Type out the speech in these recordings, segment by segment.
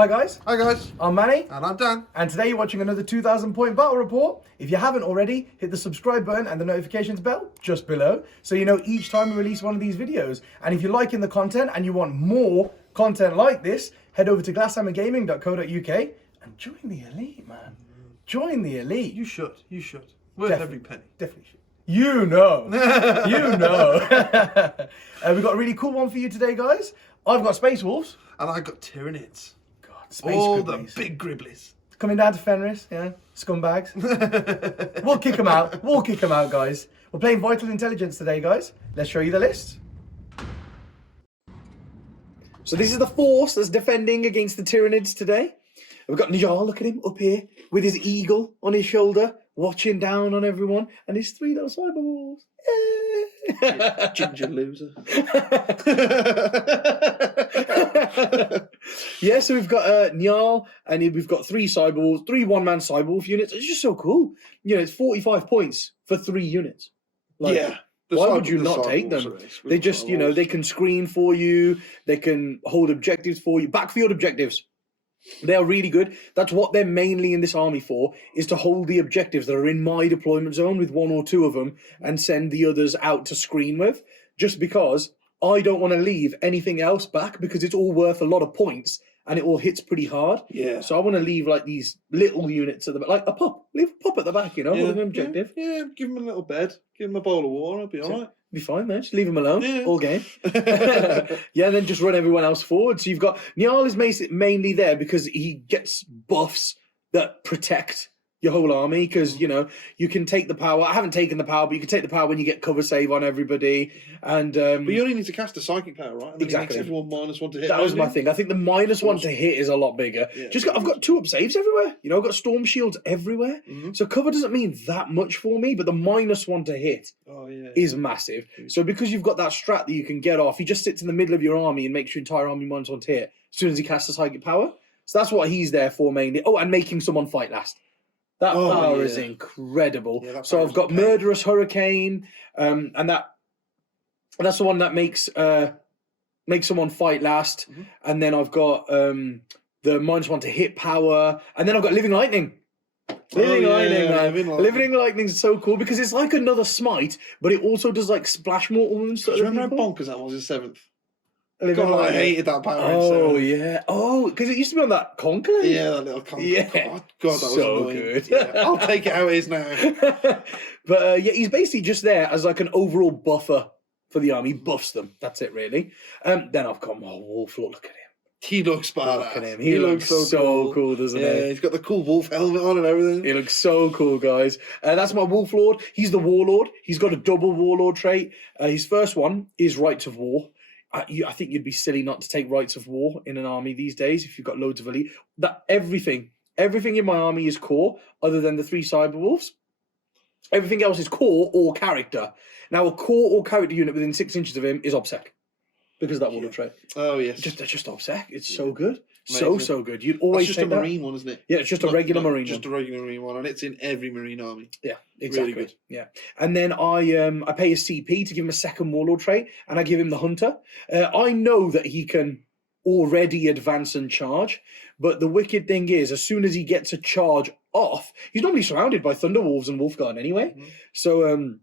Hi guys. Hi guys. I'm Manny. And I'm Dan. And today you're watching another 2,000 point battle report. If you haven't already, hit the subscribe button and the notifications bell just below so you know each time we release one of these videos. And if you're liking the content and you want more content like this, head over to glasshammergaming.co.uk and join the elite, man. Join the elite. You should. You should. Worth every penny. Definitely should. You know. You know. We've got a really cool one for you today, guys. I've got Space Wolves. And I got Tyranids. God, Space All Gribblies. the big gribblies. Coming down to Fenris, yeah, scumbags. We'll kick them out. We'll kick them out, guys. We're playing Vital Intelligence today, guys. Let's show you the list. So this is the force that's defending against the Tyranids today. We've got Njal, look at him up here with his eagle on his shoulder, watching down on everyone, and his 3 little cyber wolves. Ginger loser. Yeah, so we've got Njal, and we've got 3 cyberwolves, 3 one-man cyberwolf units. It's just so cool. You know, it's 45 points for 3 units. Like, yeah. Why would you not take them? They just, you know, they can screen for you. They can hold objectives for you. Backfield objectives. They are really good. That's what they're mainly in this army for, is to hold the objectives that are in my deployment zone with 1 or 2 of them and send the others out to screen with, just because I don't want to leave anything else back because it's all worth a lot of points and it all hits pretty hard. Yeah. So I want to leave like these little units at the back, like a pup. Leave a pup at the back, you know, with an objective. Yeah, give him a little bed. Give him a bowl of water. It'll be all right. Be fine, man. Just leave him alone Yeah. all game. Yeah, then just run everyone else forward. So you've got Njal is mainly there because he gets buffs that protect your whole army. Because you know you can take the power. I haven't taken the power, but you can take the power when you get cover save on everybody. And But you only need to cast a psychic power, right? And then Exactly. It makes everyone -1 to hit. that was my thing. I think the -1 to hit is a lot bigger. Yeah. I've got 2 up saves everywhere. You know, I've got storm shields everywhere. So cover doesn't mean that much for me, but the -1 to hit Oh yeah. is massive. So because you've got that strat that you can get off, he just sits in the middle of your army and makes your entire army -1 to hit as soon as he casts a psychic power. So that's what he's there for mainly. Oh, and making someone fight last. That power is incredible. Yeah, so I've got power's pain. Murderous Hurricane, and that's the one that makes someone fight last. And then I've got the -1 to hit power, and then I've got Living Lightning. Living Lightning, man. Living Lightning is so cool because it's like another smite, but it also does like splash mortal wounds. Do you remember how bonkers that was in 7th? Living God, I Lightning. hated that power. Oh in 7th. yeah. Oh, because it used to be on that conclave. Yeah, that little concept. Yeah. Oh, God, that was So annoying. good. Yeah, I'll take it how it is now. But yeah, he's basically just there as like an overall buffer for the army. He buffs them. That's it, really. Then I've got my Wolf Lord. Look at him. He looks badass. Look at him. He looks so cool, doesn't Yeah, he? he's got the cool wolf helmet on and everything. He looks so cool, guys. That's my Wolf Lord. He's the Warlord. He's got a double Warlord trait. His first one is Rights of War. I think you'd be silly not to take Rights of War in an army these days if you've got loads of elite. That everything in my army is core, other than the 3 Cyberwolves. Everything else is core or character. Now, a core or character unit within 6 inches of him is OBSEC because of that Warlord trait. Oh yes, Just OBSEC. It's so good. Amazing. So good. You'd always That's just take a Marine one, isn't it? Yeah, it's just a regular Marine Just one. a regular Marine one, and it's in every Marine army. Yeah, exactly. Really good. Yeah, and then I pay a CP to give him a second Warlord trait, and I give him the Hunter. I know that he can already advance and charge, but the wicked thing is, as soon as he gets a charge off, he's normally surrounded by Thunderwolves and Wolfguard anyway. So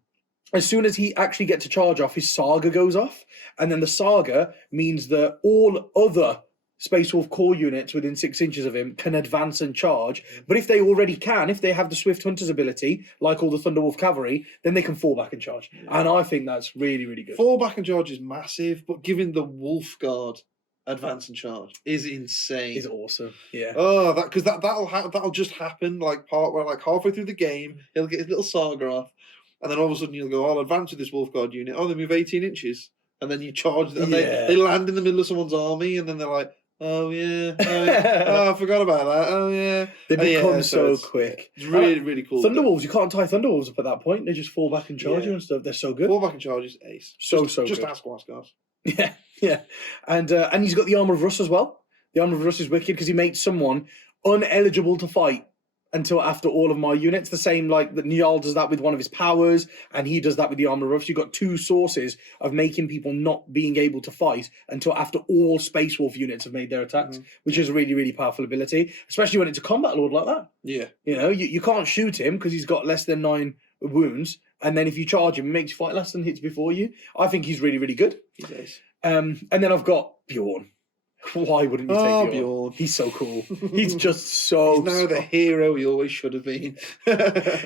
as soon as he actually gets a charge off, his Saga goes off, and then the Saga means that all other Space Wolf core units within 6 inches of him can advance and charge. But if they already can, if they have the Swift Hunter's ability, like all the Thunderwolf Cavalry, then they can fall back and charge. And I think that's really, really good. Fall back and charge is massive, but giving the Wolf Guard advance and charge is insane. It's awesome. Yeah. Oh, because that'll just happen like halfway through the game. He'll get his little Saga off, and then all of a sudden you'll go, "I'll advance with this Wolf Guard unit." Oh, they move 18 inches, and then you charge, and they land in the middle of someone's army, and then they're like, oh yeah, oh, I forgot about that. Oh yeah, They become so quick. It's really, really cool. Thunderwolves, you can't tie Thunderwolves up at that point. They just fall back and charge you and stuff. They're so good. Fall back and charge is ace. Just good. ask Wascars. Yeah. And he's got the Armour of Rust as well. The Armour of Rust is wicked because he makes someone uneligible to fight until after all of my units. The same like that Njal does that with one of his powers, and he does that with the armor roughs. You've got two sources of making people not being able to fight until after all Space Wolf units have made their attacks, which is a really, really powerful ability, especially when it's a combat lord like that. Yeah. You know, you can't shoot him because he's got less than 9 wounds, and then if you charge him, it makes you fight less than hits before you. I think he's really, really good. He does. And then I've got Bjorn. Why wouldn't you take Bjorn? Bjorn? He's so cool. He's just so... He's now the hero he always should have been.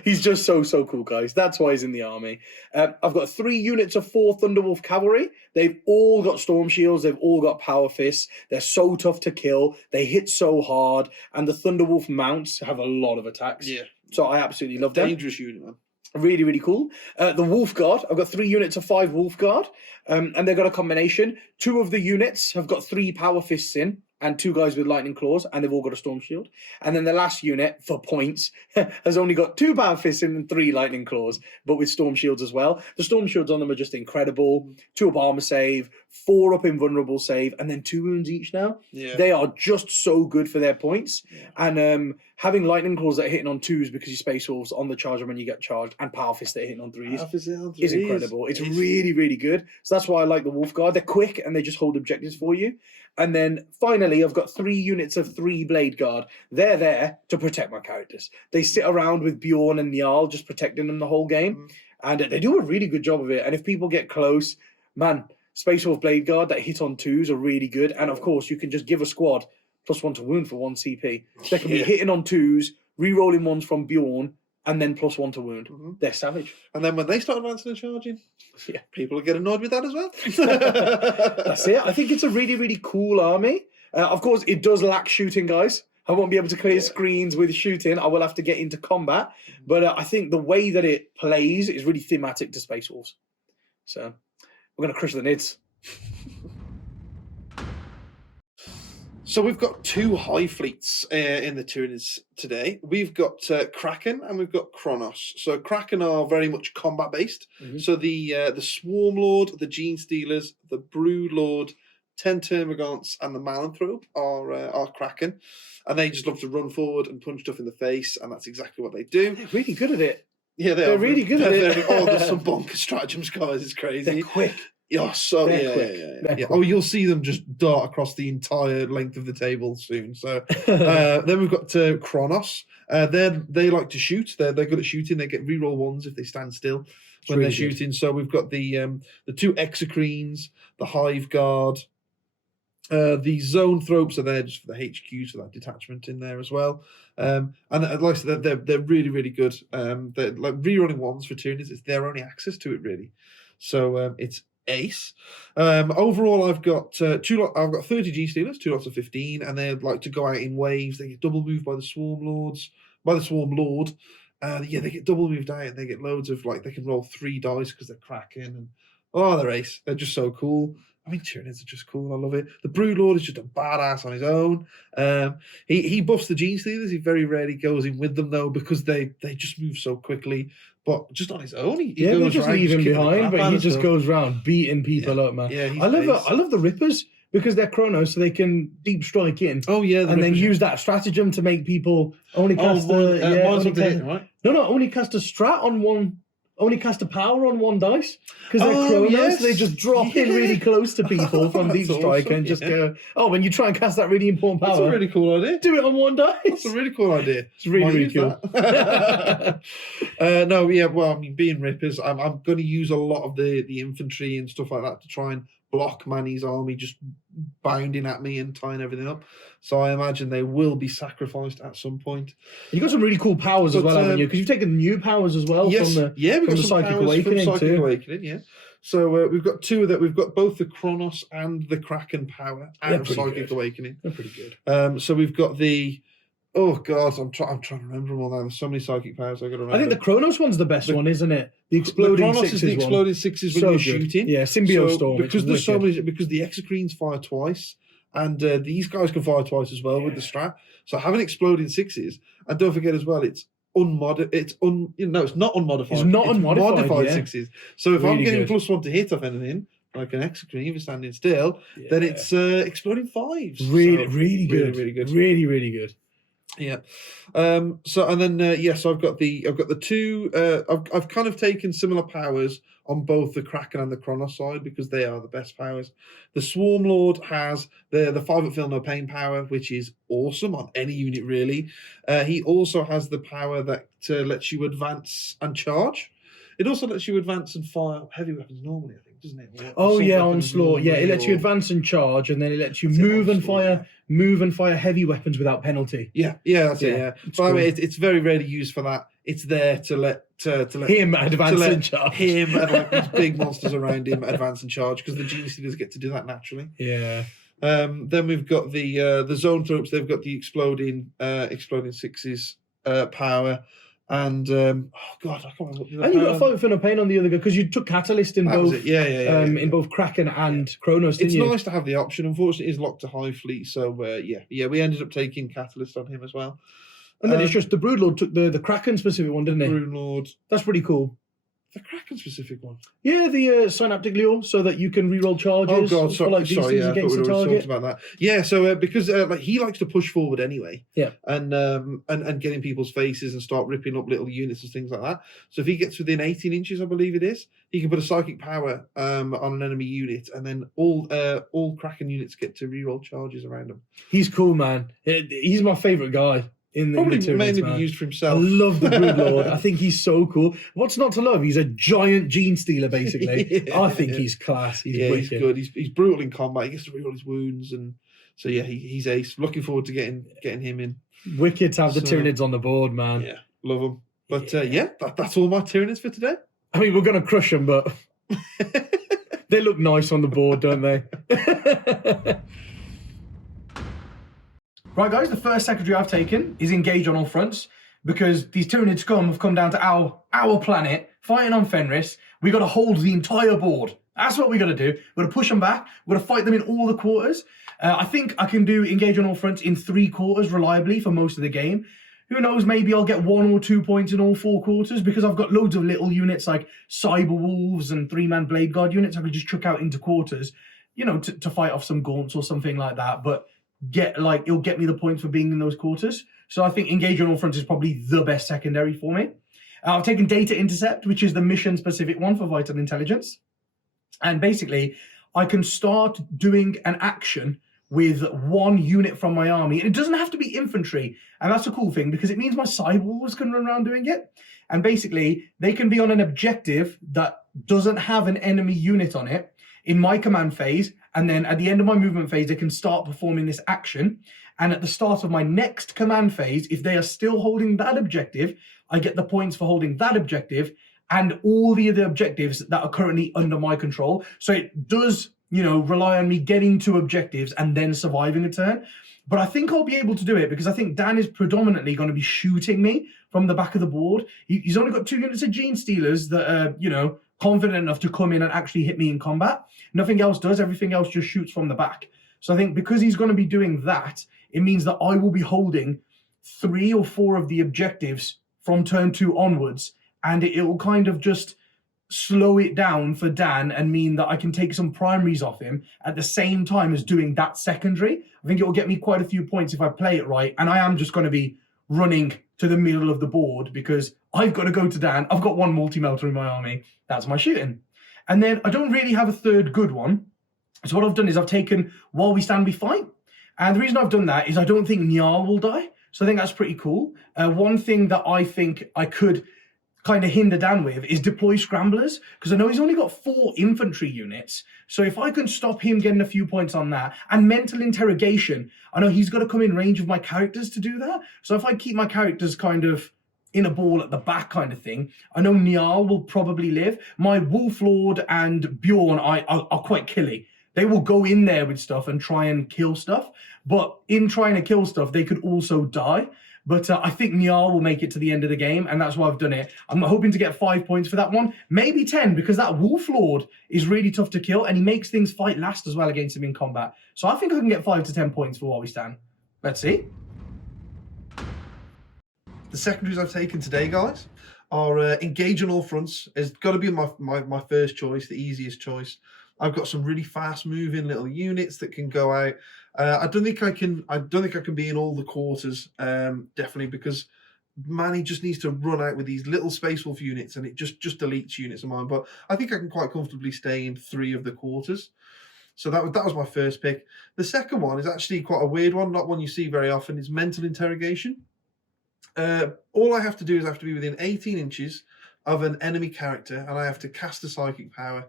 He's just so cool, guys. That's why he's in the army. I've got 3 units of 4 Thunderwolf Cavalry. They've all got Storm Shields. They've all got Power Fists. They're so tough to kill. They hit so hard. And the Thunderwolf mounts have a lot of attacks. Yeah. So I absolutely love them. Dangerous unit, man. Really, really cool. The Wolf Guard. I've got 3 units of 5 Wolf Guard. And they've got a combination. 2 of the units have got 3 Power Fists in, and 2 guys with lightning claws, and they've all got a storm shield. And then the last unit, for points, has only got 2 power fists in and 3 lightning claws, but with storm shields as well. The storm shields on them are just incredible. 2 up armor save, 4 up invulnerable save, and then 2 wounds each now. Yeah. They are just so good for their points. Yeah. And having lightning claws that are hitting on 2s because you Space Wolves on the charger when you get charged, and power fists that are hitting on 3s is incredible. It's really, really good. So that's why I like the Wolf Guard. They're quick and they just hold objectives for you. And then finally, I've got 3 units of 3 Blade Guard. They're there to protect my characters. They sit around with Bjorn and Njal, just protecting them the whole game. And they do a really good job of it. And if people get close, man, Space Wolf Blade Guard that hit on 2s are really good. And of course, you can just give a squad +1 to wound for 1 CP. They can be hitting on 2s, re-rolling ones from Bjorn, and then +1 to wound. They're savage. And then when they start advancing and charging, people will get annoyed with that as well. That's it. I think it's a really, really cool army. Of course, it does lack shooting, guys. I won't be able to clear screens with shooting. I will have to get into combat. But I think the way that it plays is really thematic to Space Wolves. So we're going to crush the nids. So we've got 2 high fleets in the Tyranids today. We've got Kraken and we've got Kronos. So Kraken are very much combat based. So the Swarmlord, the Gene Stealers, the Broodlord, 10 Termagants, and the Malanthrope are Kraken, and they just love to run forward and punch stuff in the face, and that's exactly what they do. They're really good at it. Yeah, they're really good at it. There's some bonkers stratagems, guys. It's crazy. They're quick. Yeah, so yeah. Oh, you'll see them just dart across the entire length of the table soon. So then we've got Kronos. They like to shoot. They're good at shooting. They get reroll 1s if they stand still when they're shooting. So we've got the 2 Exocrines, the Hive Guard, the Zoanthropes are there just for the HQ, so that detachment in there as well. And like I said, they're really, really good. They're like rerunning 1s for Tyranids. It's their only access to it, really. So it's ace. Overall, I've got 30 G Stealers, 2 lots of 15, and they like to go out in waves. They get double moved by the Swarmlord. They get double moved out, and they get loads of they can roll 3 dice because they're Kraken, and they're ace. They're just so cool. I mean, Tyranids are just cool. I love it. The Broodlord is just a badass on his own. He buffs the Gene Stealers. He very rarely goes in with them though, because they just move so quickly. But just on his own, he goes they just leave him behind, but he just goes around beating people up, man. Yeah, I love the Rippers because they're Chronos, so they can deep strike in. Oh yeah, and then use that stratagem to make people only cast only cast a strat on one. Only cast a power on 1 dice because they're Chronos. So they just drop in really close to people from deep strike and just go. Oh, when you try and cast that really important power, that's a really cool idea. Do it on 1 dice. That's a really cool idea. It's really cool. Well, I mean, being Rippers, I'm going to use a lot of the infantry and stuff like that to try and block Manny's army just bounding at me and tying everything up. So I imagine they will be sacrificed at some point. You've got some really cool powers as well, haven't you? Because you've taken new powers as well from the Psychic Awakening yeah. So we've got 2 of that. We've got both the Kronos and the Kraken power out of Psychic Awakening. They're pretty good. So we've got the... Oh God, I'm trying to remember them all now. There's so many psychic powers I got to remember. I think the Kronos one's the best one, isn't it? The exploding Kronos sixes is the exploding 6s when you're shooting. Yeah, Symbiote Storm. Because there's so many, because the Exocrines fire twice, and these guys can fire twice as well with the strat. So having exploding 6s, and don't forget as well, it's unmodified. It's not unmodified. It's not unmodified. Modified 6s. So if I'm getting +1 to hit off anything, like an Exocrine, even standing still, then it's exploding 5s. Really good. Really good. Really good. Yeah. So and then so I've got the two. I've kind of taken similar powers on both the Kraken and the Kronos side because they are the best powers. The Swarmlord has the 5 at Feel No Pain power, which is awesome on any unit really. He also has the power that lets you advance and charge. It also lets you advance and fire heavy weapons normally, I think, doesn't it? Oh Assault yeah, weapons onslaught. Yeah, it lets you or- advance and charge, and then it lets you That's it, move and onslaught, fire, move and fire heavy weapons without penalty. Yeah, that's it. Yeah, it's but I mean, cool. it's very rarely used for that. It's there to let Him advance and charge. him and like these big monsters around him advance and charge because the Genie Stealers get to do that naturally. Yeah. Then we've got the zone tropes. They've got the exploding sixes power, and oh god, I can't remember. And you got 5 at Feel No Pain on the other guy because you took Catalyst in That was both. it. Yeah. In both Kraken and Kronos, didn't It's you? nice to have the option. Unfortunately, it's locked to High Fleet, so we ended up taking Catalyst on him as well. And then it's just the Broodlord took the Kraken specific one, didn't he? Broodlord. That's pretty cool. The Kraken specific one. Yeah, the Synaptic Lure, so that you can reroll charges. Oh god, for, like, sorry, yeah, I thought against we'd the already target. talked about that. Yeah, so because like he likes to push forward anyway, Yeah. and get in people's faces and start ripping up little units and things like that. So if he gets within 18 inches, I believe it is, he can put a psychic power on an enemy unit, and then all Kraken units get to reroll charges around them. He's cool, man. He's my favorite guy. Probably Tyranids, mainly man. be used for I himself. love the Broodlord. I think he's so cool. What's not to love? He's a giant gene stealer, basically. Yeah, I think he's class. He's he's wicked. good. He's brutal in combat. He gets to reroll his wounds, and so yeah, he's ace. Looking forward to getting him in. Wicked to have the So- Tyranids on the board, man. Yeah, love him. But that's all my Tyranids for today. I mean, we're going to crush them, but they look nice on the board, don't they? Right, guys, the first secondary I've taken is engage on all fronts because these Tyranid scum have come down to our planet, fighting on Fenris. We got to hold the entire board. That's what we got to do. We're going to push them back. We're going to fight them in all the quarters. I think I can do engage on all fronts in 3 quarters reliably for most of the game. Who knows, maybe I'll get 1 or 2 points in all 4 quarters because I've got loads of little units like Cyber Wolves and 3-man Blade Guard units I could just chuck out into quarters, you know, to fight off some gaunts or something like that. But it'll get me the points for being in those quarters. So I think engage on all fronts is probably the best secondary for me. I've taken Data Intercept, which is the mission-specific one for Vital Intelligence. And basically, I can start doing an action with 1 unit from my army. And it doesn't have to be infantry. And that's a cool thing because it means my Cyborgs can run around doing it. And basically, they can be on an objective that doesn't have an enemy unit on it in my command phase. And then at the end of my movement phase, they can start performing this action. And at the start of my next command phase, if they are still holding that objective, I get the points for holding that objective and all the other objectives that are currently under my control. So it does, you know, rely on me getting to objectives and then surviving a turn. But I think I'll be able to do it because I think Dan is predominantly going to be shooting me from the back of the board. He's only got 2 units of Gene Stealers that are, you know, confident enough to come in and actually hit me in combat. Nothing else does. Everything else just shoots from the back. So I think because he's going to be doing that, it means that I will be holding 3 or 4 of the objectives from turn 2 onwards. And it will kind of just slow it down for Dan and mean that I can take some primaries off him at the same time as doing that secondary. I think it will get me quite a few points if I play it right. And I am just going to be running to the middle of the board because I've got to go to Dan. I've got 1 multi-melter in my army. That's my shooting. And then I don't really have a third good one. So what I've done is I've taken While We Stand, We Fight. And the reason I've done that is I don't think Njal will die. So I think that's pretty cool. One thing that I think I could kind of hinder Dan with is deploy scramblers, because I know he's only got 4 infantry units. So if I can stop him getting a few points on that, and mental interrogation, I know he's got to come in range of my characters to do that. So if I keep my characters kind of in a ball at the back kind of thing, I know Njal will probably live. My Wolflord and Bjorn are quite killy. They will go in there with stuff and try and kill stuff. But in trying to kill stuff, they could also die. But I think Njal will make it to the end of the game, and that's why I've done it. I'm hoping to get 5 points for that one, maybe 10, because that Wolflord is really tough to kill, and he makes things fight last as well against him in combat. So I think I can get 5 to 10 points for While We Stand. Let's see. The secondaries I've taken today, guys, are Engage on All Fronts. It's got to be my first choice, the easiest choice. I've got some really fast-moving little units that can go out I don't think I can. I don't think I can be in all the quarters. Definitely because Manny just needs to run out with these little Space Wolf units, and it just deletes units of mine. But I think I can quite comfortably stay in 3 of the quarters. So that was my first pick. The second one is actually quite a weird one, not one you see very often. It's mental interrogation. All I have to do is I have to be within 18 inches of an enemy character, and I have to cast a psychic power,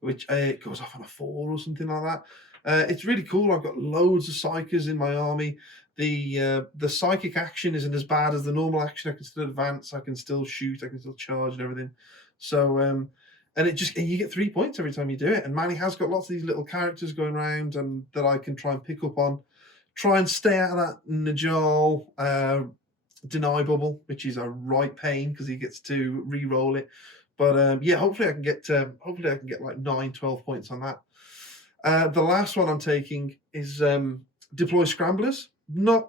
which it goes off on a 4 or something like that. It's really cool. I've got loads of psychers in my army. The psychic action isn't as bad as the normal action. I can still advance, I can still shoot, I can still charge and everything. So and you get 3 points every time you do it. And Manny has got lots of these little characters going around and that I can try and pick up on. Try and stay out of that Njal deny bubble, which is a right pain because he gets to re-roll it. But yeah, hopefully I can get like 9, 12 points on that. The last one I'm taking is deploy scramblers. Not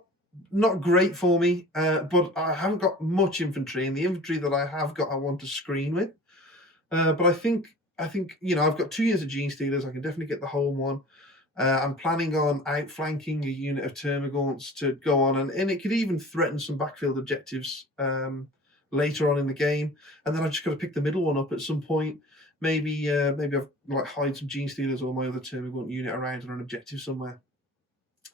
great for me, but I haven't got much infantry, and the infantry that I have got I want to screen with. But I think I've got 2 years of Gene Stealers. I can definitely get the home one. I'm planning on outflanking a unit of Termagants to go on, and it could even threaten some backfield objectives later on in the game. And then I've just got to pick the middle one up at some point. Maybe I've like hide some Gene Stealers or my other Termagant unit around on an objective somewhere.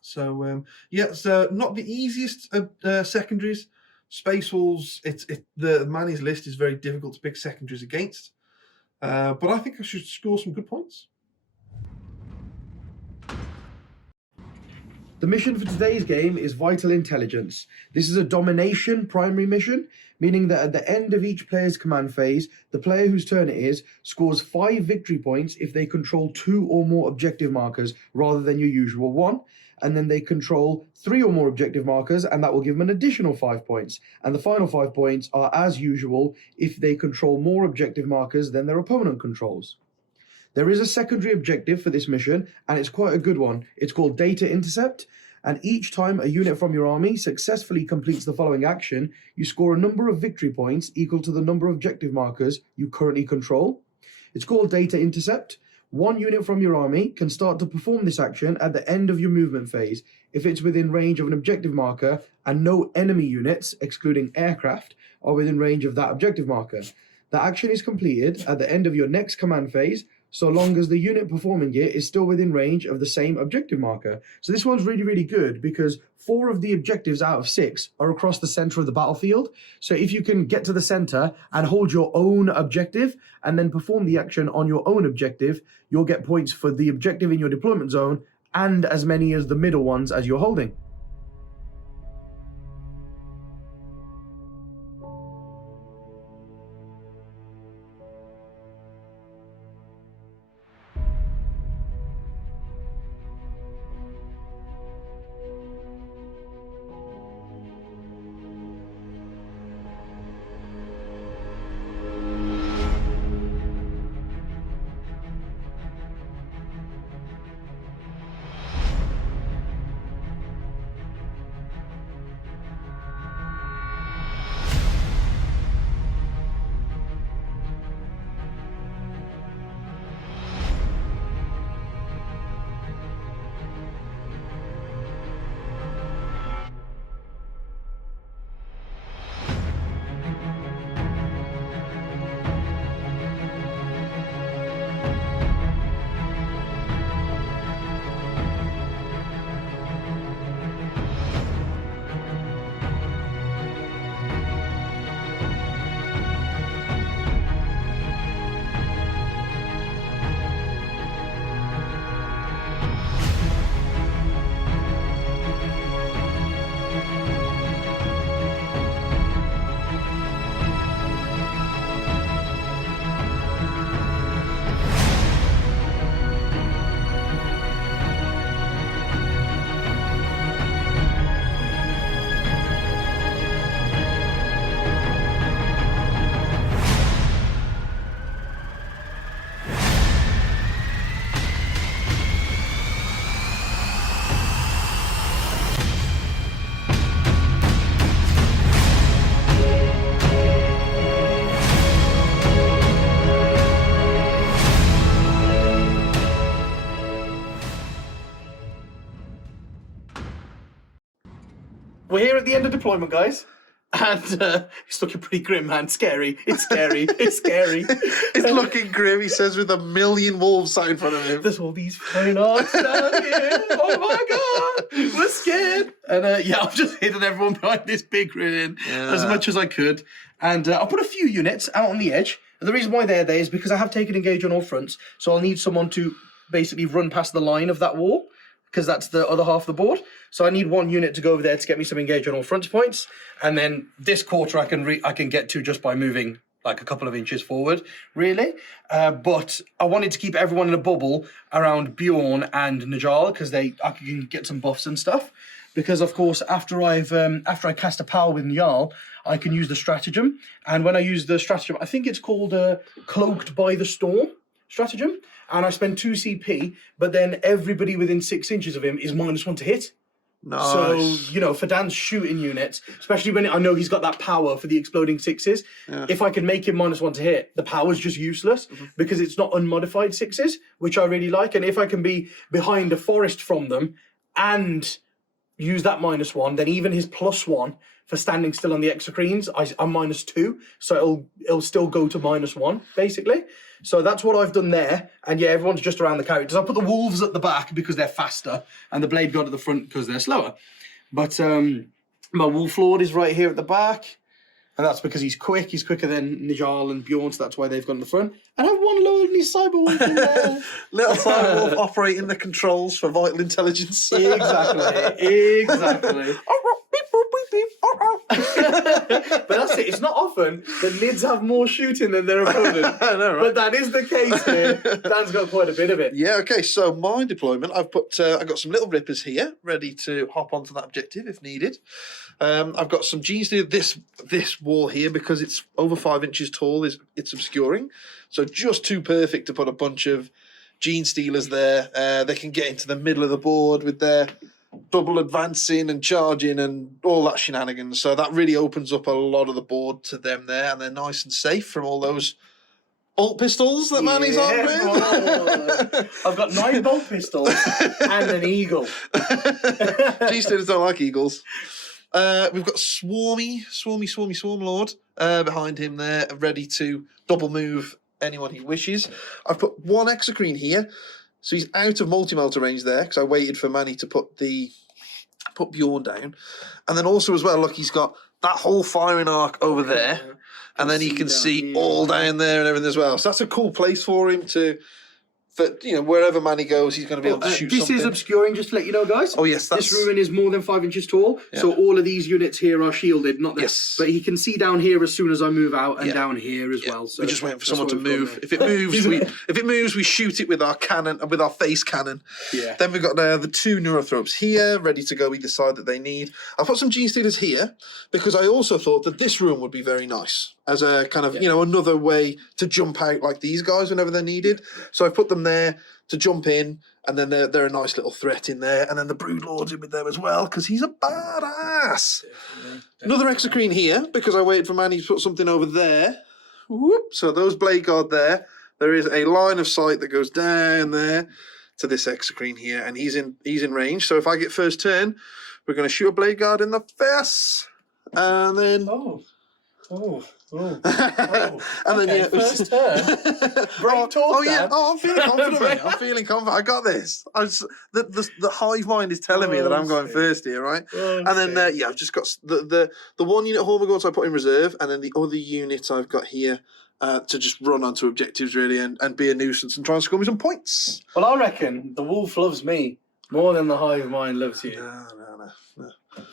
So yeah, it's not the easiest secondaries. Space Wolves. The Manny's list is very difficult to pick secondaries against. But I think I should score some good points. The mission for today's game is Vital Intelligence. This is a domination primary mission, meaning that at the end of each player's command phase, the player whose turn it is scores 5 victory points if they control 2 or more objective markers rather than your usual 1. And then they control 3 or more objective markers, and that will give them an additional 5 points. And the final 5 points are, as usual, if they control more objective markers than their opponent controls. There is a secondary objective for this mission, and it's quite a good one. It's called Data Intercept, and each time a unit from your army successfully completes the following action, you score a number of victory points equal to the number of objective markers you currently control. It's called Data Intercept. 1 unit from your army can start to perform this action at the end of your movement phase if it's within range of an objective marker and no enemy units, excluding aircraft, are within range of that objective marker. The action is completed at the end of your next command phase, so long as the unit performing it is still within range of the same objective marker. So this one's really, really good because 4 of the objectives out of 6 are across the center of the battlefield. So if you can get to the center and hold your own objective and then perform the action on your own objective, you'll get points for the objective in your deployment zone and as many as the middle ones as you're holding. we're here at the end of deployment, guys. And it's looking pretty grim, man. Scary. It's scary. It's scary. It's looking grim, he says, with 1 million wolves sat in front of him. There's all these flying arts down here. Oh my god, we're scared. And I've just hidden everyone behind this big ruin as much as I could. And I'll put a few units out on the edge. And the reason why they're there is because I have taken engage on all fronts. So I'll need someone to basically run past the line of that wall, because that's the other half of the board. So I need one unit to go over there to get me some engage on all front points. And then this quarter I can get to just by moving like a couple of inches forward, really. But I wanted to keep everyone in a bubble around Bjorn and Njal, because I can get some buffs and stuff. Because of course, after I cast a power with Njal, I can use the stratagem. And when I use the stratagem, I think it's called Cloaked by the Storm stratagem. And I spend 2 CP, but then everybody within 6 inches of him is -1 to hit. Nice. So, for Dan's shooting units, especially when I know he's got that power for the exploding 6s, if I can make him -1 to hit, the power's just useless because it's not unmodified 6s, which I really like. And if I can be behind a forest from them and use that -1, then even his +1 for standing still on the exocrines, I'm -2, so it'll still go to -1, basically. So that's what I've done there. And yeah, everyone's just around the characters. I put the wolves at the back because they're faster, and the blade god at the front because they're slower. But my wolf lord is right here at the back, and that's because he's quick. He's quicker than Njal and Bjorn, so that's why they've gone in the front. And I have one lonely cyber wolf in there. Little cyber wolf operating the controls for vital intelligence. Exactly. But that's it. It's not often that Nids have more shooting than their opponent. I know, right? But that is the case here. Dan's got quite a bit of it. Yeah, okay, so my deployment, I've got some little rippers here, ready to hop onto that objective if needed. I've got some Gene Stealer. This wall here, because it's over 5 inches tall, it's obscuring. So just too perfect to put a bunch of Gene Stealers there. They can get into the middle of the board with their double advancing and charging and all that shenanigans. So that really opens up a lot of the board to them there, and they're nice and safe from all those bolt pistols that Manny's on with. I've got 9 bolt pistols and an eagle. G-Stealers don't like eagles. We've got Swarmlord behind him there, ready to double move anyone he wishes. I've put 1 exocrine here. So he's out of multi-melter range there, because I waited for Manny to put Bjorn down. And then also as well, look, he's got that whole firing arc over there. And then he can see all down there and everything as well. So that's a cool place for him to... wherever Manny goes, he's going to be able to shoot something. This is obscuring, just to let you know, guys. Oh, yes. This ruin is more than 5 inches tall, so all of these units here are shielded, not this. Yes. But he can see down here as soon as I move out, and down here as well. So we're just waiting for someone to move. If it moves, we shoot it with our cannon, with our face cannon. Yeah. Then we've got the 2 neurothropes here, ready to go either side that they need. I'll put some Gene Stealers here, because I also thought that this room would be very nice as a kind of, another way to jump out like these guys whenever they're needed. So I've put them there to jump in, and then they're a nice little threat in there. And then the Broodlord's in with them as well, because he's a badass. Definitely. Another exocrine here, because I waited for Manny to put something over there. Whoop. So those blade guard there. There is a line of sight that goes down there to this exocrine here, and he's in range. So if I get first turn, we're going to shoot a blade guard in the face, and then... and then first turn. I'm feeling confident. Mate. I'm feeling confident. I got this. The hive mind is telling me that I'm going first here, right? And then I've just got the 1 unit Hormigauds I put in reserve, and then the other unit I've got here to just run onto objectives really and be a nuisance and try and score me some points. Well, I reckon the wolf loves me more than the hive mind loves you. No.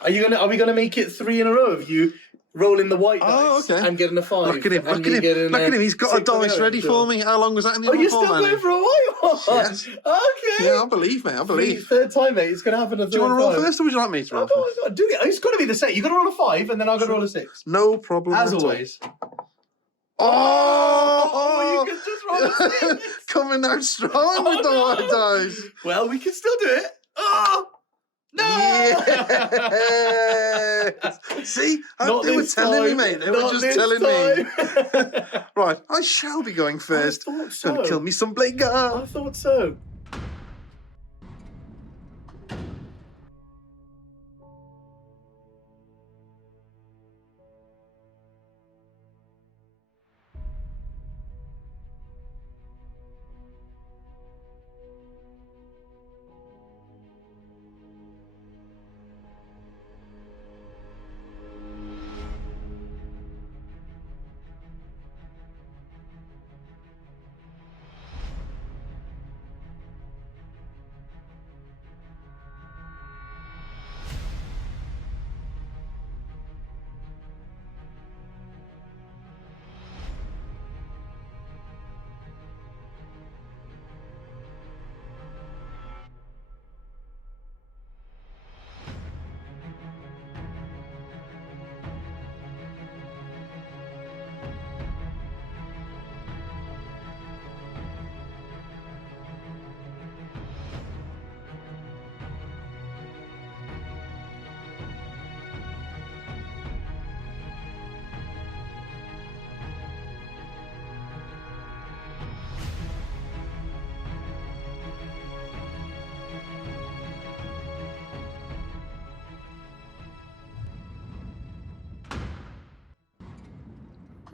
Are we gonna make it 3 in a row of you rolling the white dice and getting a 5? Look at him. Look at him. He's got a dice ready for me. How long was that in the other you're still going for a white one? Yes. Okay. Yeah, I believe, mate. I believe. Third time, mate. It's going to happen a third time. Do you want to roll first, or would you like me to roll first? Do it. It's got to be the same. You've got to roll a 5, and then I've got to roll a 6. No problem As at always. Oh, you can just roll a 6. Coming out strong with the white dice. Well, we can still do it. Oh! No! Yes! See? They were telling me, mate. They were just telling me. Right, I shall be going first. I thought so. Gonna kill me some blade guard. I thought so.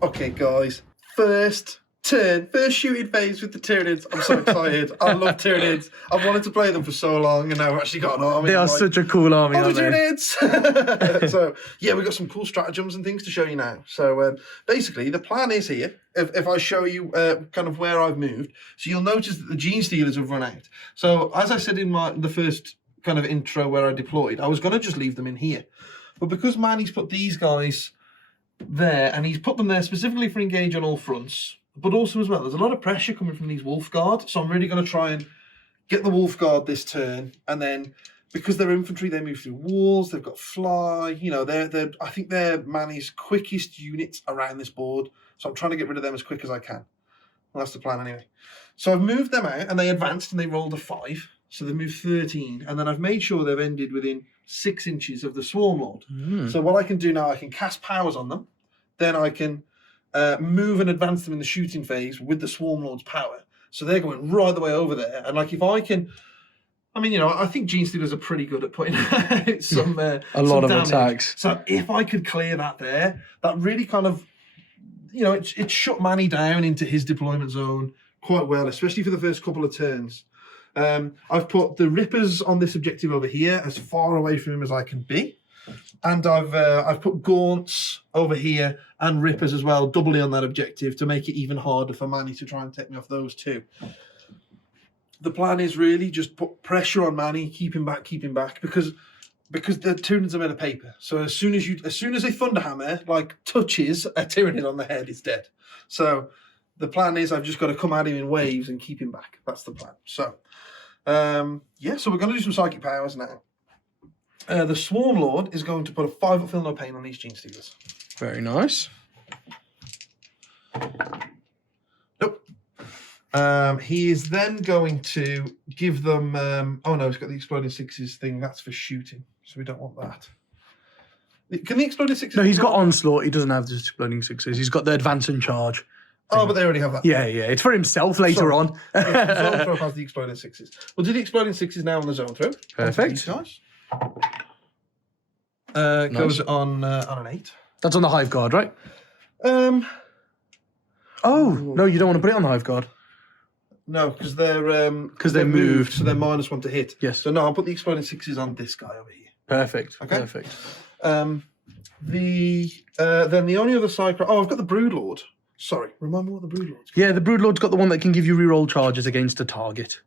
Okay, guys. First shooting phase with the Tyranids. I'm so excited. I love Tyranids. I've wanted to play them for so long, and now we've actually got an army. They are such a cool army, aren't they? Tyranids! So, yeah, we've got some cool stratagems and things to show you now. So, basically, the plan is here. If I show you kind of where I've moved, so you'll notice that the Gene Stealers have run out. So, as I said in the first kind of intro where I deployed, I was going to just leave them in here. But because Manny's put these guys there, and he's put them there specifically for engage on all fronts, but also as well, there's a lot of pressure coming from these Wolf Guard, so I'm really going to try and get the Wolf Guard this turn, and then because they're infantry, they move through walls, they've got fly, you know, I think they're Manny's quickest units around this board, so I'm trying to get rid of them as quick as I can. Well, that's the plan anyway. So I've moved them out, and they advanced, and they rolled a 5, so they've moved 13, and then I've made sure they've ended within 6 inches of the Swarmlord. So what I can do now, I can cast powers on them, then I can move and advance them in the shooting phase with the Swarmlord's power. So they're going right the way over there. And like if I can, I mean, you know, I think Gene Stealers are pretty good at putting out some a lot of damage. attacks. So if I could clear that there, that really kind of, you know, it shut Manny down into his deployment zone quite well, especially for the first couple of turns. I've put the Rippers on this objective over here as far away from him as I can be. And I've put Gaunts over here and Rippers as well, doubly on that objective to make it even harder for Manny to try and take me off those two. The plan is really just put pressure on Manny, keep him back, because the Tyranids are made of paper. So as soon as a Thunderhammer like touches a Tyranid on the head, it's dead. So the plan is I've just got to come at him in waves and keep him back. That's the plan. So yeah, so we're going to do some psychic powers now. The Swarmlord is going to put a 5 up Feel No Pain on these Gene Stealers. Very nice. Nope. He is then going to give them... oh no, he's got the Exploding Sixes thing. That's for shooting, so we don't want that. Can the Exploding Sixes... No, he's got Onslaught. He doesn't have the Exploding Sixes. He's got the Advance and Charge. Oh, but they already have that. Yeah. It's for himself later on. Yeah, Zone Throw has the Exploding Sixes. We'll do the Exploding Sixes now on the Zone Throw. Perfect. Nice. Nice. Goes on an 8. That's on the Hive Guard, right? Oh, no, you don't want to put it on the Hive Guard. No, because they're moved. so they're -1 to hit. Yes. So no, I'll put the Exploding Sixes on this guy over here. Perfect. Okay. Perfect. Then the only other Cyclone... Oh, I've got the Broodlord. Sorry, remind me what the Broodlord's got. Yeah, the Broodlord's got the one that can give you reroll charges against a target.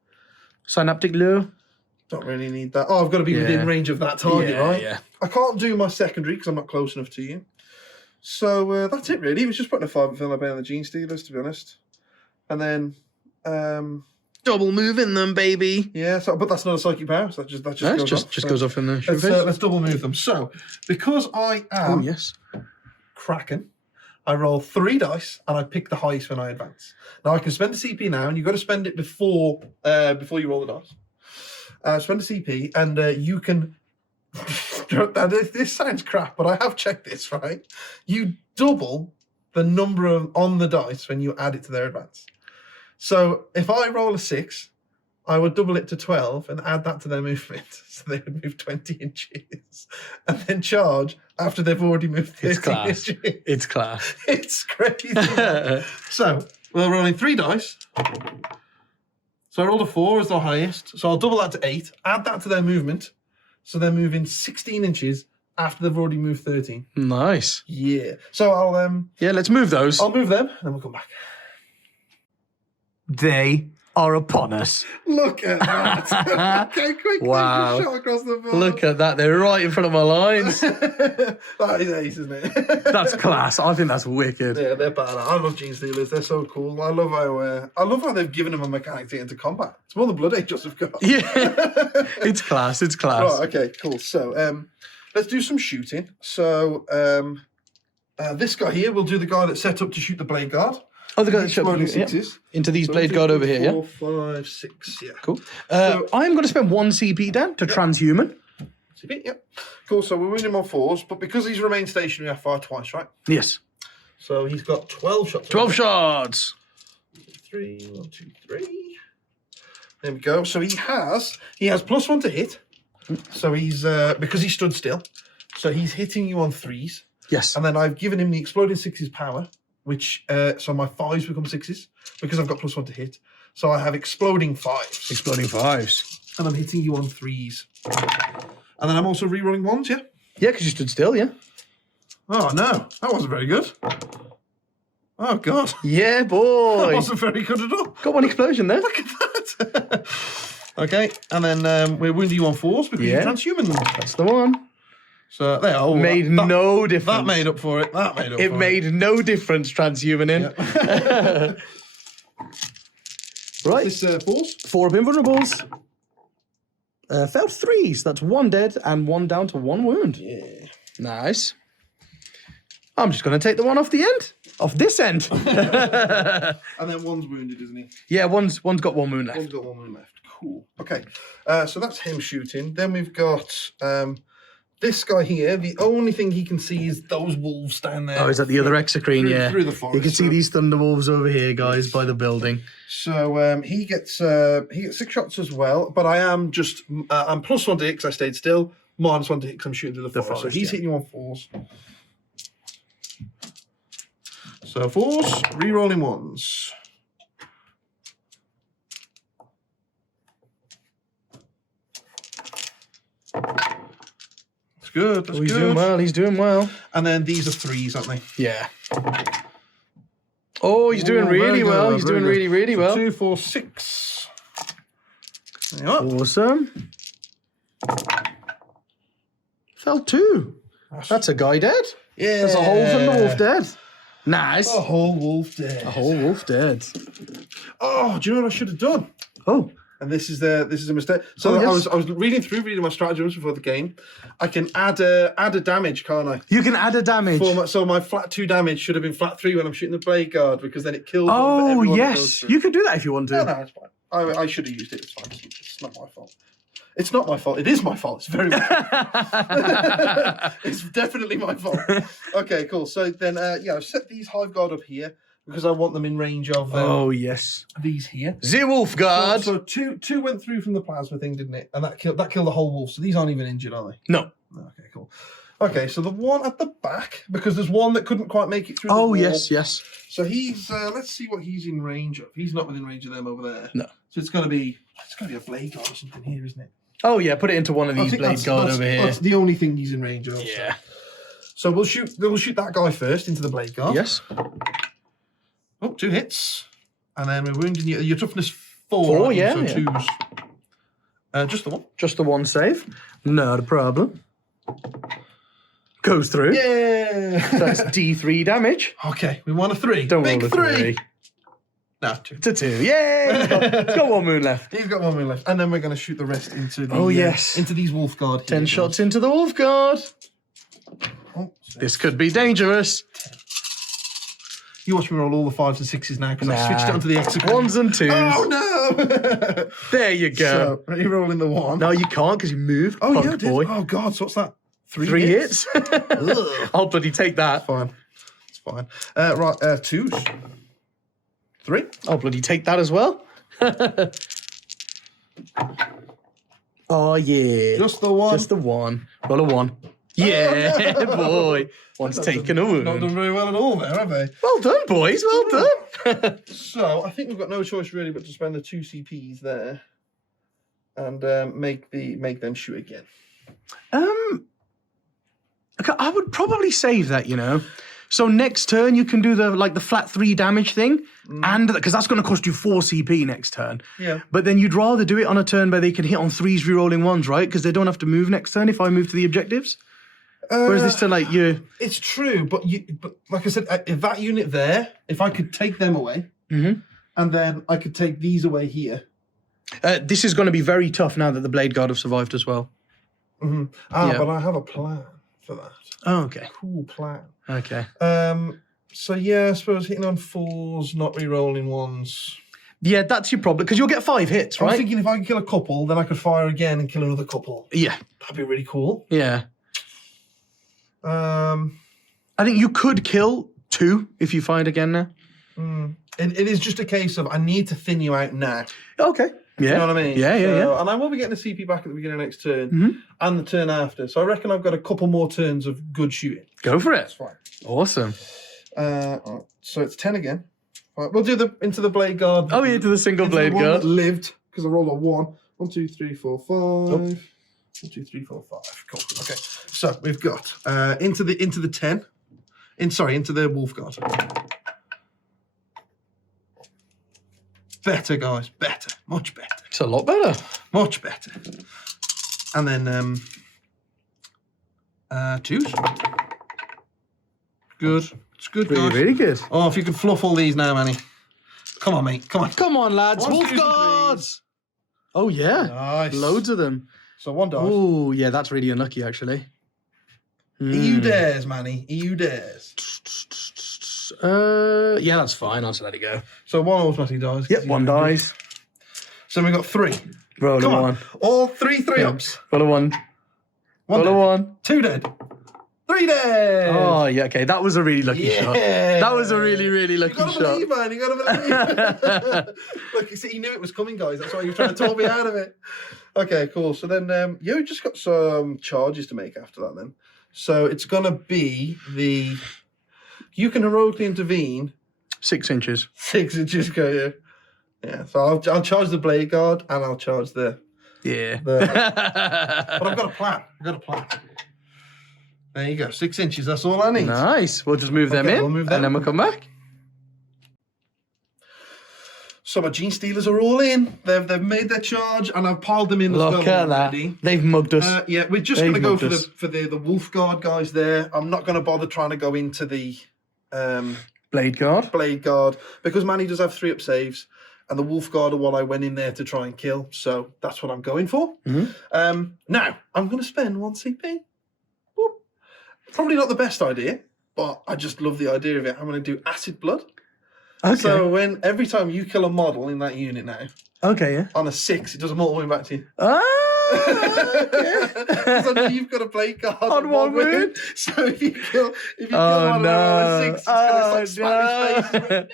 Synaptic Lure. Don't really need that. Oh, I've got to be within range of that target, right? Yeah. I can't do my secondary because I'm not close enough to you. So that's it, really. It was just putting a 5 and Philip on the Gene Stealers, to be honest. And then... Double moving them, baby. yeah, so, but that's not a psychic power. So that just goes off. Just goes off in the shoot Let's double move them. So, because I am Kraken, I roll 3 dice and I pick the highest when I advance. Now I can spend a CP now, and you've got to spend it before you roll the dice. Spend a CP, and you can. This sounds crap, but I have checked this, right? You double the number on the dice when you add it to their advance. So if I roll a 6, I would double it to 12 and add that to their movement, so they would move 20 inches, and then charge after they've already moved 30 inches. It's class. It's crazy. So we're rolling 3 dice. So I rolled a 4 as the highest. So I'll double that to 8, add that to their movement. So they're moving 16 inches after they've already moved 13. Nice. Yeah. So I'll let's move those. I'll move them and then we'll come back. They are upon us. Look at that. Okay, quick. Wow. Shot across the board. Look at that. They're right in front of my lines. That is ace, isn't it? That's class. I think that's wicked. Yeah, they're bad. I love Gene Stealers. They're so cool. I love how they've given them a mechanic to get into combat. It's more than Blood Angels have got. Yeah. It's class. It's class. Right, okay, cool. So let's do some shooting. So this guy here will do the guy that's set up to shoot the Blade Guard. Oh, the guy that Exploding shot Sixes. into these Blade Guard over here, 4, 5, 6, yeah. Cool. I'm going to spend 1 CP down to transhuman. CP, yep. Cool, so we're winning him on 4s, but because he's remained stationary, I fire twice, right? Yes. So he's got 12 shots. 12 shots. 3, 1, 2, 3. There we go. So he has +1 to hit. So he's because he stood still. So he's hitting you on 3s. Yes. And then I've given him the Exploding Sixes power. which so my 5s become 6s because I've got +1 to hit. So I have exploding 5s. Exploding 5s. And I'm hitting you on 3s. And then I'm also re-rolling 1s, yeah? Yeah, because you stood still, yeah. Oh, no. That wasn't very good. Oh, God. Yeah, That boy. wasn't very good at all. Got one explosion there. Look at that. Okay, and then we're wounding you on 4s because you're transhuman. That's the one. So there. Oh, made no difference. That made up for it. That made up It for made no difference, transhuman in. Yeah. Right. This 4s? 4 up invulnerables. Fell 3s. That's 1 dead and 1 down to 1 wound. Yeah. Nice. I'm just going to take the one off the end. Off this end. And then 1's wounded, isn't he? Yeah, one's got 1 wound left. 1's got 1 wound left. Cool. Okay. So that's him shooting. Then we've got this guy here. The only thing he can see is those wolves down there. Oh, is that the other exocrine? Yeah. Through the forest. You can see these Thunderwolves over here, guys, by the building. So he gets 6 shots as well, but I am just I'm +1 to hit because I stayed still, -1 to hit because I'm shooting through the forest. So he's hitting you on 4s. So 4s, re-rolling 1s. That's good. That's He's good. doing well. He's doing well. And then these are 3s, aren't they? Yeah. Oh, he's doing really well. He's doing really, really well. 2, 4, 6. There you are. Awesome. Fell 2. That's a guy dead. Yeah. That's a whole Thunderwolf dead. Nice. A whole wolf dead. A whole wolf dead. Oh, do you know what I should have done? Oh. And this is a mistake. So yes. I was reading my stratagems before the game. I can add a damage, can't I? You can add a damage. So my flat 2 damage should have been flat 3 when I'm shooting the blade guard because then it kills. Oh, everyone that goes yes. through. You can do that if you want to. No, it's fine. I should have used it. It's fine. It's not my fault. It's not my fault. It is my fault. It's very much. It's definitely my fault. Okay, cool. So then, I've set these hive guard up here because I want them in range of. Oh yes. These here. The wolf guard. So two went through from the plasma thing, didn't it? And that killed the whole wolf. So these aren't even injured, are they? No. Okay, cool. Okay, so the one at the back, because there's one that couldn't quite make it through. Oh the wall. yes. So he's let's see what he's in range of. He's not within range of them over there. No. So it's gonna be a blade guard or something here, isn't it? Oh yeah, put it into one of these blade guard over here. That's the only thing he's in range of. Yeah. So we'll shoot that guy first into the blade guard. Yes. Oh, 2 hits. And then we're wounding you. Your toughness 4. 4, yeah. So yeah. 2s. Just the one. Just the one save. Not a problem. Goes through. Yeah. So that's D3 damage. Okay, we want a 3. Don't Big roll a 3. No, 2. It's a 2. Yeah. It's got 1 moon left. He's got 1 wound left. And then we're going to shoot the rest into the... Oh, yes. Into these wolf guard. here. 10 shots into the wolf guard. Oh, This could be dangerous. you watch me roll all the 5s and 6s now because I switched it onto the execute. 1s and 2s. Oh, no! There you go. So, re-rolling the 1. No, you can't because you moved. Oh, punk yeah, I did. boy. Oh, God, so what's that? 3 hits. Ugh. I'll bloody take that. Fine. It's fine. Right, 2s. 3. I'll bloody take that as well. Oh, yeah. Just the 1. Just the 1. Roll a 1. Yeah, boy. One's taken a Not done wound. very well at all there, have they? Well done, boys. Well done. So, I think we've got no choice really but to spend the 2 CPs there and make them shoot again. Okay, I would probably save that, you know. So next turn you can do the flat 3 damage thing, and because that's going to cost you 4 CP next turn. Yeah. But then you'd rather do it on a turn where they can hit on 3s rerolling 1s, right? Because they don't have to move next turn if I move to the objectives. Whereas this turn, like you. It's true, but like I said, if that unit there, if I could take them away, and then I could take these away here. This is going to be very tough now that the Blade Guard have survived as well. Yeah. But I have a plan for that. Oh, okay. Cool plan. Okay. So yeah, I suppose hitting on 4s, not re-rolling 1s. Yeah, that's your problem because you'll get 5 hits, I was right? thinking if I could kill a couple, then I could fire again and kill another couple. Yeah. That'd be really cool. Yeah. I I think you could kill 2 if you fired again now. It is just a case of I need to thin you out now. Okay. Yeah. You know what I mean? Yeah, yeah. And I will be getting a CP back at the beginning of next turn and the turn after. So I reckon I've got a couple more turns of good shooting. Go for it. That's fine. Awesome. So it's 10 again. Right, we'll do the into the blade guard. Oh, yeah, to the single Into the blade one guard. that lived because I rolled a 1. 1, 2, 3, 4, 5. Oh. 1, 2, 3, 4, 5. Cool. Okay. So we've got into the 10. Into the wolf guard. Better, guys. Better. Much better. It's a lot better. Much better. And then 2s. Good. It's good, Really, guys. really good. Oh, if you could fluff all these now, Manny. Come on, mate. Come on. Come on, lads. 1, Wolf 2, 3. guards. Oh, yeah. Nice. Loads of them. So 1 dice. Oh, yeah, that's really unlucky, actually. EU dares, Manny. EU dares. Yeah, that's fine. I'll just let it go. So 1 automatically dies. Yep, 1 dies. So we've got 3. Roll Come a on. 1. All 3 3-ups. Roll a 1. 1 Roll a dead. 1. 2 dead. 3 dead. Oh, yeah, okay. That was a really lucky shot. That was a really, really lucky You gotta shot. believe, man. You gotta believe. Look, you see, he knew it was coming, guys. That's why he was trying to talk me out of it. Okay, cool. So then, you just got some charges to make after that. Then, so it's gonna be the. You can heroically intervene. 6 inches. 6 inches, go yeah. Yeah. So I'll charge the blade guard and I'll charge the. Yeah. But I've got a plan. There you go. 6 inches. That's all I need. Nice. We'll just move them in, we'll move them. and then we'll come back. So my Gene Stealers are all in. They've made their charge, and I've piled them in as well Look at that. already. They've mugged us. Yeah, we're just They've going to go mugged for us. the Wolf Guard guys there. I'm not going to bother trying to go into the Blade guard. Blade Guard because Manny does have 3-up saves, and the Wolf Guard are what I went in there to try and kill. So that's what I'm going for. Mm-hmm. Now I'm going to spend 1 CP. Whoop. Probably not the best idea, but I just love the idea of it. I'm going to do Acid Blood. Okay. So every time you kill a model in that unit now, Okay, yeah. on a 6, it does a mortal wound back to you. Ah, okay. Because I know you've got a blade guard On 1 wound. So if you kill Oh, one no. on a 6, it's going to smack his face. no.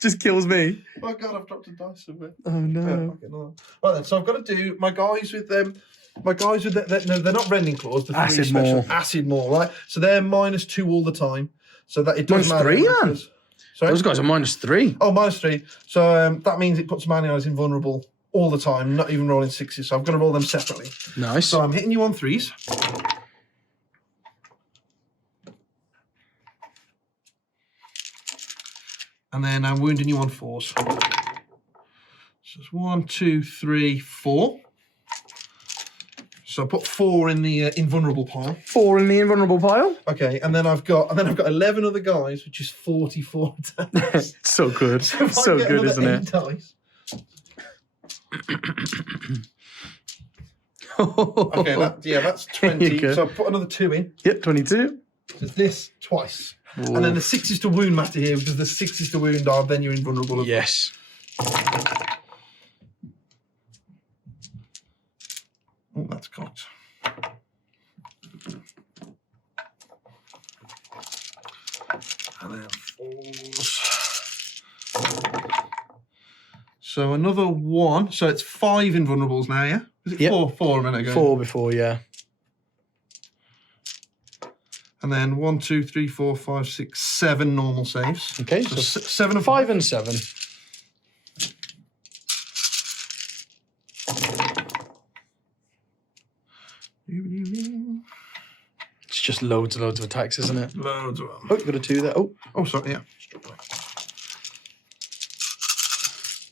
Just kills me. Oh god, I've dropped a dice somewhere. Oh, no. Fucking hell. Right then, so I've got to do my guys with them. My guys with no, they're not rending claws. The 3 Acid special maul. acid maul, right? So they're -2 all the time. So that it does Minus matter. 3, man. because- Sorry? Those guys are -3. Oh, -3. So that means it puts Manny eyes invulnerable all the time, not even rolling 6s. So I've got to roll them separately. Nice. So I'm hitting you on 3s. And then I'm wounding you on 4s. So it's 1, 2, 3, 4. So I put 4 in the invulnerable pile. 4 in the invulnerable pile. Okay, and then I've got 11 other guys, which is 44 dice. So good. So if I So get good, another isn't 8 it? dice. Okay, that's 20. go. So I put another 2 in. Yep, 22. So it's this twice. And then the 6 is to wound matter here because the 6 is to wound are then you're invulnerable. Yes. Oh, that's cocked. And then 4s. So another 1. So it's 5 invulnerables now, yeah? Was it Yep. 4? 4 a minute ago. 4 before, yeah. And then 1, 2, 3, 4, 5, 6, 7 normal saves. Okay, So so 7 and 5 and 7. It's just loads and loads of attacks, isn't it? Loads of them. Oh, got a 2 there. Oh, Oh, sorry, yeah.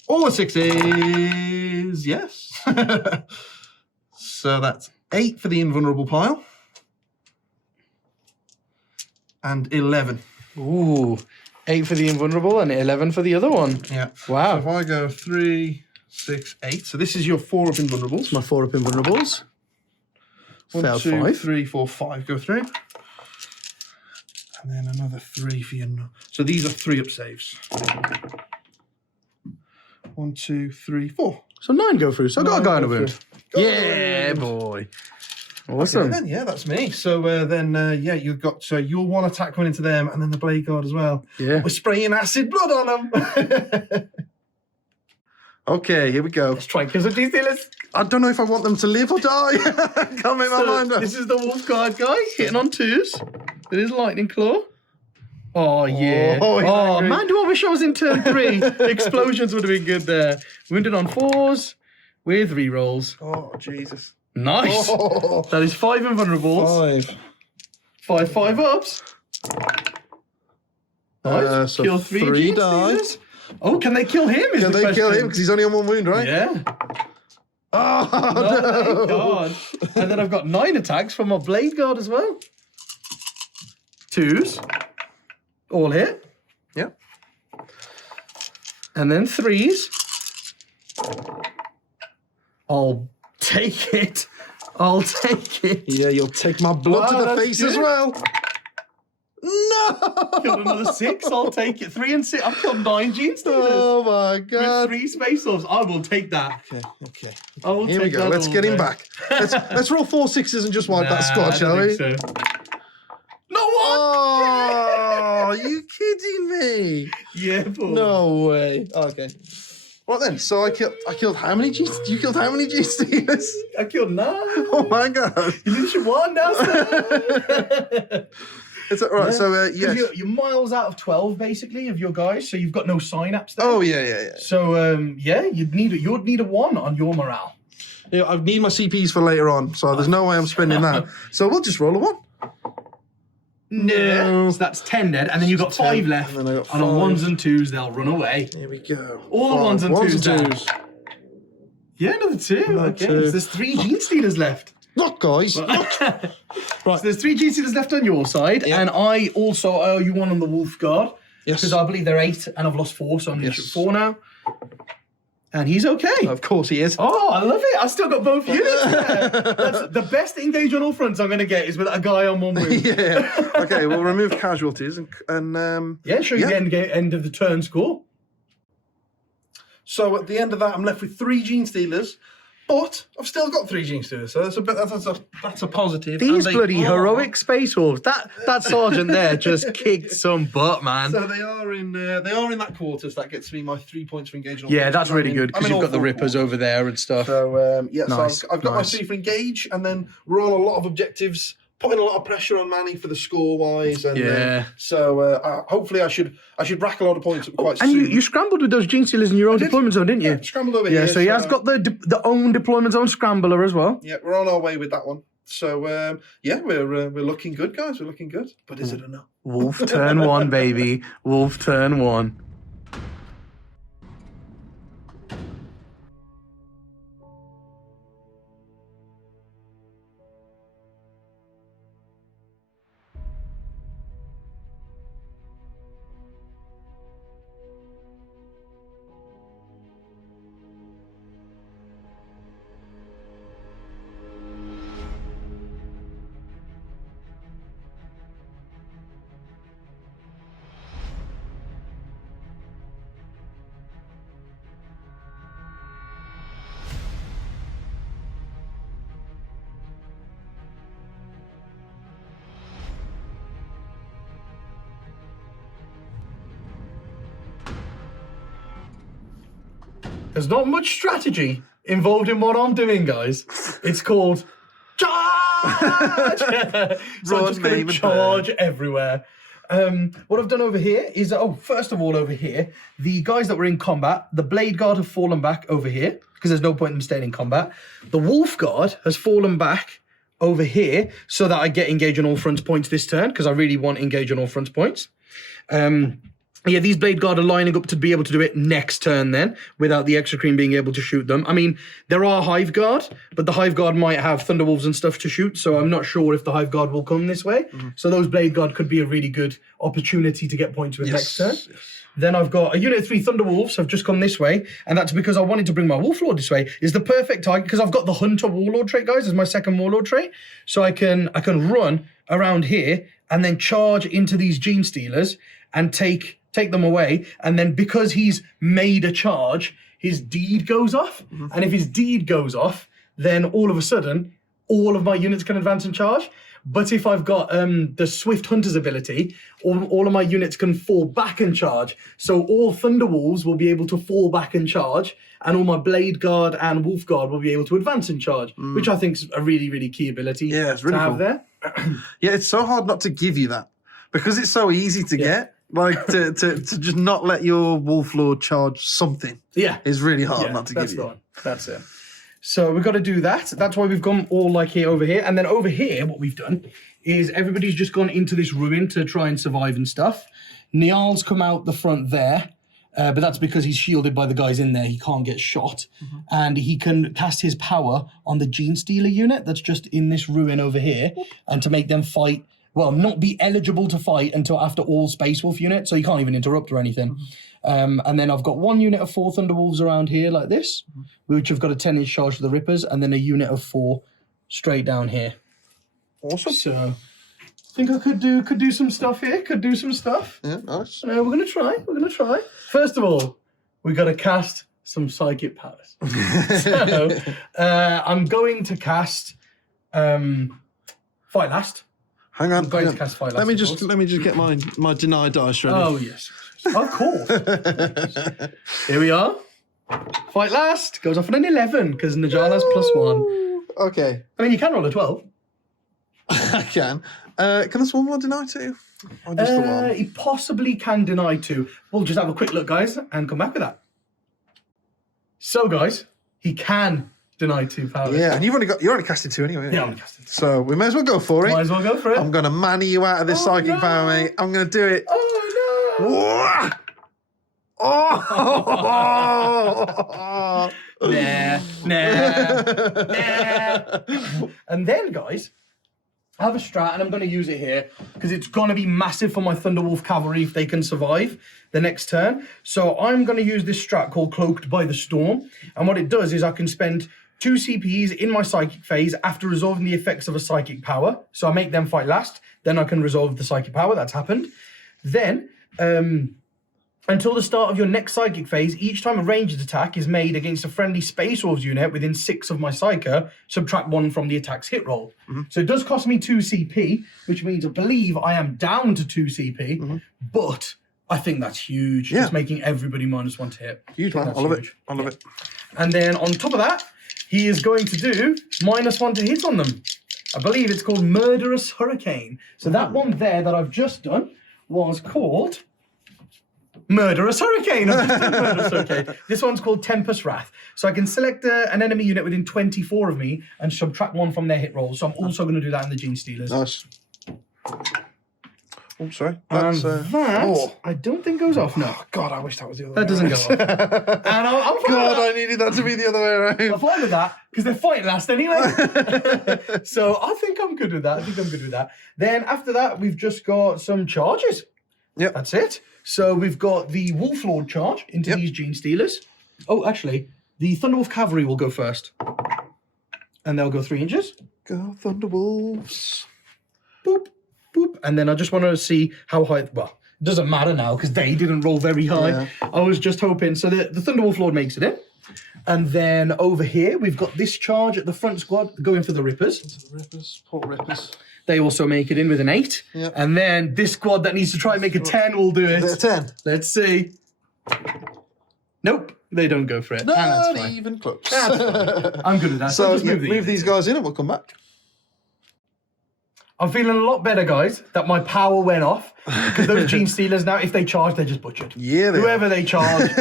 All the 6s, yes. So that's 8 for the invulnerable pile. And 11. ooh. 8 for the invulnerable and 11 for the other one. Yeah. Wow. So if I go 3, 6, 8. So this is your 4 up invulnerables. My 4 up invulnerables. 1, Failed 2, 5. 3, 4, 5 go through. And then another 3 for your... So these are 3-up saves. 1, 2, 3, 4. So 9 go through. So I got a 9 guy on a go wound. through. Yeah, boy. Awesome. Okay, then, yeah, that's me. So yeah, you've got your 1 attack coming into them, and then the blade guard as well. Yeah. We're spraying acid blood on them. Okay, here we go. Let's try because of these dealers. I don't know if I want them to live or die. Can't make my mind up. This is the wolf guard guy hitting on 2s with his lightning claw. Oh, yeah. Oh, he's angry. man, do I wish I was in turn 3. Explosions would have been good there. Wounded on 4s with rerolls. Oh, Jesus. Nice. Oh. That is 5 invulnerables. 5 ups. Nice. So kill 3 die. Genestealers. Oh, can they kill him? Can they kill him? Because he's only on 1 wound, right? Yeah. Oh, Oh, thank God. And then I've got 9 attacks from my Blade Guard as well. 2s. All hit. Yeah. And then 3s. I'll take it. I'll take it. Yeah, you'll take my blood Wow, to the that's face as good. well. No! Killed another 6. I'll take it. 3 and 6. I've killed 9 Genestealers. Oh my With God. 3 Space Wolves. I will take that. Okay. I will Here we take go. that Let's all get him day. back. Let's roll 4 6s and just wipe that Nah, squad, I shall don't we? think so. No one. Oh, are you kidding me? Yeah, boy. No way. Okay. What then? So I killed how many G? You killed how many G-Stealers? I killed 9. Oh my God. You lose your 1 now, sir. It's all right. So yes. You're miles out of 12 basically of your guys, so you've got no synapse there. Oh yeah. So you'd need a 1 on your morale. Yeah, I need my CPs for later on, so there's no way I'm spending that. So we'll just roll a 1. No. So that's 10 dead, and then you've got 10, 5 left. and then I got And on 5. 1s and 2s, they'll run away. Here we go. All the 1s and 2s down. Yeah, another 2. Another Okay. 2. So there's 3 Genestealers left. Look, guys. Look. So there's 3 Genestealers left on your side, Yeah. and I also owe you 1 on the Wolf Guard. Yes. Because I believe they're 8, and I've lost 4, so I'm going to Yes. shoot 4 now. And he's okay. Of course he is. Oh, I love it. I still got both units there. That's the best engage on all fronts I'm going to get is with a guy on 1 wound. Yeah. Okay, we'll remove casualties and Show you the end of the turn score. So at the end of that, I'm left with 3 Genestealers, but I've still got 3 Genestealers, so that's a positive. These And they bloody are- heroic Space Wolves. That sergeant there just kicked some butt, man. So they are in that quarter, so that gets me my 3 points for engaging. Yeah, that's really good I'm because in you've all got the 4 Rippers quarters. over there and stuff. So Nice, so I've got nice. my 3 for engage, and then we're on a lot of objectives, putting a lot of pressure on Manny for the score wise, and Yeah. so hopefully I should rack a lot of points up quite And soon. you scrambled with those Genestealers in your own did. deployment zone, didn't you? Yeah, scrambled over Yeah, here. so he has got the own deployment zone scrambler as well. Yeah, we're on our way with that one. So we're looking good, guys. We're looking good. But is it enough? Wolf turn 1, baby. Wolf turn 1. There's not much strategy involved in what I'm doing, guys. It's called charge. So I'm just going to charge everywhere. What I've done over here is, first of all, over here, the guys that were in combat, the Blade Guard have fallen back over here because there's no point in them staying in combat. The Wolf Guard has fallen back over here so that I get engage on all fronts points this turn because I really want engage on all fronts points. Yeah, these Blade Guard are lining up to be able to do it next turn then, without the Extra Cream being able to shoot them. I mean, there are Hive Guard, but the Hive Guard might have Thunderwolves and stuff to shoot, so I'm not sure if the Hive Guard will come this way. So those Blade Guard could be a really good opportunity to get points with next turn. Yes. Then I've got a Unit 3 Thunderwolves have just come this way, and that's because I wanted to bring my Wolflord this way. It's the perfect target, because I've got the Hunter Warlord trait, guys, as my second Warlord trait. So I can run around here, and then charge into these Genestealers, and take them away, and then because he's made a charge, his deed goes off, and if his deed goes off, then all of a sudden, all of my units can advance and charge. But if I've got the Swift Hunter's ability, all of my units can fall back and charge. So all Thunderwolves will be able to fall back and charge, and all my Blade Guard and Wolf Guard will be able to advance and charge, which I think is a really, really key ability Yeah, it's really to have cool. there. Yeah, it's so hard not to give you that. because it's so easy to get. Like to just not let your Wolf Lord charge something. Yeah, is really hard not to give that's you. the one. That's it. So we've got to do that. That's why we've gone all like here over here, and then over here, what we've done is everybody's just gone into this ruin to try and survive and stuff. Njal's come out the front there. But that's because he's shielded by the guys in there. He can't get shot. And he can cast his power on the Gene Stealer unit that's just in this ruin over here. And to make them fight, well, not be eligible to fight until after all Space Wolf units. So you can't even interrupt or anything. And then I've got one unit of 4 Thunderwolves around here like this, which have got a 10-inch charge for the Rippers. And then a unit of 4 straight down here. Awesome. So I think I could do some stuff here. Could do some stuff. Yeah, nice. We're gonna try. We're gonna try. First of all, we got to cast some psychic powers. So I'm going to cast Fight Last. Hang on. I'm going to cast Fight Last. Let me just get my deny dice ready. Oh yes. Of course. Here we are. Fight Last goes off on an 11 because Njal has +1. Okay. I mean, you can roll a 12. I can. Can the Swarmlord deny 2? Or just the one? He possibly can deny 2. We'll just have a quick look, guys, and come back with that. So, guys, he can deny 2 powers. Yeah, and you already casted 2 anyway. Yeah, I'm casted 2. So we may as well go for it. Might as well go for it. I'm gonna manny you out of this psychic power, mate. I'm gonna do it. Oh no! Oh! Nah. And then, guys, I have a strat, and I'm going to use it here because it's going to be massive for my Thunderwolf Cavalry if they can survive the next turn. So I'm going to use this strat called Cloaked by the Storm. And what it does is I can spend 2 CPs in my psychic phase after resolving the effects of a psychic power. So I make them fight last. Then I can resolve the psychic power. That's happened. Then, until the start of your next psychic phase, each time a ranged attack is made against a friendly Space Wolves unit within 6 of my Psyker, subtract 1 from the attack's hit roll. So it does cost me 2 CP, which means I believe I am down to 2 CP, but I think that's huge. Yeah. It's making everybody -1 to hit. Huge, man. I love it. I love it. And then on top of that, he is going to do -1 to hit on them. I believe it's called Murderous Hurricane. So that one there that I've just done was called Murderous Hurricane. I've just done Murderous Hurricane. This one's called Tempest Wrath. So I can select an enemy unit within 24 of me and subtract 1 from their hit roll. So I'm also going to do that in the Gene Stealers. Nice. Oh, sorry. And That's, that, I don't think goes off, no. Oh, God, I wish that was the other That way doesn't go around. off. And I'm fine God, with that. I needed that to be the other way around. I'm fine with that, because they're fighting last anyway. So I think I'm good with that. Then after that, we've just got some charges. Yep. That's it. So we've got the Wolf Lord charge into these Gene Stealers. Oh, actually, the Thunderwolf Cavalry will go first. And they'll go 3 inches. Go Thunderwolves. Boop, boop. And then I just want to see how high... Well, it doesn't matter now, because they didn't roll very high. Yeah. I was just hoping... So the Thunderwolf Lord makes it in. And then over here, we've got this charge at the front squad going for the Rippers. The Rippers. Poor Rippers. They also make it in with an 8. Yep. And then this squad that needs to try and make a 10 will do it. Is it a 10? Let's see. Nope, they don't go for it. Not And that's fine. even close. That's fine. I'm good with that. So just move these guys in and we'll come back. I'm feeling a lot better, guys, that my power went off. Because those Gene Stealers now, if they charge, they're just butchered. Yeah, they Whoever are. they charge,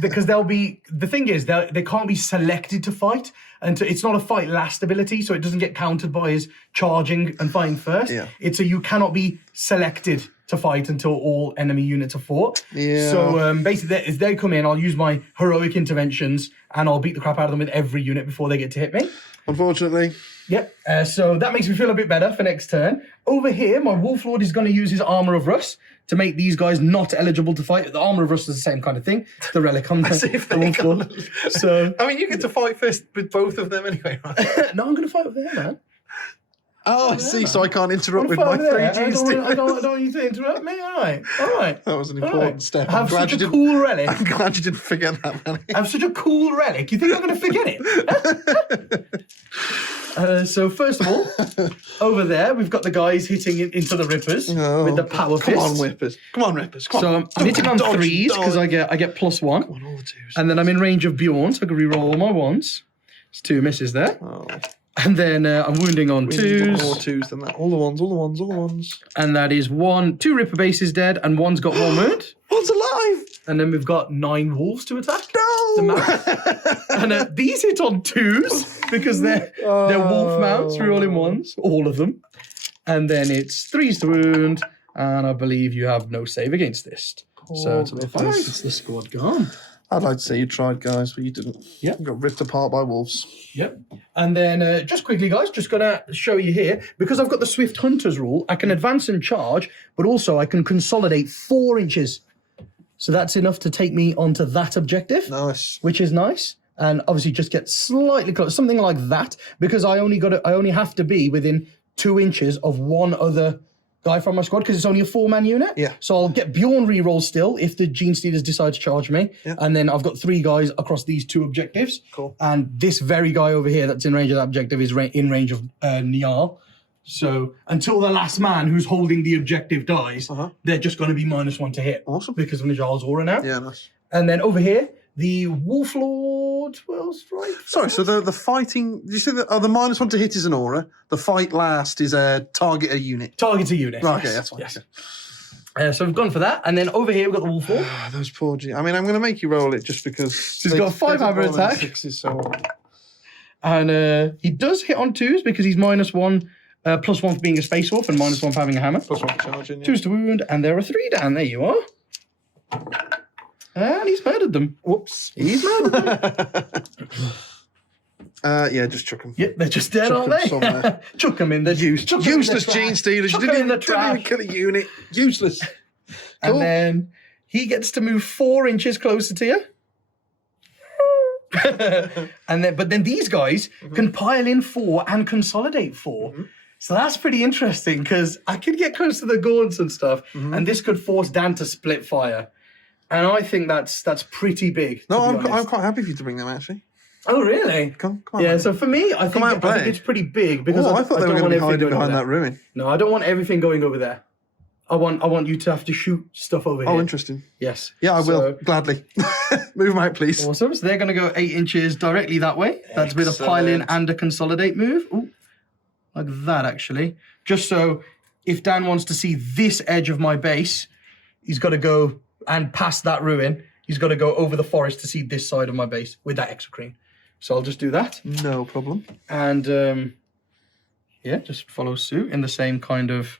because they'll be... The thing is, they can't be selected to fight. And it's not a fight last ability, so it doesn't get countered by his charging and fighting first. Yeah. It's you cannot be selected to fight until all enemy units are fought. Yeah. So basically, if they come in, I'll use my heroic interventions and I'll beat the crap out of them with every unit before they get to hit me. Unfortunately. Yep. So that makes me feel a bit better for next turn. Over here, my Wolf Lord is going to use his Armor of Rust to make these guys not eligible to fight. The Armor of Rust is the same kind of thing. It's the relic on the Wolf Lord. So I mean, you get to fight first with both of them anyway, right? no, I'm going to fight over there, man. Oh, I see. So I can't I'm interrupt gonna with my fight over 3 there. Gene I don't Stealers. want you to interrupt me. All right. All right. That was an All important right. step. I have I'm glad such you a didn't. cool relic. I'm glad you didn't forget that, man. I have such a cool relic. You think I'm going to forget it? So first of all, over there, we've got the guys hitting into the Rippers with the power fist. Come on, Rippers. Come on, Rippers. Come So on. I'm hitting on Dodge, 3s because dodge. I get +1. Come on, all the 2s. And then I'm in range of Bjorn, so I can reroll all my 1s. It's 2 misses there. Oh. And then I'm wounding on twos. More twos than that. All the ones. And that is 2 Ripper bases dead, and one's got 1 wound. One's alive! And then we've got 9 wolves to attack. No! The mounts. And these hit on 2s because they're wolf mounts, rerolling 1s, all of them. And then it's 3s to wound, and I believe you have no save against this. So it's about 5. It's the squad gone. I'd like to say you tried, guys, but you didn't. Yeah. You got ripped apart by wolves. Yep. And then just quickly, guys, just going to show you here, because I've got the Swift Hunters rule, I can advance and charge, but also I can consolidate 4 inches. So that's enough to take me onto that objective. Nice. Which is nice. And obviously just get slightly close, something like that, because I only have to be within 2 inches of one other guy from my squad, because it's only a 4-man unit. Yeah. So I'll get Bjorn reroll still if the Gene Stealers decide to charge me. Yeah. And then I've got 3 guys across these 2 objectives. Cool. And this very guy over here that's in range of that objective is in range of Njal. So until the last man who's holding the objective dies, they're just going to be -1 to hit. Awesome. Because of Njal's aura now. Yeah, nice. And then over here, the Wolf Lord will strike. Sorry, so the fighting, did you say that the -1 to hit is an aura, the fight last is a target a unit. Target a unit. Right, yes. okay, that's fine. Yes. So we've gone for that. And then over here, we've got the Wolf Lord. Those poor I mean, I'm going to make you roll it just because. He's got a 5 hammer attack. 6s, so. And he does hit on 2s because he's -1, +1 for being a space wolf and -1 for having a hammer. +1 for charging. 2s to wound, and there are 3 down. There you are. And he's murdered them. Whoops. He's murdered them. Yeah, just chuck them. Yep, they're just dead, Chuck aren't 'em they? somewhere. Chuck them in the juice. Useless Gene Stealers. You Chuck 'em in didn't the even trash. kill a unit. Useless. And Cool. then he gets to move 4 inches closer to you. But then these guys can pile in 4 and consolidate 4. So that's pretty interesting because I could get close to the gaunts and stuff, and this could force Dan to split fire. And I think that's pretty big. No, to be I'm honest. quite happy for you to bring them, actually. Oh, really? Come on. Yeah, man. so for me, I think, out and play. it's pretty big because I thought they were don't going to be want everything hiding going over behind there. that ruin. No, I don't want everything going over there. I want you to have to shoot stuff over here. Oh, interesting. Yes. Yeah, I will. So- Gladly. Move them out, please. Awesome. So they're going to go 8 inches directly that way. That's with a pile in and a consolidate move. Ooh, like that, actually. Just so if Dan wants to see this edge of my base, he's got to go and past that ruin. He's got to go over the forest to see this side of my base with that exocrine. So I'll just do that. No problem. And yeah, just follow suit in the same kind of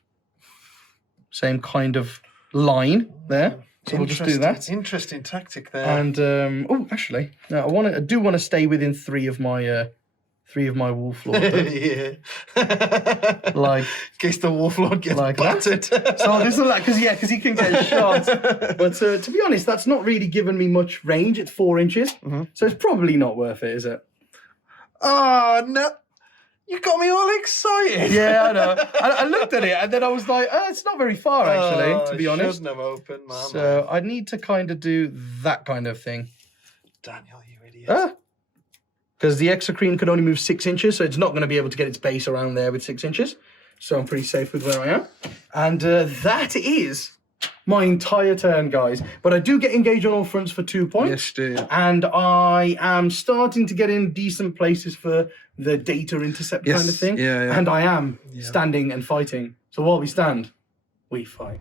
line there. So we'll just do that. Interesting tactic there. And oh, actually, no, I do want to stay within 3 of my wolf lord. Yeah. Like, in case the wolf lord gets like battered. so this is like because he can get shot. But to be honest, that's not really given me much range. It's 4 inches, so it's probably not worth it, is it? Oh no! You got me all excited. Yeah, I know. I looked at it and then I was like, it's not very far actually, to be honest. Shouldn't have opened, man. So I need to kind of do that kind of thing. Daniel, you idiot. Because the exocrine can only move 6 inches, so it's not going to be able to get its base around there with 6 inches. So I'm pretty safe with where I am. And that is my entire turn, guys. But I do get engaged on all fronts for 2 points. Yes, dear. And I am starting to get in decent places for the data intercept kind of thing. Yeah, yeah. And I am standing and fighting. So while we stand, we fight.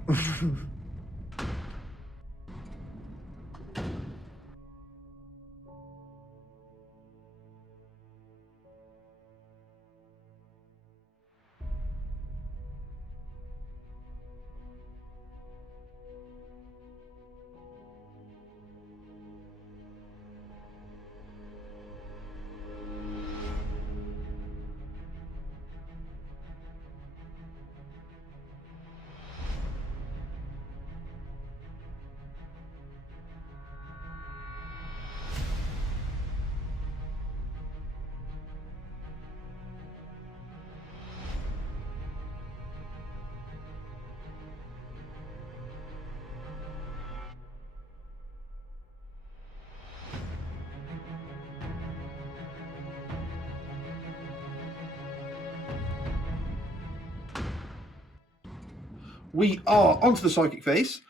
We are onto the psychic phase.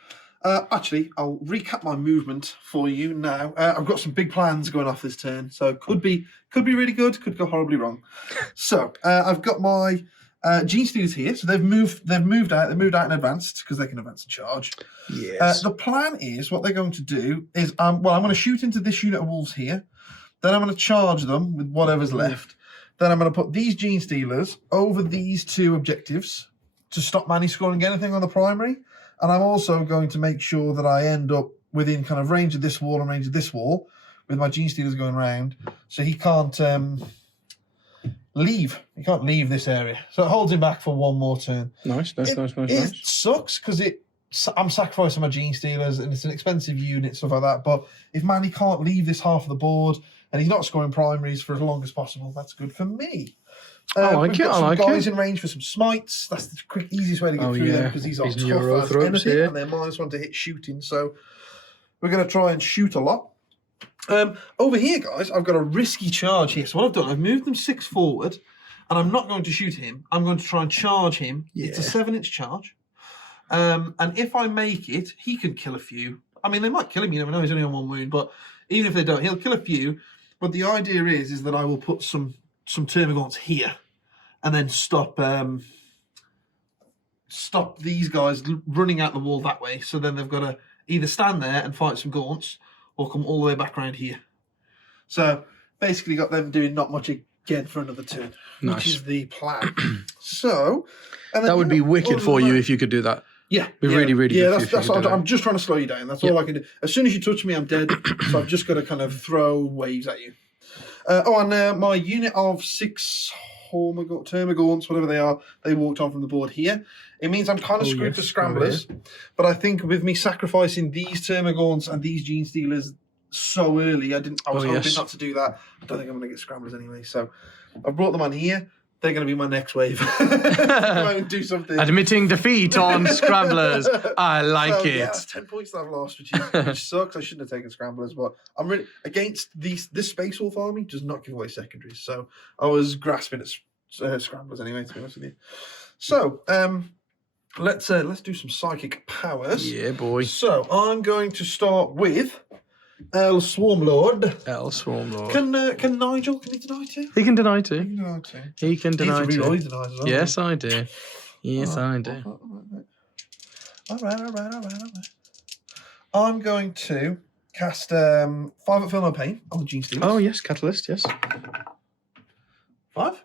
Actually, I'll recap my movement for you now. I've got some big plans going off this turn, so could be really good, could go horribly wrong. So I've got my Gene Stealers here. So they've moved out. They moved out and advanced because they can advance and charge. Yes. The plan is what they're going to do is I'm going to shoot into this unit of wolves here. Then I'm going to charge them with whatever's left. Then I'm going to put these Gene Stealers over these two objectives to stop Manny scoring anything on the primary. And I'm also going to make sure that I end up within kind of range of this wall and range of this wall with my Gene Stealers going round. So he can't leave. He can't leave this area. So it holds him back for one more turn. Nice. It sucks because I'm sacrificing my Gene Stealers and it's an expensive unit, stuff like that. But if Manny can't leave this half of the board and he's not scoring primaries for as long as possible, that's good for me. I like we've it. got I some like guys it. in range for some smites. That's the quick, easiest way to get through them because these are These tough as neurothropes, anything, yeah. and they're -1 to hit shooting. So we're going to try and shoot a lot. Over here, guys, I've got a risky charge here. So what I've done, I've moved them 6 forward, and I'm not going to shoot him. I'm going to try and charge him. Yeah. It's a 7-inch charge. And if I make it, he can kill a few. I mean, they might kill him. You never know. He's only on 1 wound, but even if they don't, he'll kill a few. But the idea is that I will put some termagants here, and then stop these guys running out the wall that way. So then they've got to either stand there and fight some gaunts, or come all the way back around here. So basically, got them doing not much again for another turn, which is the plan. So, and then, That would be wicked for you if you could do that. Yeah, Be really good. Yeah, if you that's could do I'm just trying to slow you down. That's all I can do. As soon as you touch me, I'm dead. So I've just got to kind of throw waves at you. And my unit of 6 termagants, whatever they are, they walked on from the board here. It means I'm kind of screwed for scramblers. But I think with me sacrificing these termagants and these Gene Stealers so early, I was hoping not to do that. I don't think I'm going to get scramblers anyway. So I've brought them on here. They're going to be my next wave. Try and do something. Admitting defeat on Scramblers. I like it. Yeah, that's 10 points that I've lost, which sucks. I shouldn't have taken Scramblers, but I'm really against this Space Wolf army does not give away secondaries. So I was grasping at Scramblers anyway, to be honest with you. So let's do some psychic powers. Yeah, boy. So I'm going to start with Swarmlord. Swarmlord. Can Njal, can he deny too? He can deny too. He can deny too. He can deny too. He denies as well. Yes, I do. Yes, I do. All right. I'm going to cast 5 at Feel No Pain on the Gene Stealers. Oh, yes, Catalyst, yes. 5?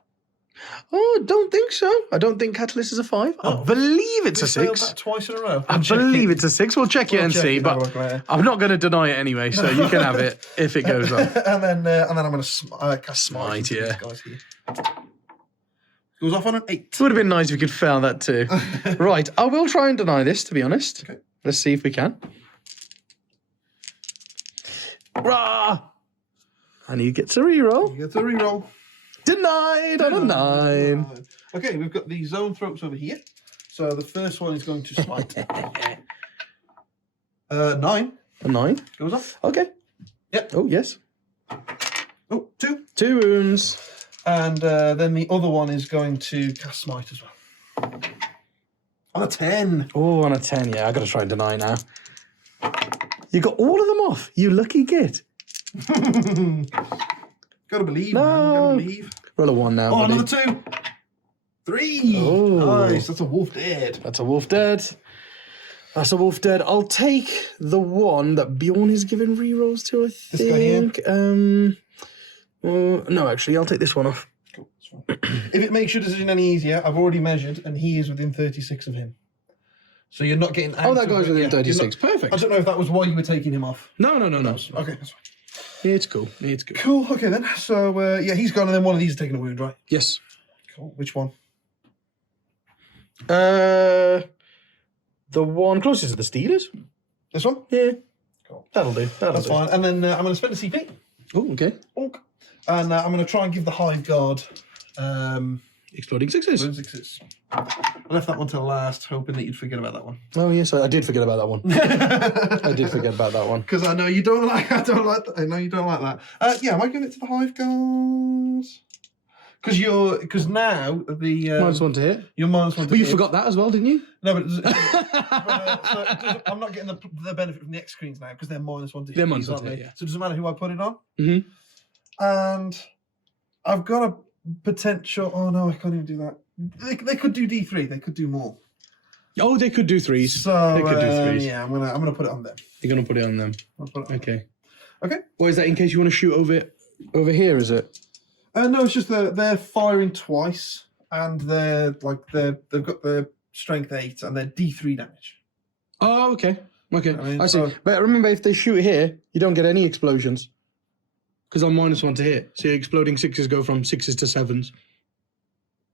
Oh, don't think so. I don't think Catalyst is a 5. I believe it's a 6. That twice in a row. I believe it's a 6. We'll check it and see, have a look but later. I'm not going to deny it anyway, so you can have it if it goes off. and then I'm going to cast Smite, into yeah. these guys here. Goes off on an 8. It would have been nice if we could fail that too. Right, I will try and deny this, to be honest. Okay. Let's see if we can. Rah! And he gets a reroll. You get the reroll. Denied on a 9. Okay, we've got the zone throats over here. So the first one is going to smite. 9. A 9. Goes off. Okay. Yep. Oh, yes. Oh, 2. 2 wounds. And then the other one is going to cast smite as well. On a 10. Oh, on a 10, yeah. I got to try and deny now. You got all of them off. You lucky git. Gotta believe, No. man. Gotta believe. Roll a 1 now, Oh, buddy. another 2. 3. Oh. Nice. That's a wolf dead. That's a wolf dead. That's a wolf dead. I'll take the one that Bjorn is giving rerolls to, I This guy here? think. No, actually, I'll take this one off. Cool. That's fine. If it makes your decision any easier, I've already measured, and he is within 36 of him. So you're not getting. Oh, that guy's within you're 36. not- Perfect. I don't know if that was why you were taking him off. No. Okay, that's fine. It's cool. It's good. Cool. Okay then. So yeah, he's gone, and then one of these is taking a wound, right? Yes. Cool. Which one? The one closest to the Steelers. This one? Yeah. Cool. That'll do. That's fine. And then I'm going to spend a CP. Oh, okay. Bonk. And I'm going to try and give the Hive Guard Exploding 6s. 6s. I left that one till last, hoping that you'd forget about that one. Oh, yes, I did forget about that one. I did forget about that one. Because I know you don't like. I know you don't like that. Yeah, am I giving it to the Hive Guards? Because now the -1 to hit. you're -1 to But you hit. forgot that as well, didn't you? No, but, I'm not getting the benefit from the X screens now because they're -1 to hit. They're these, -1 aren't to they? hit, yeah. So it doesn't matter who I put it on. Mhm. And I've got a potential. Oh no, I can't even do that. They could do D3. They could do more. Oh, they could do 3s. So They could do 3s. yeah, I'm gonna put it on them. You're gonna put it on them. I'll put it on Okay. Okay. What is that? In case you want to shoot over here, is it? No, it's just they're firing twice, and they've got their strength 8 and they're D3 damage. Oh, okay. Okay. I mean, I see. so- But remember, if they shoot here, you don't get any explosions. Because I'm -1 to hit. So your exploding 6s go from 6s to 7s.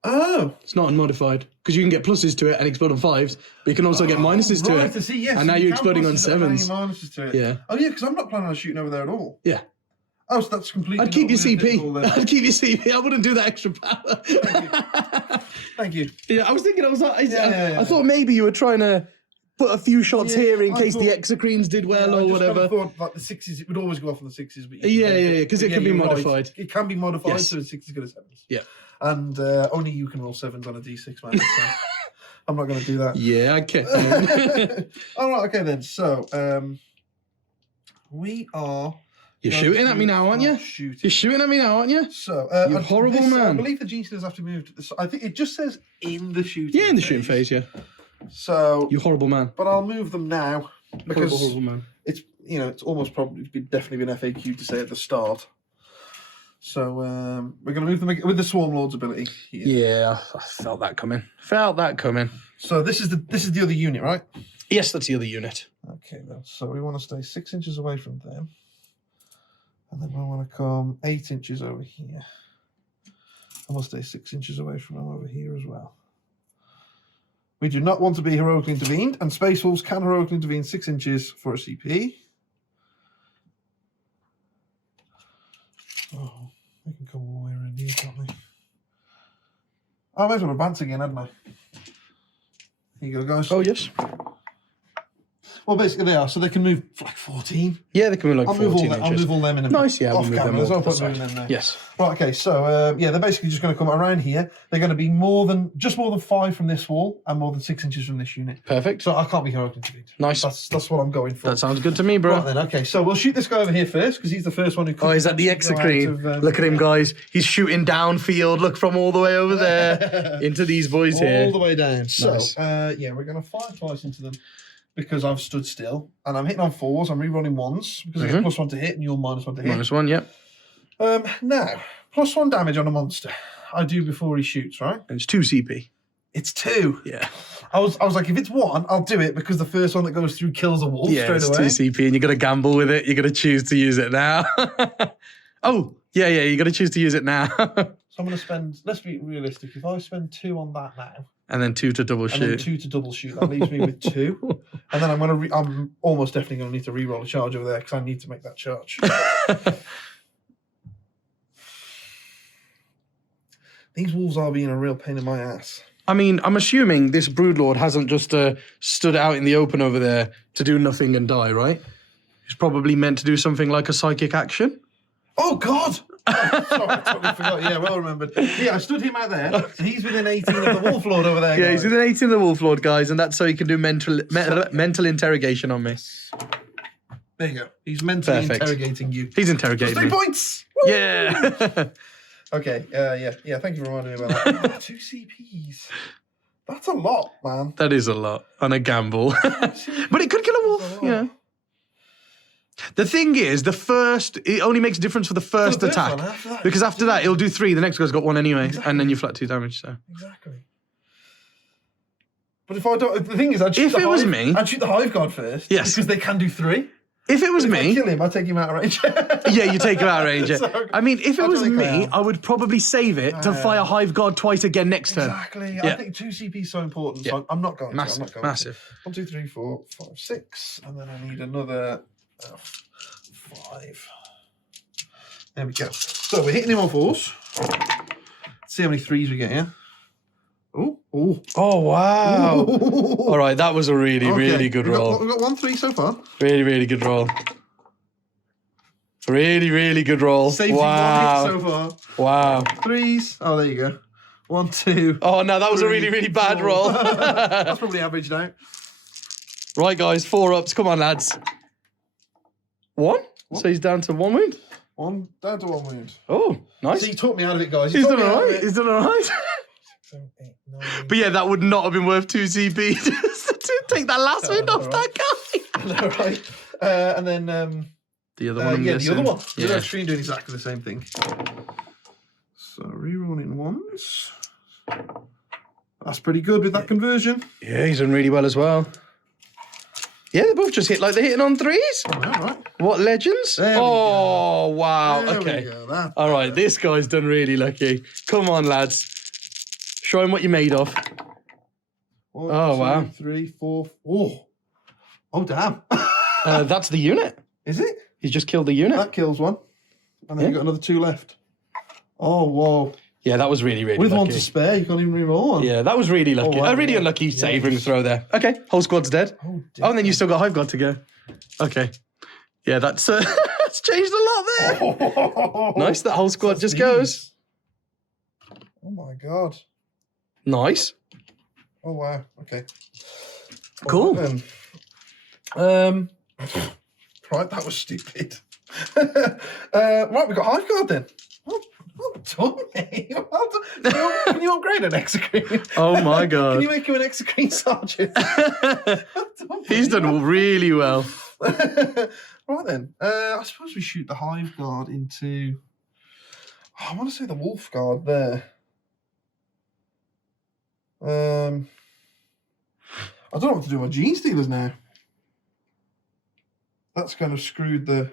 Oh, It's not unmodified. Because you can get pluses to it and explode on 5s, but you can also get minuses to right, it. I see, yes. And now you you're can exploding on pluses it and then 7s. minuses to it. Yeah. Oh yeah, because I'm not planning on shooting over there at all. Yeah. Oh, so that's completely. I'd keep not your what we did CP. all then. I'd keep your CP. I wouldn't do that extra power. Thank you. Yeah, I was thinking, I Yeah. thought maybe you were trying to put a few shots Yeah, here in I case the thought- exocrines did well I or just kind whatever. of thought like the 6s, it would always go off on the 6s, but Yeah, because it can be you're right. modified. It can be modified, Yes. so 6s go to 7s. Yeah. And only you can roll 7s on a D6, man. So I'm not going to do that. Yeah, I can. All right, okay then. So we are. You're shooting at me now, aren't you? Shooting. You're shooting at me now, aren't you? So, You horrible I man. believe the GC have to move to this. I think it just says in the shooting. Yeah, in the shooting phase, yeah. So, You horrible man. but I'll move them now because Horrible man. it's it's almost probably definitely been FAQ to say at the start. So we're going to move them with the Swarmlord's ability here. Yeah, I felt that coming. Felt that coming. So this is the other unit, right? Yes, that's the other unit. Okay, then. So we want to stay 6 inches away from them. And then we want to come 8 inches over here. And we'll stay 6 inches away from them over here as well. We do not want to be heroically intervened, and Space Wolves can heroically intervene 6 inches for a CP. Oh, they can come all the way around here, can't they? I might as well advance again, hadn't I? Here you go, guys. Oh, yes. Well, basically they are, so they can move like 14. Yeah, they can move like I'll 14 I'll inches. move all them in a Nice, yeah, we'll off move camera. them There's no all to the point moving side. them there. Yes. Right, okay, so yeah, they're basically just going to come around here. They're going to be just more than 5 from this wall and more than 6 inches from this unit. Perfect. So I can't be heroically intervened. Nice. That's what I'm going for. That sounds good to me, bro. Right then, okay, so we'll shoot this guy over here first because he's the first one who. Oh, he's at the exocrine. Look at him, guys. He's shooting downfield. Look from all the way over there into these boys here. all the way down. So Nice. yeah, we're going to fire twice into them because I've stood still and I'm hitting on 4s. I'm rerolling 1s because I get +1 to hit and you're -1 to hit. -1, yep. Now, +1 damage on a monster. I do before he shoots, right? And it's 2 CP. It's 2. Yeah. I was like, if it's 1, I'll do it because the first one that goes through kills a wolf Yeah, straight it's away. 2 CP and you got to gamble with it. You got to choose to use it now. Oh, yeah, you got to choose to use it now. So I'm going to spend, let's be realistic, if I spend 2 on that now, and then 2 to double and then shoot. 2 to double shoot, that leaves me with 2. And then I'm almost definitely going to need to re-roll a charge over there because I need to make that charge. These wolves are being a real pain in my ass. I mean, I'm assuming this Broodlord hasn't just stood out in the open over there to do nothing and die, right? He's probably meant to do something like a psychic action. Oh, God! Oh, sorry, I totally forgot. Yeah, well remembered. Yeah, I stood him out there. And he's within 18 of the Wolf Lord over there. Yeah, guys. he's within 18 of the Wolf Lord, guys, and that's so he can do mental interrogation on me. There you go. He's mentally Perfect. interrogating you. He's interrogating 3 me. points! Woo! Yeah. Okay, yeah. Thank you for reminding me about that. 2 CPs. That's a lot, man. That is a lot on a gamble. But it could kill a wolf, you know. The thing is, it only makes a difference for the first For the first attack. one, after that, Because after that, it'll do 3. The next guy's got 1 anyway. Exactly. And then you flat 2 damage, so. Exactly. But if I don't, the thing is, I'd If it was me- I'd shoot the Hive God first. Yes. Because they can do 3. If it was If I me, kill him, I'd take him out of range. yeah, you take him out of range. Yeah. So, I mean, if it that's was what they me, can. I would probably save it to fire Hive God twice again next turn. Exactly. I Yeah. think 2 CP is so important. Yeah. So I'm not going Massive, to. I'm not going massive. To. 1, 2, 3, 4, 5, 6. And then I need another 5. There we go. So we're hitting him on 4s. Let's see how many 3s we get here. Oh. Oh, wow. All right, that was a really, really good roll. We've got 1 3 so far. Really, really good roll. Really, really good roll. Saves you wow. 1 hit so far. Wow. 3s. Oh, there you go. 1, 2. Oh, no, that was a really, really bad roll. That's probably averaged out. Right, guys, 4 ups. Come on, lads. 1? So he's down to 1 wound? 1 down to 1 wound. Oh, nice. So he took me out of it, guys. He's done all right. He's He's done all right. 7, 8, 9. But yeah, that would not have been worth 2 CP to take that last wind off that guy. All right. And then The other one. the other one. The Yeah. other screen doing exactly the same thing. So rerolling 1s. That's pretty good with that conversion. Yeah, he's done really well as well. Yeah, they both just hit like they're hitting on 3s. All right. What legends? There we oh, wow. There okay. we go. That. All right, this guy's done really lucky. Come on, lads. Show him what you're made of. 1, Oh, 2, wow. 3, 4. Oh, damn. That's the unit. Is it? He's just killed the unit. That kills one. And then Yeah. you've got another 2 left. Oh, whoa. Yeah, that was really, really With lucky. 1 to spare, you can't even reroll one. Yeah, that was really lucky. Oh, wow, A really yeah. unlucky saving throw there. Okay, whole squad's dead. Oh, Oh, and then you still got Hive God to go. Okay. Yeah, that's that's changed a lot there. Nice, that whole squad just goes. Oh, my God. Nice. Oh, wow. Okay. Cool. Well, then. Right, that was stupid. Right, we got Hive Guard then. Well done, mate. Well done. Can you upgrade an Execrete? Oh my Can god. you make him an Execrete Sergeant? Well done, He's mate. done really well. Right then, I suppose we shoot the Hive Guard into. I want to say the Wolf Guard there. I don't know what to do with Gene Stealers now. That's kind of screwed the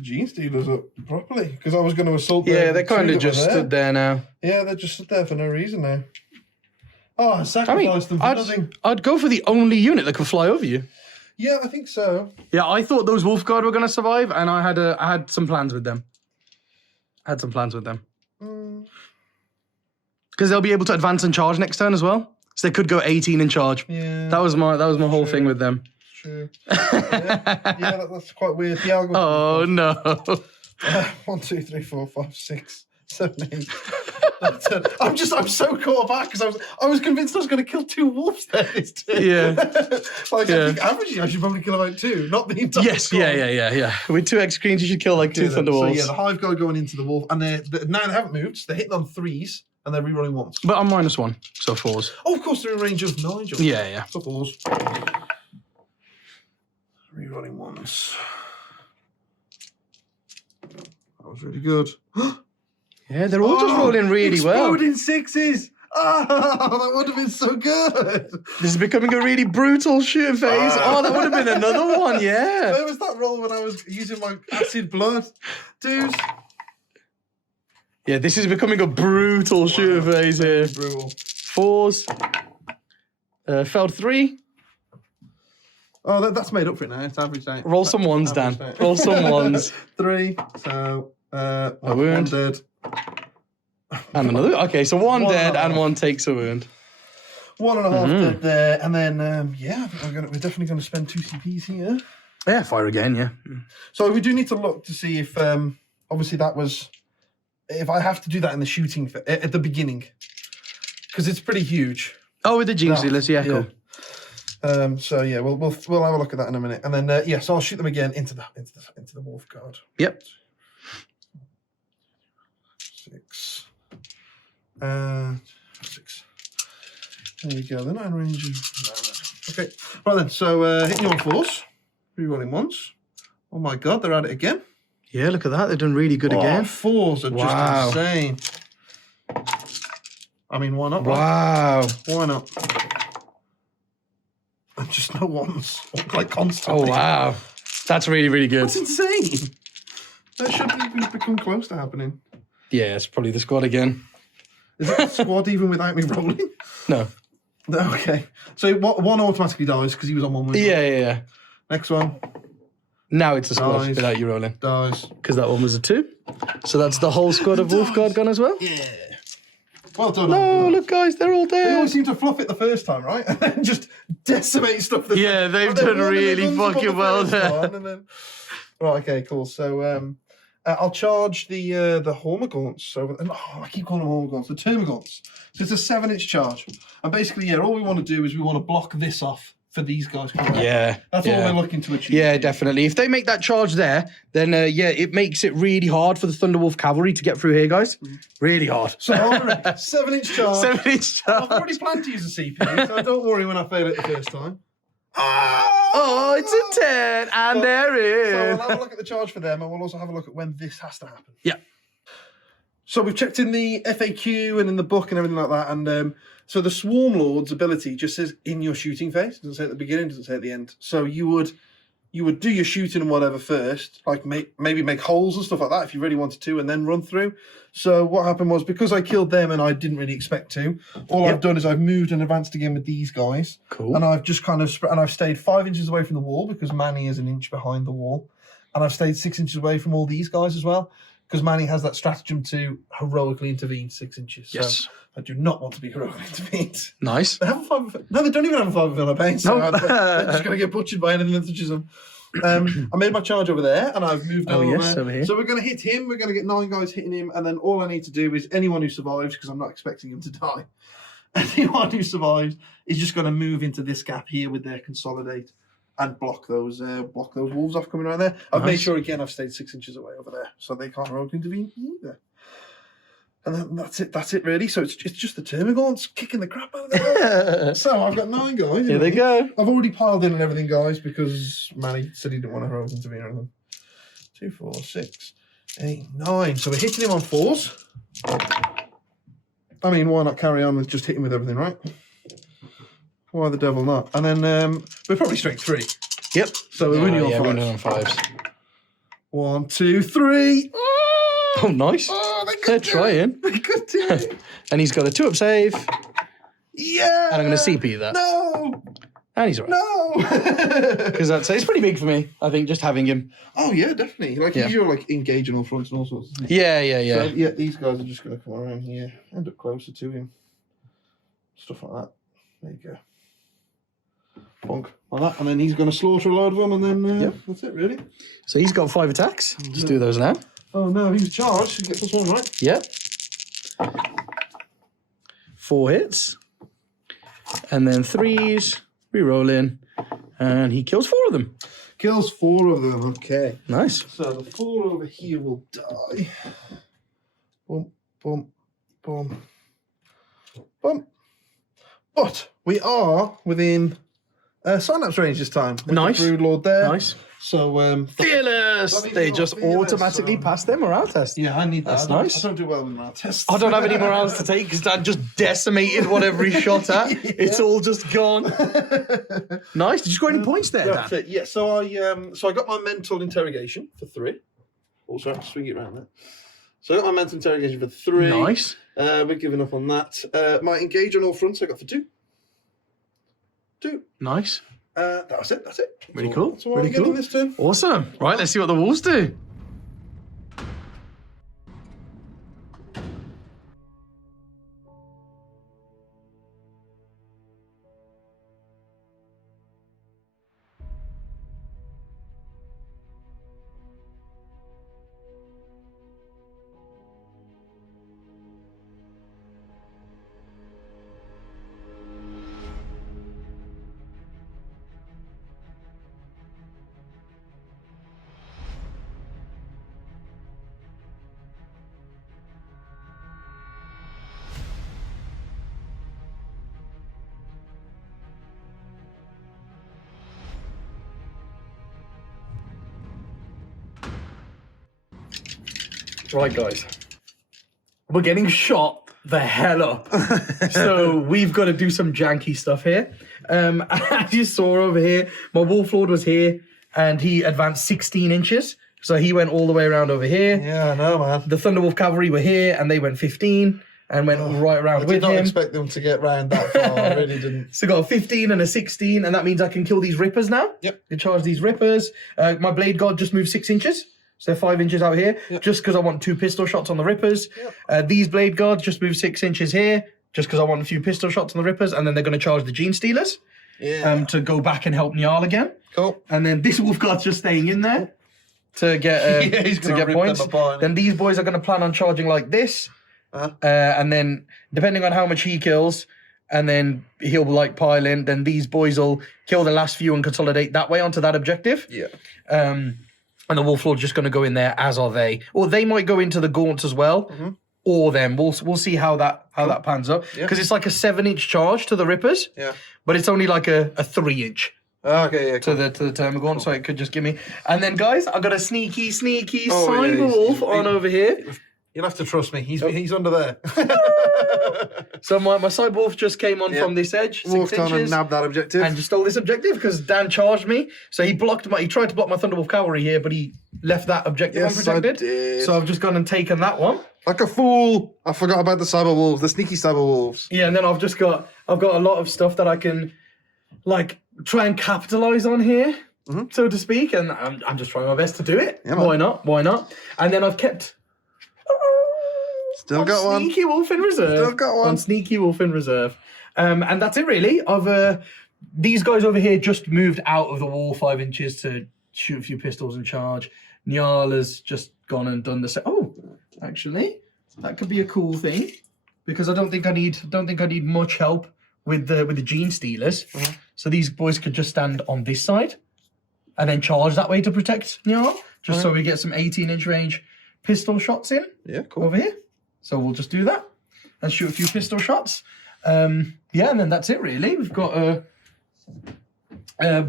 Gene Stealers up properly because I was going to assault. Yeah, they kind of just stood there now. Yeah, they just stood there for no reason now. Oh, I sacrificed them for nothing. I'd go for the only unit that could fly over you. Yeah, I think so. Yeah, I thought those Wolf Guard were going to survive, and I had some plans with them. Because they'll be able to advance and charge next turn as well. So they could go 18 and charge. Yeah, That was my whole thing with them. true. Yeah, that's quite weird. Yeah, I'll go. Oh no. 1, 2, 3, 4, 5, 6, 7, 8. I'm so caught back because I was convinced I was going to kill 2 wolves there this turn. Yeah. I think averagely I should probably kill about 2, not the entire Yes, squad. yeah. With 2 X screens, you should kill like 2 So Thunderwolves. yeah, the Hive Guard going into the wolf, and now they haven't moved. So they're hitting on 3s, and they're rerolling 1s. But I'm -1, so 4s. Oh, of course, they're in range of 9. Yeah. So 4s. Rerolling 1s. That was really good. Yeah, they're all just rolling really well. Exploding 6s. That would have been so good. This is becoming a really brutal shooting phase. Oh, that would have been another one, yeah. Where was that roll when I was using my acid blood? Dudes. Yeah, this is becoming a brutal shooting phase here. Brutal. 4s. Failed 3. Oh, that's made up for it now. It's averaged out. Roll some 1s, Dan. Averaged out. Roll some 1s. 3. So, A one wound. dead. And another. Okay, so 1 One dead and a and half. 1 takes a wound. 1.5 dead there, and then I think we're definitely going to spend 2 CPs here. Yeah, fire again, yeah. So we do need to look to see if obviously that was if I have to do that in the shooting at the beginning because it's pretty huge. Oh, with the Gene Stealers, yeah, cool. So yeah, we'll have a look at that in a minute, and then so I'll shoot them again into the Wolf Guard. Yep. 6. 6. There we go. They're not in range of... Okay. Right then, so hitting you on 4s. Rerolling 1s. Oh my god, they're at it again. Yeah, look at that. They've done really good again. 4s are Wow. just insane. I mean, why not? right? Wow. Why not? And just no 1s. Like Oh, constantly. wow. That's really, really good. That's insane. That shouldn't even become close to happening. Yeah, it's probably the squad again. Is it the squad even without me rolling? No. Okay. So one automatically dies because he was on 1 wound. Yeah. Next one Now it's a squad Nice. without you rolling. dies. Because that one was a 2. So that's the whole squad of Wolf Guard gone as well. Yeah. Well done. No, look, guys, they're all They dead. always seem to fluff it the first time, right? And then just decimate stuff. Yeah, they've done really fucking well there. Right, okay, cool. So I'll charge the Hormagaunts. So I keep calling them Hormagaunts. The Termagaunts. So it's a 7-inch charge. And basically, all we want to do is we want to block this off for these guys. Yeah. That's all we're looking to achieve. Yeah, definitely. If they make that charge there, then it makes it really hard for the Thunderwolf Cavalry to get through here, guys. Really hard. So 7-inch charge. 7-inch charge. I've already planned to use a CP, so don't worry when I fail it the first time. Oh, it's a 10, and there is. So we'll have a look at the charge for them, and we'll also have a look at when this has to happen. Yeah. So we've checked in the FAQ and in the book and everything like that, and so the Swarmlord's ability just says in your shooting phase. It doesn't say at the beginning, doesn't say at the end. So you would do your shooting and whatever first, like maybe make holes and stuff like that if you really wanted to, and then run through. So what happened was, because I killed them and I didn't really expect to, all I've done is I've moved and advanced again with these guys. Cool. And I've just kind of and I've stayed 5 inches away from the wall because Manny is an inch behind the wall, and I've stayed 6 inches away from all these guys as well because Manny has that stratagem to heroically intervene 6 inches. Yes. So I do not want to be heroically intervened. Nice. They have a 5. No, they don't even have a 5 on paint. So No. they're just going to get butchered by anything that touches them. I made my charge over there, and I've moved over. Yes, over here. So we're going to hit him. We're going to get 9 guys hitting him, and then all I need to do is anyone who survives, because I'm not expecting him to die. Anyone who survives is just going to move into this gap here with their consolidate and block those wolves off coming around there. I've made sure again I've stayed 6 inches away over there, so they can't rogue intervene either. And then that's it really. So it's just the Termagaunts kicking the crap out of them. So I've got 9 guys. Here they go. I've already piled in and everything, guys, because Manny said he didn't want to rogue intervene or anything. 2, 4, 6, 8, 9. So we're hitting him on 4s. I mean, why not carry on with just hitting with everything, right? Why the devil not? And then we're probably straight 3. Yep. So we're winning on 5s. We're winning on 5s. 1, 2, 3. Oh, nice. Oh, They're trying. They could do it. And he's got a 2-up save. Yeah. And I'm going to CP that. No. And he's all right. No. Because it's pretty big for me, I think, just having him. Oh, yeah, definitely. Like, he's your, engaging all fronts and all sorts. Yeah. So, yeah, these guys are just going to come around here, end up closer to him. Stuff like that. There you go. Bonk. Like that. And then he's going to slaughter a load of them, and then that's it, really. So he's got 5 attacks. Let's do those now. Oh, no, he was charged. He gets +1, right? Yep. 4 hits. And then 3s. Reroll in. And he kills 4 of them. Kills 4 of them, okay. Nice. So the 4 over here will die. Boom, boom, boom, boom. But we are within Synapse range this time. With Nice. The Broodlord there. Nice. So Fearless! They just automatically pass their morale test. yeah, I need that. That's nice. I don't do well with morale tests. I don't have any morales to take because I just decimated whatever he shot at. It's all just gone. Nice. Did you score any points there, That's Dan? it. Yeah. So I got my mental interrogation for 3. Also, I have to swing it around there. So I got my mental interrogation for 3. Nice. We're giving up on that. My engage on all fronts I got for 2. 2. Nice. That was it. That's it. Really cool. That's all Really I'm getting cool. this turn. Awesome. Right, let's see what the wolves do. Right, guys. We're getting shot the hell up. So we've got to do some janky stuff here. As you saw over here, my Wolflord was here and he advanced 16 inches. So he went all the way around over here. Yeah, I know, man. The Thunderwolf Cavalry were here and they went 15 and went right around with him. I did not expect them to get round that far. I really didn't. So got a 15 and a 16 and that means I can kill these Rippers now. Yep. You charge these Rippers. My Blade God just moved 6 inches. So they're 5 inches out here, just because I want 2 pistol shots on the Rippers. Yep. These Blade Guards just move 6 inches here, just because I want a few pistol shots on the Rippers, and then they're going to charge the Gene Stealers to go back and help Njal again. Cool. And then this Wolf Guard's just staying in there. to get he's to gonna get rip points. them apart. Then these boys are going to plan on charging like this, and then depending on how much he kills, and then he'll like pile in. Then these boys will kill the last few and consolidate that way onto that objective. Yeah. And the Wolf Lord's just going to go in there, as are they, or they might go into the gaunts as well. Or them. We'll see how that pans up, because it's like a 7-inch charge to the Rippers. Yeah. But it's only like a 3-inch. Okay, yeah. To the Termagant, so it could just give me. And then, guys, I got a sneaky Oh, yeah, Cyberwolf on over here. You'll have to trust me. He's under there. So my Cyberwolf just came on from this edge, 6 Walked on and inches, nabbed that objective. and just stole this objective because Dan charged me. So he tried to block my Thunderwolf Cavalry here, but he left that objective unprotected. I did. So I've just gone and taken that one. Like a fool. I forgot about the Cyberwolves, the sneaky Cyberwolves. Yeah, and then I've got a lot of stuff that I can like try and capitalize on here, so to speak, and I'm just trying my best to do it. Yeah, Why not? And then I've kept Still got one. Sneaky Wolf in reserve. Still got one. On Sneaky Wolf in reserve. And that's it really. These guys over here just moved out of the wall 5 inches to shoot a few pistols and charge. Njal has just gone and done the same. Oh, actually, that could be a cool thing, because I don't think I need much help with the Gene Stealers. So these boys could just stand on this side and then charge that way to protect Njal, just so we get some 18-inch range pistol shots in. Yeah, cool. Over here. So we'll just do that and shoot a few pistol shots. Yeah, and then that's it really. We've got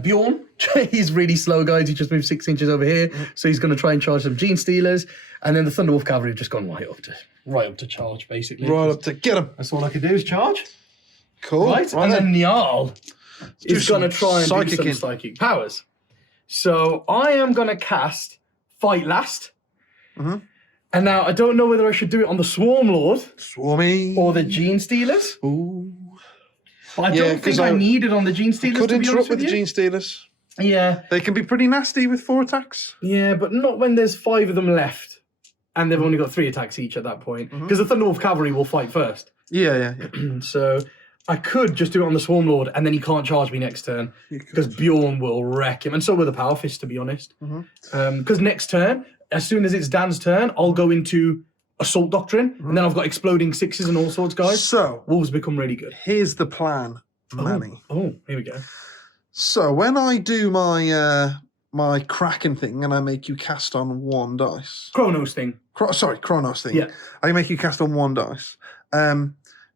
Bjorn. He's really slow, guys. He just moved 6 inches over here, so he's going to try and charge some Gene Stealers. And then the Thunderwolf Cavalry have just gone right up to charge, basically. Right up to get him. That's all I can do is charge. Cool. Right, and then Njal is going to try and do some psychic psychic powers. So I am going to cast Fight Last. And now I don't know whether I should do it on the Swarmlord Swarmy. or the Gene Stealers. Ooh. But I don't think I need it on the Gene Stealers. Could to be interrupt honest with the you. Gene Stealers. Yeah. They can be pretty nasty with 4 attacks. Yeah, but not when there's 5 of them left. And they've only got 3 attacks each at that point. Because the Thunderwolf Cavalry will fight first. Yeah. So I could just do it on the Swarmlord, and then he can't charge me next turn. Because Bjorn will wreck him. And so will the Power Fist, to be honest. Because next turn, as soon as it's Dan's turn, I'll go into Assault Doctrine. And then I've got Exploding Sixes and all sorts, guys. So, Wolves become really good. here's the plan, Manny. Oh, here we go. So, when I do my my Kraken thing and I make you cast on 1 dice. Chronos thing. Chronos thing. Yeah. I make you cast on 1 dice.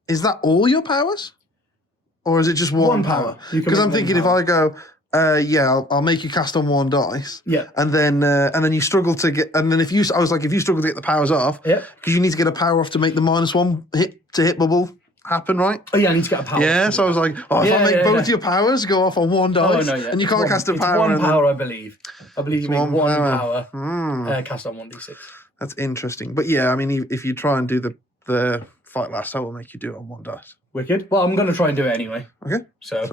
Is that all your powers? Or is it just one power. Because I'm thinking if I go, I'll make you cast on 1 dice. Yeah. And then you struggle to get, and then if you struggle to get the powers off, Yeah. because you need to get a power off to make the -1 hit bubble happen, right? Oh, yeah, I need to get a power. Yeah, so I was like, if I make both your powers go off on 1 dice, and you can't cast a power. It's 1 and then- power, I believe. I believe you make 1 power, Hmm. cast on 1d6. That's interesting. But yeah, I mean, if you try and do the Fight Last, I will make you do it on 1 dice. Wicked. Well, I'm going to try and do it anyway. Okay. So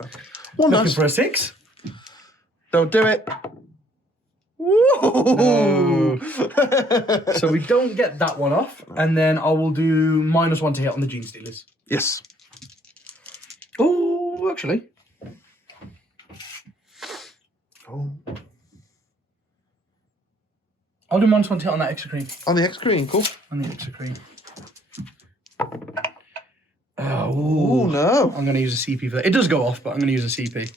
1 looking dice. for a 6. Don't do it. No. So we don't get that one off, and then I will do -1 to hit on the Gene Stealers. Yes. Oh, actually. Oh. I'll do -1 to hit on that Execrete. On the X screen, cool. On the Execrete. Oh, no. I'm going to use a CP for that. It does go off, but I'm going to use a CP.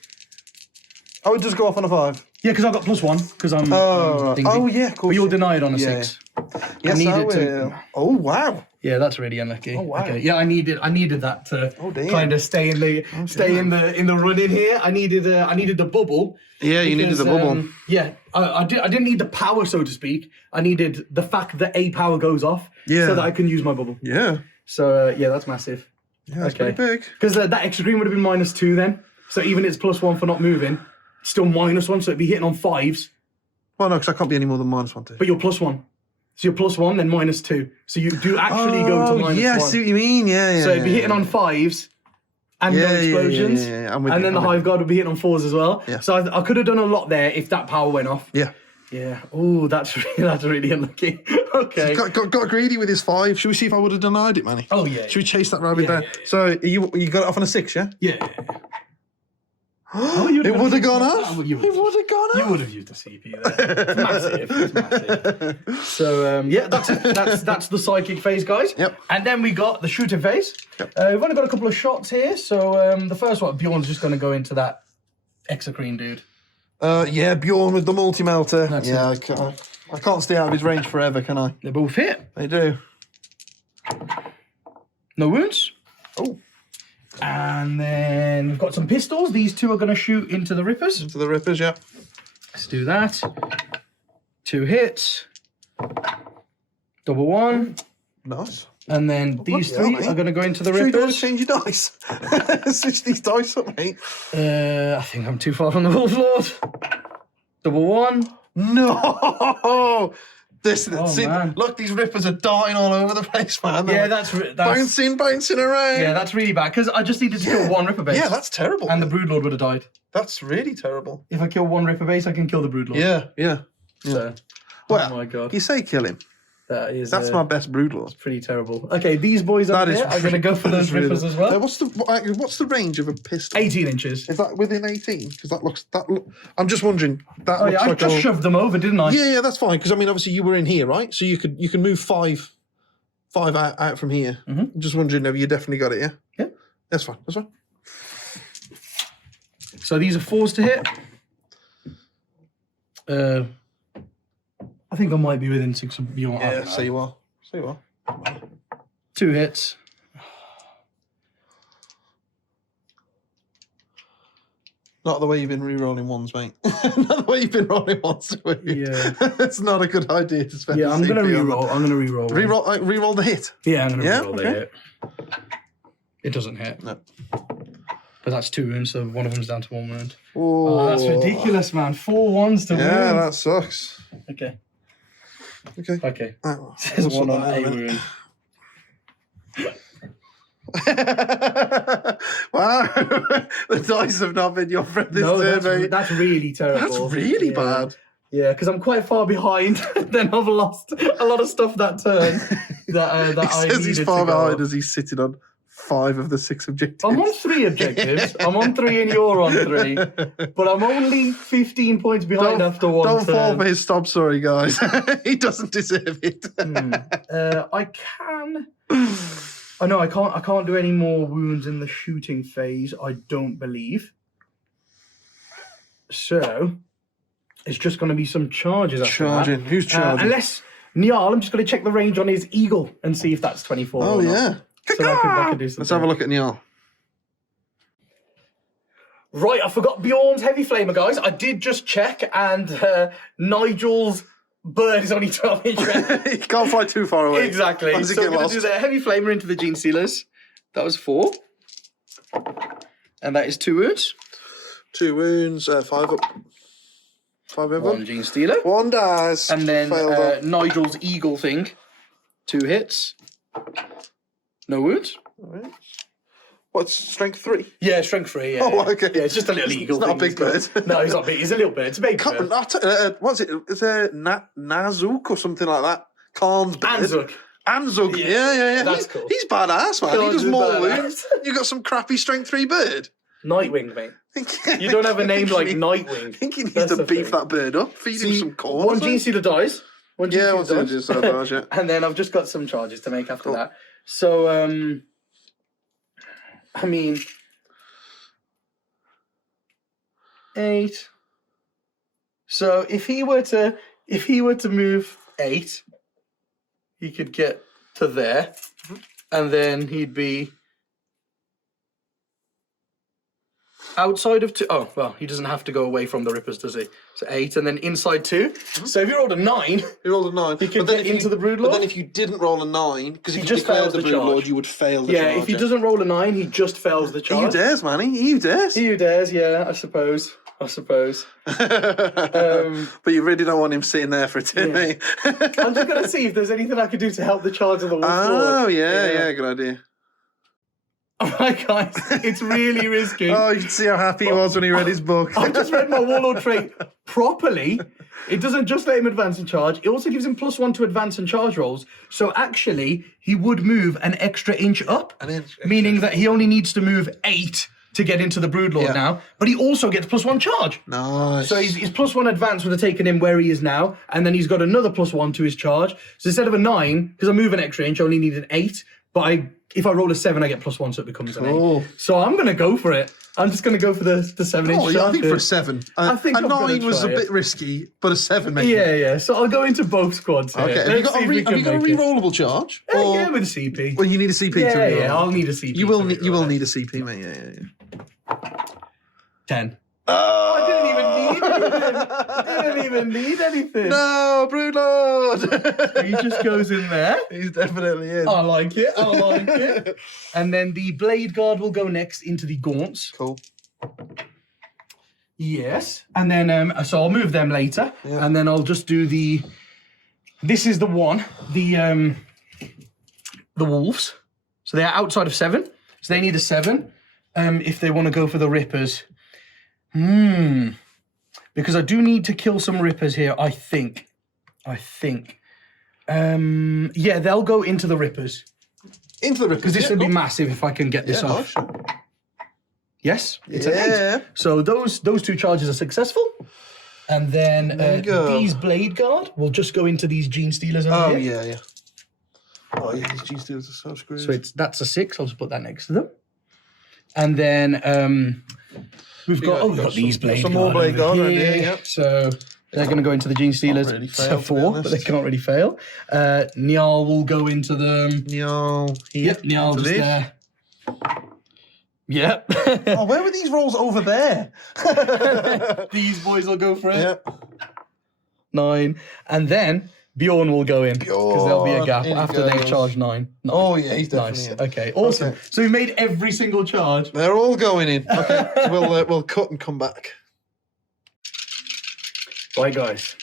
Oh, it does go off on a 5. Yeah, because I've got +1, because I'm thingy. Oh, yeah, cool. But you'll deny it on a Yeah. 6. Yes, need I it to- will. Oh, wow. Yeah, that's really unlucky. Oh, wow. Okay. Yeah, I needed that to damn. kind of stay in the run in here. I needed the bubble. Yeah, you needed the bubble. I didn't need the power, so to speak. I needed the fact that a power goes off, so that I can use my bubble. Yeah. So yeah, that's massive. Yeah, that's pretty big. Because that extra green would have been -2 then. So even it's +1 for not moving, still -1, so it'd be hitting on 5s. Well, no, because I can't be any more than -1 to. But you're +1. So you're +1, then -2. So you do actually go to -1. Yeah, I see what you mean. Yeah. So it'd be hitting on 5s and no explosions. Yeah. I'm with And you, then the I'm with Hive Guard would be hitting on 4s as well. Yeah. So I could have done a lot there if that power went off. you. Yeah. Yeah. Oh, that's really unlucky. Okay. Got greedy with his 5. Should we see if I would have denied it, Manny? Oh, yeah. Should we chase that rabbit Yeah, down? yeah, yeah. So you got it off on a 6, yeah? Yeah. Oh, It would have gone off. Oh, It would have gone You off. would have used a CP there. It's massive. It's massive. So yeah, that's the psychic phase, guys. Yep. And then we got the shooting phase. Yep. We've only got a couple of shots here. So the first one, Bjorn's just going to go into that Exocrine dude. Yeah, Bjorn with the multi-melter. That's Yeah, I can't stay out of his range forever, can I? They both hit. They do. No wounds. Oh. And then we've got some pistols. These two are going to shoot into the Rippers. Into the Rippers, yeah. Let's do that. 2 hits. Double one. Nice. And then these bloody hell, three mate. are going to go into the Sure you don't want Rippers. to change your dice? Switch these dice up, mate. I think I'm too far from the Wolflord. Double one. No! See, man. look, these Rippers are darting all over the place, man. Yeah, They're that's bouncing around. yeah, that's really bad because I just needed to kill one Ripper base. Yeah, that's terrible. And the Broodlord would have died. That's really terrible. If I kill one Ripper base, I can kill the Broodlord. Yeah. So, Well, oh my god, you say kill him. that is That's my best Broodlord. pretty terrible. Okay, these boys That over is here are going to go for that those is really- Rippers as well. What's the range of a pistol? 18 inches. Is that within 18? Because I'm just wondering. That Oh looks yeah, I like just shoved them over, didn't I? Yeah, that's fine. Because I mean, obviously, you were in here, right? So you can move five out from here. Mhm. I'm just wondering, have you definitely got it? Yeah. Yeah. That's fine. That's fine. So these are 4s to hit. I think I might be within 6 of Bjorn. I don't know. So you are. So you are. 2 hits. Not the way you've been re-rolling ones, mate. Not the way you've been rolling ones. Yeah. It's not a good idea to spend. Yeah, the I'm gonna CP on re-roll. I'm gonna re-roll. that. one. Re-roll the hit. Yeah, I'm gonna Yeah? re-roll Okay. the hit. It doesn't hit. No. But that's 2 wounds, so one of them's down to 1 wound. Oh, Oh, that's ridiculous, man. 4 ones to Yeah, wound. that sucks. Okay. Okay. Okay. Oh, There's we'll one sort on that a out in a minute. wound. Wow, the dice have not been your friend this No, turn, mate. that's really terrible. That's really Yeah. bad. Yeah, because I'm quite far behind. Then I've lost a lot of stuff that turn. That He I says needed he's to far go. behind as he's sitting on 5 of the 6 objectives. I'm on 3 objectives. I'm on 3 and you're on 3. But I'm only 15 points behind after one Don't fall turn. for his stop, sorry, guys. He doesn't deserve it. I can. Oh no, I can't. I can't do any more wounds in the shooting phase. I don't believe. So it's just going to be some charges. After Charging. that. Who's charging? Unless Njal, I'm just going to check the range on his eagle and see if that's 24. Oh, or not. yeah. So that could do something. Let's have a look at Njal. Right, I forgot Bjorn's heavy flamer, guys. I did just check, and Nigel's bird is only 12 inches. He can't fly too far away. Exactly. Does he So get I'm going lost? to do the heavy flamer into the gene sealers. That was 4. And that is 2 wounds. 2 wounds, 5 up. 5 over. 1 gene stealer. 1 dies. And then Failed up. Nigel's eagle thing. 2 hits. No wounds. Alright. What's strength 3? Yeah, strength 3. Yeah, Oh, yeah. okay. Yeah, it's just a little eagle. It's not a thing big he's got. bird. No, he's not big. He's a little bird. It's a baby bird. What's it? Is it Nazuk or something like that? Khan's bird. Anzuk. Anzug. Yeah, Yeah. that's He's, cool. he's badass, man. Khan's He does is more badass. wounds. You got some crappy strength 3 bird. Nightwing, mate. You don't have a name like Nightwing. I think he needs That's to the beef thing. that bird up. Feed him See, some corn. 1 gene stealer dies. 1 gene Yeah, stealer 1 gene dies. stealer dies, yeah. And then I've just got some charges to make after Cool. that. So, I mean, 8. So if he were to move 8, he could get to there, and then he'd be outside of 2. Oh, well, he doesn't have to go away from the Rippers, does he? So 8, and then inside 2. So if you rolled a 9, You rolled a 9. he could get into the Broodlord. But then if you didn't roll a 9, because He if you just declared fails the the charge. Broodlord, you would fail the yeah, charge. if he doesn't roll a 9, he just fails the You charge. dares, man. You dares. He who dares, yeah, I suppose. But you really don't want him sitting there for a turn, Yeah. eh? I'm just going to see if there's anything I could do to help the charge of the Wolf Oh, Lord. yeah, good idea. Alright, guys, it's really risky. Oh, you should see how happy he was when he read his book. I've just read my Warlord trait properly. It doesn't just let him advance and charge, it also gives him +1 to advance and charge rolls. So actually, he would move an extra inch up, An inch. meaning that he only needs to move 8 to get into the Broodlord now, but he also gets +1 charge. Nice. So he's +1 advance would have taken him where he is now, and then he's got another +1 to his charge. So instead of a 9, because I move an extra inch, I only need an 8, but if I roll a 7, I get +1, so it becomes an 8. So I'm going to go for it. I'm just going to go for the 7-inch charge. Yeah, I think for a 7. I think a 9 was a bit risky, but a 7 maybe. Yeah. So I'll go into both squads here. Okay, have you got a re-rollable charge? Yeah, with a CP. Well, you need a CP to re-roll. Yeah, I'll need a CP. You will need a CP, mate. Yeah. 10. Oh, I didn't even need anything. No, Broodlord. He just goes in there. He's definitely in. I like it. And then the Blade Guard will go next into the Gaunts. Cool. Yes. And then, so I'll move them later. Yeah. And then I'll just do this is the one, the Wolves. So they're outside of 7. So they need a 7 if they want to go for the Rippers. Because I do need to kill some Rippers here, I think. Yeah, they'll go into the Rippers. Into the Rippers. Because this would be massive if I can get this off. Sure. Yes, it's an 8. So those 2 charges are successful. And then these Blade Guard will just go into these Gene Stealers over here. Yeah. Oh, yeah, these Gene Stealers are so screwed. So that's a 6. I'll just put that next to them. And then we've got these Blade Guard. Some more Blade Guard right here. Yep. So they're going to go into the Gene Stealers. Really to 4, but they can't really fail. Njal will go into them. Njal here. Yep, Njal just there. Yep. Oh, where were these rolls over there? These boys will go for it. Yep. 9. And then Bjorn will go in. Because there'll be a gap after they charge 9. Oh, yeah, he's definitely in. Okay, awesome. Okay. So we made every single charge. They're all going in. Okay, we'll cut and come back. Right, guys.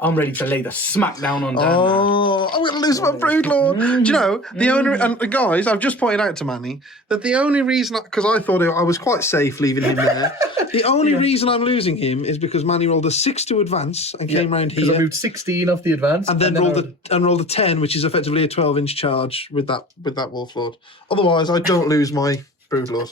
I'm ready to lay the smack down on Dan now. I'm going to lose my Broodlord. Do you know, the only... And guys, I've just pointed out to Manny that the only reason... Because I thought I was quite safe leaving him there. The only reason I'm losing him is because Manny rolled a 6 to advance and came round here. Because I moved 16 off the advance. And then rolled a 10, which is effectively a 12-inch charge with that Wolf Lord. Otherwise, I don't lose my Broodlord.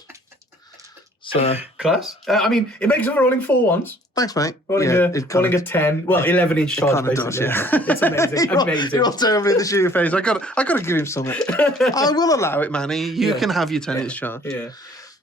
So class. I mean, it makes it for rolling 4 ones. Thanks, mate. Rolling a 10, well, 11-inch charge, basically. Does, yeah. It's amazing. Amazing. You're terribly in the shooting phase. I got to give him something. I will allow it, Manny. You can have your 10-inch charge. Yeah.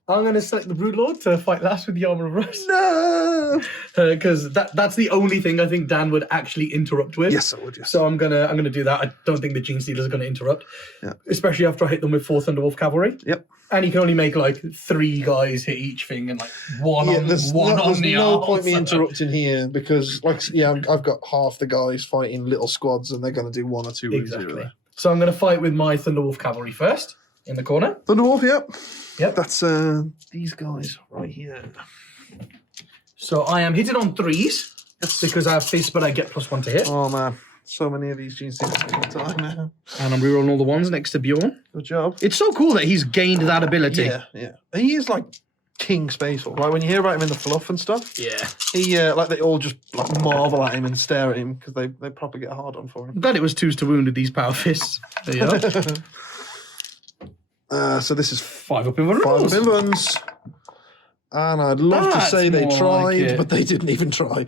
I'm going to select the Broodlord to fight last with the Armour of Rust. No! Because that's the only thing I think Dan would actually interrupt with. Yes, I would, yes. So I'm gonna do that. I don't think the Gene Stealers are going to interrupt. Yeah. Especially after I hit them with 4 Thunderwolf Cavalry. Yep. And you can only make like 3 guys hit each thing and like one on the There's no point me interrupting here because I've got half the guys fighting little squads and they're going to do 1 or 2 wounds. Exactly. So I'm going to fight with my Thunderwolf Cavalry first in the corner. Thunderwolf, yep. Yep. That's these guys right here. So I am hitting on 3s. Yes. Because I have fist, but I get +1 to hit. Oh man, so many of these Gene Stealers at the time now. And I'm rerolling all the ones next to Bjorn. Good job. It's so cool that he's gained that ability. Yeah. He is like King Space Wolf. Like when you hear about him in the fluff and stuff. Yeah. He they all just like marvel at him and stare at him because they probably get hard on for him. I'm glad it was 2s to wound with these power fists. There you are. So this is 5 up in the rolls. 5 up in ones. And I'd love to say they tried, but they didn't even try.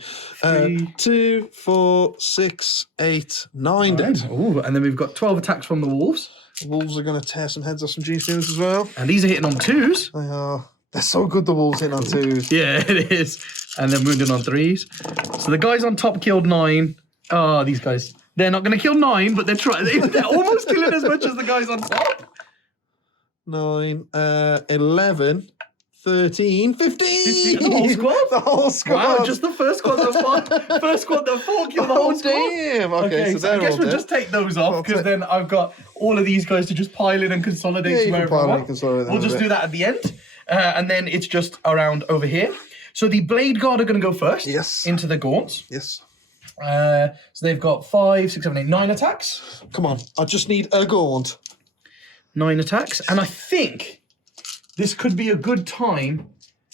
2, 4, 6, 8, 9 dead. Ooh, and then we've got 12 attacks from the Wolves. The Wolves are going to tear some heads off some Gene Stealers as well. And these are hitting on 2s. They are. They're so good, the Wolves hitting on 2s. Yeah, it is. And then wounding on 3s. So the guys on top killed 9. Oh, these guys. They're not going to kill 9, but they're trying. They're almost killing as much as the guys on top. 9, 11, 13, 15. The whole squad? The whole squad. Wow, just the first squad that 4 killed the whole squad. Damn. Okay, so I guess we'll just take those off because then I've got all of these guys to just pile in and consolidate to wherever I want. We'll just do that at the end. And then it's just around over here. So the Blade Guard are going to go first. Yes. Into the Gaunts. Yes. So they've got 5, 6, 7, 8, 9 attacks. Come on, I just need a Gaunt. 9 attacks. And I think this could be a good time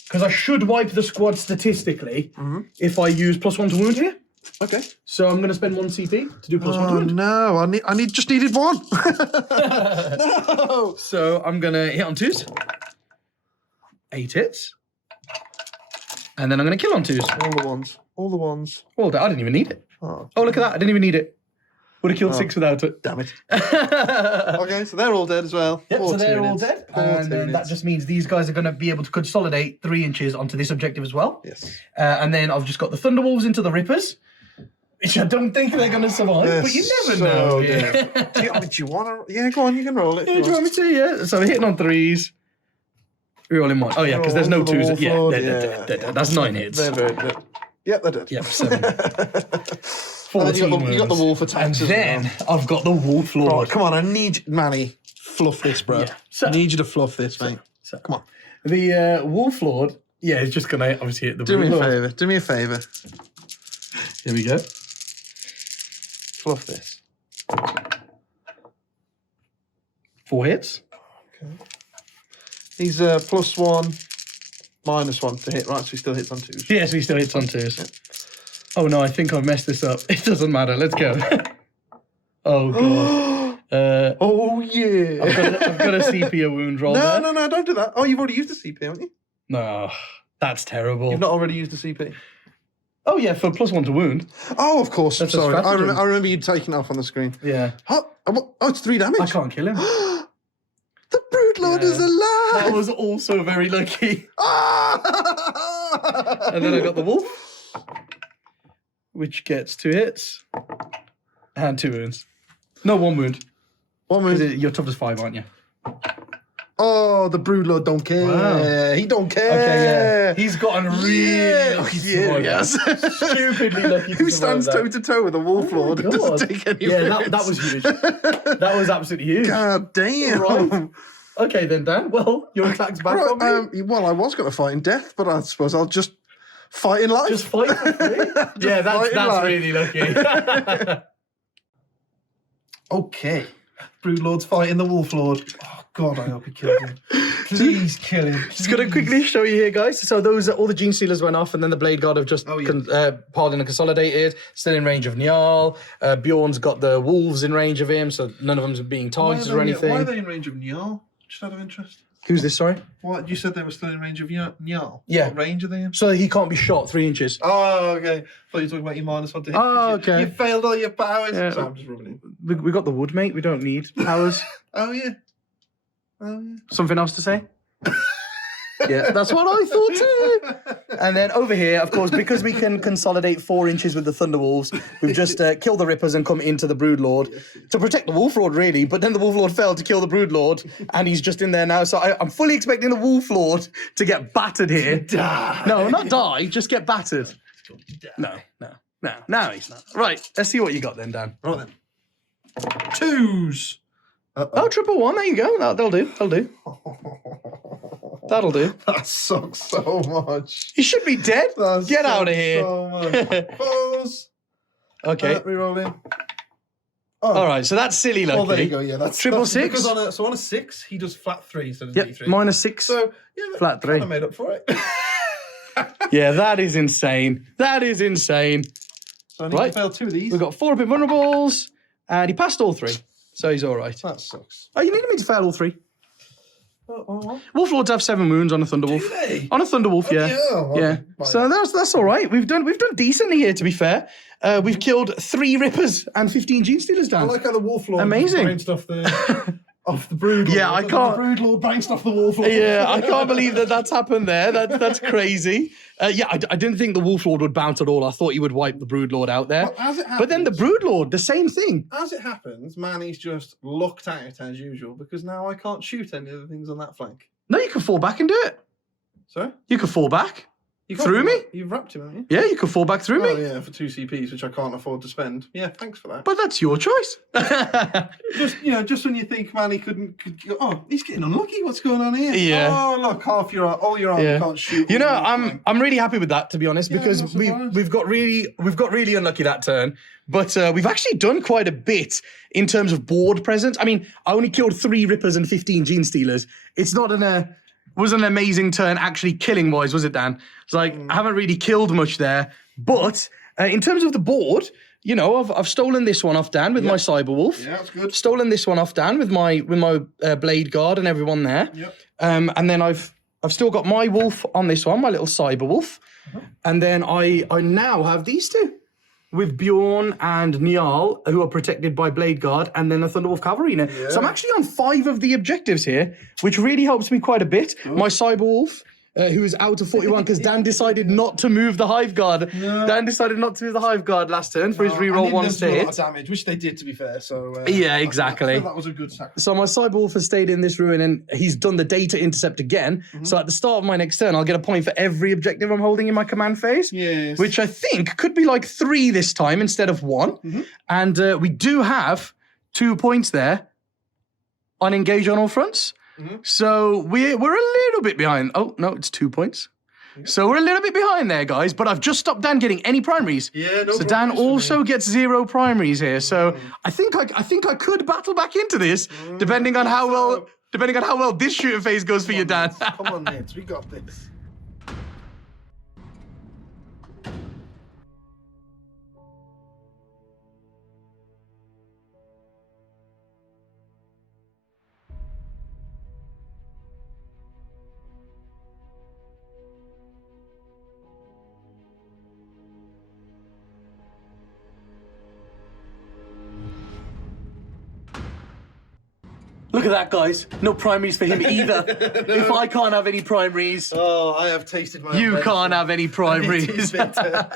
because I should wipe the squad statistically if I use +1 to wound here. Okay. So I'm going to spend 1 CP to do +1 to wound. No, I just needed 1. No. So I'm going to hit on 2s. 8 hits. And then I'm going to kill on 2s. All the ones. Well, I didn't even need it. Oh, Look at that. I didn't even need it. Would have killed 6 without it. damn it. Okay, so they're all dead as well. Yep, so they're all dead. And then that just means these guys are going to be able to consolidate 3 inches onto this objective as well. Yes. And then I've just got the Thunderwolves into the Rippers, which I don't think they're going to survive, but you never know. Yeah. do you want to? Yeah, go on, you can roll it. Yeah, do you want me to? Yeah. So hitting on 3s. Rerolling 1. Oh, yeah, because there's no 2s. Yeah, they're that's 9 hits. They're very good. Yep, they're dead. Yep, 7. 14 you got the wolf attacks. And then I've got the Wolf Lord. Right, come on, I need Manny. Fluff this, bro. Yeah. So, I need you to fluff this, mate. So, come on. The Wolf Lord, yeah, is just going to obviously hit the Do me a Lord. favour. Do me a favour. Here we go. Fluff this. 4 hits. Okay. He's +1, -1 to hit, right? So he still hits on 2s. Yes, he still hits on 2s. Yeah. Oh no, I think I've messed this up. It doesn't matter. Let's go. Oh god. Oh yeah. I've got a CP wound roll. No, there. no, don't do that. Oh, you've already used the CP, haven't you? No, that's terrible. You've not already used the CP. Oh yeah, for +1 to wound. Oh, of course. That's a Sorry, I stratagem. remember you taking it off on the screen. Yeah. Oh, it's 3 damage. I can't kill him. The Broodlord is alive. That was also very lucky. Ah! And then I got the wolf, which gets 2 hits and 2 wounds. No, 1 wound. 1 wound. You're tough as 5, aren't you? Oh, the Broodlord don't care. Wow. He don't care. Okay, yeah. He's gotten really lucky. Yes. Stupidly lucky. Who stands toe to toe with a Wolf Lord and doesn't take any that was huge. That was absolutely huge. God damn. Right. Okay then, Dan. Well, your attack's back on me. Well, I was going to fight in death, but I suppose I'll just fight in life. Just fight for free? Yeah, that's really lucky. Okay. Broodlord's fighting the Wolf Lord. Oh, God, I hope he kills him. Please kill him. Just going to quickly show you here, guys. So those all the Gene Stealers went off, and then the Blade God have just piled in and consolidated. Still in range of Njal. Bjorn's got the wolves in range of him, so none of them's being targeted or anything. Why are they in range of Njal? Just out of interest. Who's this, sorry? What? You said they were still in range of Njal? Yeah. What range are they in? So he can't be shot 3 inches. Oh, okay. I thought you were talking about your -1 to hit. Oh, okay. You failed all your powers. Yeah. So I'm just rubbing it. We got the wood, mate. We don't need powers. Oh, yeah. Oh, yeah. Something else to say? Yeah, that's what I thought too. And then over here, of course, because we can consolidate 4 inches with the Thunderwolves, we've just killed the Rippers and come into the Broodlord to protect the Wolf Lord, really. But then the Wolf Lord failed to kill the Broodlord, and he's just in there now. So I'm fully expecting the Wolf Lord to get battered here. Die. No, not die, just get battered. No, he's not. Right, let's see what you got then, Dan. Right then. 2s. Oh, 111, there you go. That'll do. That'll do. That sucks so much. He should be dead. Get out of here. So much. 4s. Okay. Rerolling. Oh. All right, so that's silly lucky. Oh, there you go. Yeah, that's 666. Because on a 6, he does flat 3 instead of yep, D3. -6. So yeah, flat 3. I made up for it. Yeah, that is insane. That is insane. So I need to fail 2 of these. We've got 4 bit vulnerables, and he passed all 3, so he's all right. That sucks. Oh, you needed me to fail all 3. What? Wolf Lords have 7 wounds on a Thunderwolf. Do they? On a Thunderwolf, yeah. Yeah. So that's all right. We've done decently here, to be fair. We've killed 3 Rippers and 15 Gene Stealers down. I like how the Wolf Lord Amazing. brain stuff off the Broodlord. Yeah, I can't. The Broodlord brain stuff the Wolf Lord. Yeah, I can't believe that's happened there. That's crazy. Yeah, I didn't think the Wolf Lord would bounce at all. I thought he would wipe the Broodlord out there. Well, as it happens, but then the Broodlord, the same thing. As it happens, Manny's just looked at it as usual because now I can't shoot any of the things on that flank. No, you can fall back and do it. Sorry? You can fall back. You Through me? You've wrapped him, haven't you? Yeah, you can fall back through Oh, me. yeah, for 2 CPs, which I can't afford to spend. Yeah, thanks for that. But that's your choice. Just when you think Manny could oh, he's getting unlucky. What's going on here? Yeah. Oh, look, all your arm can't shoot. You know, I'm really happy with that, to be honest, because we've got really unlucky that turn. But we've actually done quite a bit in terms of board presence. I mean, I only killed 3 Rippers and 15 Gene Stealers. It's not was an amazing turn actually killing wise, was it, Dan? It's like I haven't really killed much there. But in terms of the board, you know, I've stolen this one off Dan with my Cyberwolf. Yeah, that's good. Stolen this one off Dan with my Blade Guard and everyone there. Yep. And then I've I've still got my wolf on this one, my little cyber wolf. And then I now have these two with Bjorn and Njal, who are protected by Blade Guard, and then a Thunderwolf Cavalry. So I'm actually on 5 of the objectives here, which really helps me quite a bit. My cyber wolf, who is out of 41 because Dan decided not to move the Hive Guard. Dan decided not to move the Hive Guard last turn for his reroll 1 to do a lot of state. damage, which they did, to be fair. So Yeah, exactly. that was a good sacrifice. So my Cyberwolf has stayed in this ruin and he's done the data intercept again. So at the start of my next turn, I'll get a point for every objective I'm holding in my command phase. Yes. Which I think could be like 3 this time instead of 1. And we do have 2 points there on engage on all fronts. So we're a little bit behind. Oh, no, it's 2 points. So we're a little bit behind there, guys, but I've just stopped Dan getting any primaries. Yeah, no So Dan primaries for me. also gets 0 primaries here. So I think I could battle back into this, depending on how well this shooting phase goes for you, Dan. Come on, mates, we got this. Look at that, guys. No primaries for him either. If I can't have any primaries, Oh, I have tasted my you own can't have any It is primaries. bitter.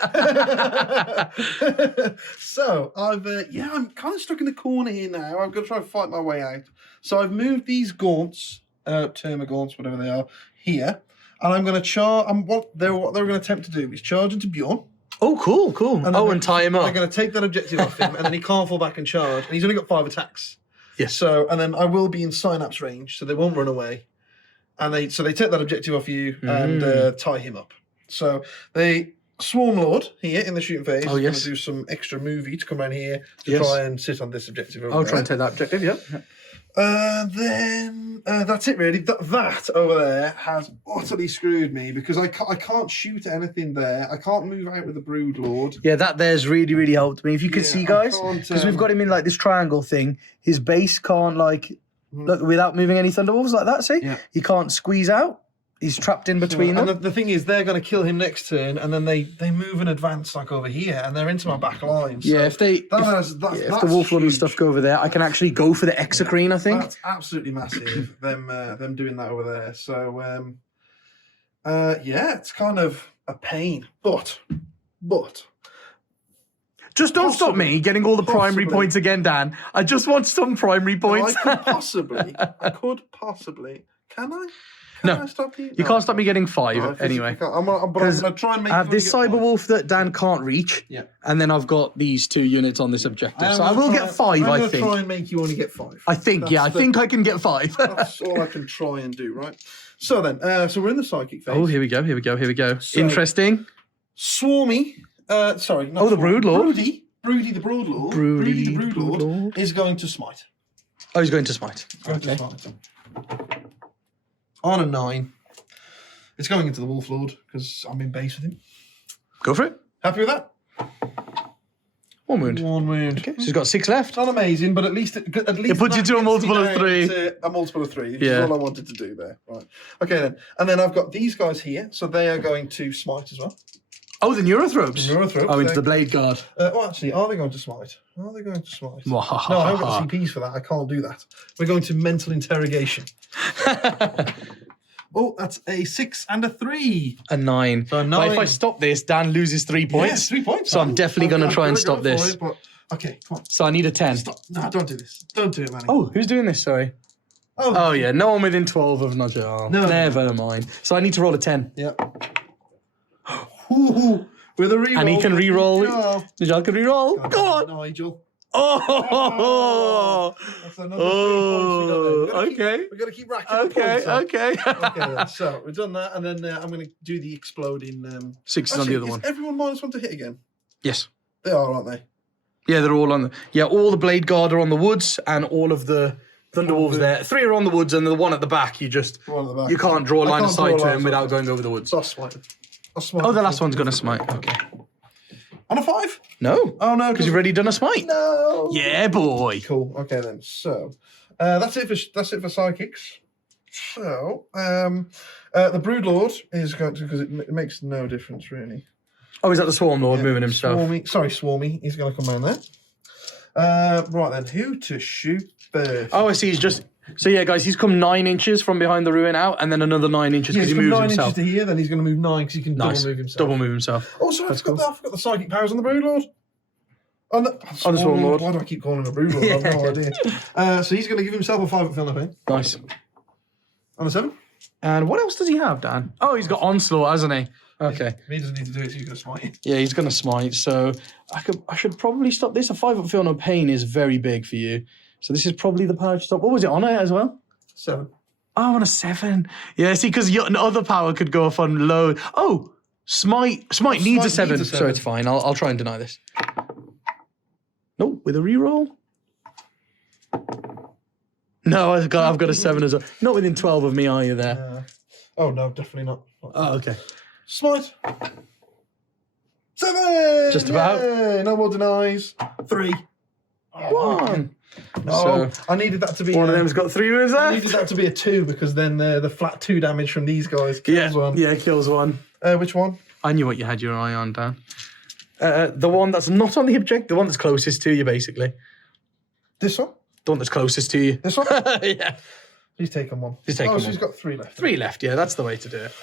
So I'm kind of stuck in the corner here now. I'm going to try and fight my way out. So I've moved these gaunts, Termagaunts, whatever they are, here, and I'm going to charge. What they're going to attempt to do is charge into Bjorn. Oh, cool. And tie him up. They're going to take that objective off him, and then he can't fall back and charge. And he's only got 5 attacks. Yes. So, and then I will be in synapse range, so they won't run away. And they take that objective off you and tie him up. So they Swarmlord here in the shooting phase. Oh, yes. Going to do some extra movie to come around here to try and sit on this objective. I'll try and take that objective, yep. Then that's it really. That over there has utterly screwed me because I can't shoot anything there. I can't move out with the Broodlord. Yeah, that there's really, really helped me. If you could Yeah, see, I guys, can't, because we've got him in like this triangle thing, his base can't look, without moving any Thunderwolves like that, see? Yeah. He can't squeeze out. He's trapped in between them. And the thing is, they're going to kill him next turn, and then they move and advance like over here, and they're into my back line. So Yeah, if the Wolflord and stuff go over there, I can actually go for the Exocrine, I think. That's absolutely massive, them doing that over there. So, it's kind of a pain. But Just don't stop me getting all the primary Possibly. points again, Dan. I just want some primary points. I could possibly. Can I? No, I stop you? You can't stop me getting 5 No, I physically anyway. can't. I'm going to try and make I have you this get 5. Cyberwolf that Dan can't reach, Yeah. and then I've got these 2 units on this objective. So I I'm will gonna get try- 5, I'm I gonna think. try and make you only get 5. I think I think I can get 5. That's all I can try and do, right? So then, so we're in the psychic phase. Oh, here we go. So- Interesting. Swarmy, sorry. Not Oh, the Swarmy, Broodlord. Broody the Broodlord. Broody the Broodlord Broodlord. is going to smite. Oh, he's going to smite. Going to Okay. smite. On a 9. It's going into the Wolflord because I'm in base with him. Go for it. Happy with that? 1 wound. 1 wound. Okay, so he's got 6 left. Not amazing, but at least It puts you that to a gets me multiple of down 3. to a multiple of 3. Which Yeah. is all I wanted to do there. Right. Okay then. And then I've got these guys here, so they are going to smite as well. Oh, the Neurothropes. The Neurothropes, Oh, into they- the Blade Guard. Actually, are they going to smite? No, I haven't got CPs for that. I can't do that. We're going to mental interrogation. Oh, that's a 6 and a 3. A 9. So a But if 9. I stop this, Dan loses 3 points. Yes, 3 points. So I'm definitely going to try and stop this. It, but, okay, come on. So I need a 10. Stop. No, don't do this. Don't do it, man. Oh, who's doing this? Sorry. Oh, yeah. No one within 12 of Njal. No. Never mind. So I need to roll a 10. Yeah. Ooh, with a reroll. And he can re-roll. Njal. Njal can re-roll. Go on. Nigel. Oh. That's another 3 points we got there. Oh. Okay. We've got to keep racking the points up. Okay. Okay, then. So we've done that, and then I'm going to do the exploding. 6 is on the other is one. everyone -1 to hit again? Yes. They are, aren't they? Yeah, they're all on the... Yeah, all the Blade Guard are on the woods, and all of the Thunderwolves there. 3 are on the woods, and the one at the back, you just... One at the back. You can't draw a line of can't draw sight a to line him of without sight. going over the woods. So I'll smite. Oh, the last one's going to smite. Okay. On a 5? No. Oh, no. Because you've already done a smite. No. Yeah, boy. Cool. Okay, then. So that's it for psychics. So, the Broodlord is going to, because it makes no difference really. Oh, is that the Swarmlord moving himself? Swarmy. He's going to come around there. Right then, who to shoot first? Oh, I see. He's just. So yeah, guys, he's come 9 inches from behind the ruin out, and then another 9 inches because he moves 9 himself. inches to here, then he's going to move 9 because he can double move himself. Double move himself. Oh, sorry, I forgot the psychic powers on the Broodlord. On the Swarmlord. Why do I keep calling him a Broodlord? I have no idea. So he's going to give himself a 5 at Phil, I think. Nice. On a 7. And what else does he have, Dan? Oh, he's got onslaught, hasn't he? Okay. He doesn't need to do it, so he's going to smite. Yeah, he's going to smite. So I should probably stop this. A 5 up feel no pain is very big for you. So this is probably the power to stop. What was it on it as well? 7. Oh, on a 7. Yeah, see, because your other power could go off on low. Oh, smite needs a 7. So it's fine. I'll try and deny this. No, with a reroll. No, I've got a 7 as well. Not within 12 of me, are you there? Oh no, definitely not. Oh, okay. Smite. 7. Just about. Yay, no more denies. 3. 1. No, I needed that to be one of them's got 3 wounds I left. needed that to be a 2 because then the flat 2 damage from these guys kills one. Yeah, kills one. Which one? I knew what you had your eye on, Dan. The one that's not on the object, the one that's closest to you, basically. This one? The one that's closest to you. This one? Yeah. He's taken one. He's taken so one. he's got 3 left. 3 left, yeah, that's the way to do it.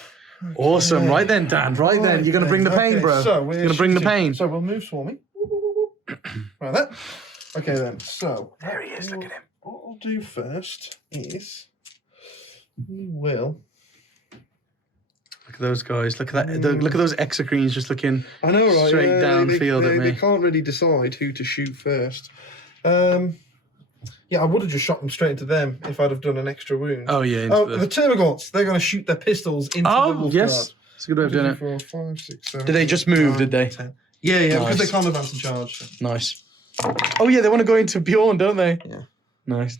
Okay. Awesome. Right then, Dan. Right then. You're going to bring the pain, bro. So you're going to bring the pain. So we'll move Swarmy. Right there. Okay then. So there he is. Look at him. What I'll do first is we will. Look at those guys. Look at that. Look at those exocrines just looking I know, right? straight downfield at me. They can't really decide who to shoot first. Yeah, I would have just shot them straight into them if I'd have done an extra wound. Oh, yeah. The Termagants, they're going to shoot their pistols into the wolf yes. guard. It's a good way of doing it. 4, 5, 6, 7, Did they just move, 9, did they? 10. Yeah, because they can't advance and charge. So. Nice. Oh, yeah, they want to go into Bjorn, don't they? Yeah. Nice.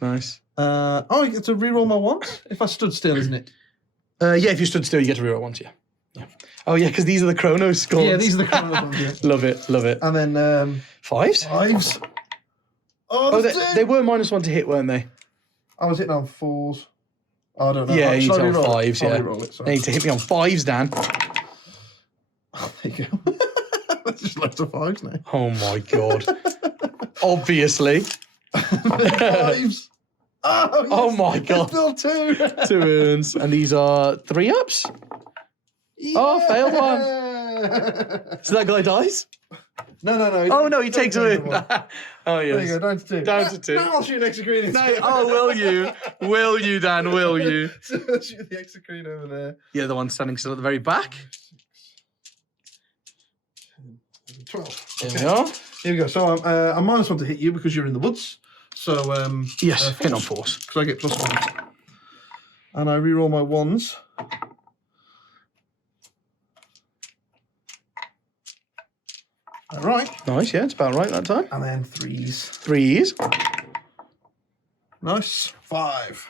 I get to reroll my ones if I stood still, isn't it? Yeah, if you stood still, you get to reroll once, yeah. Oh, yeah, because these are the Chronos scores. Yeah, these are the Chronos ones, yeah. Love it. And then... 5s? 5s. Oh, they were -1 to hit, weren't they? I was hitting on 4s. Oh, I don't know. Yeah, you need to on reroll 5s, yeah. Reroll it, You need to hit me on 5s, Dan. Oh, there you go. That's just loads of 5s now. Oh, my God. Obviously. 5s. Oh, my God. Still 2. 2 wounds. And these are 3 ups? Yeah. Oh, failed one. So that guy dies? No. Oh, no, he takes a wound. Oh, yes. There you go, down to 2. Down to 2. Now I'll shoot an exocrine. No, oh, will you? Will you, Dan? Will you? So I'll shoot the exocrine over there. Yeah, the one standing still at the very back. 12. Here we are. Here we go. So I'm -1 to hit you because you're in the woods. So yes, hit on force because I get +1, and I reroll my 1s. All right. Nice, yeah, it's about right that time. And then 3s. 3s. Nice. 5.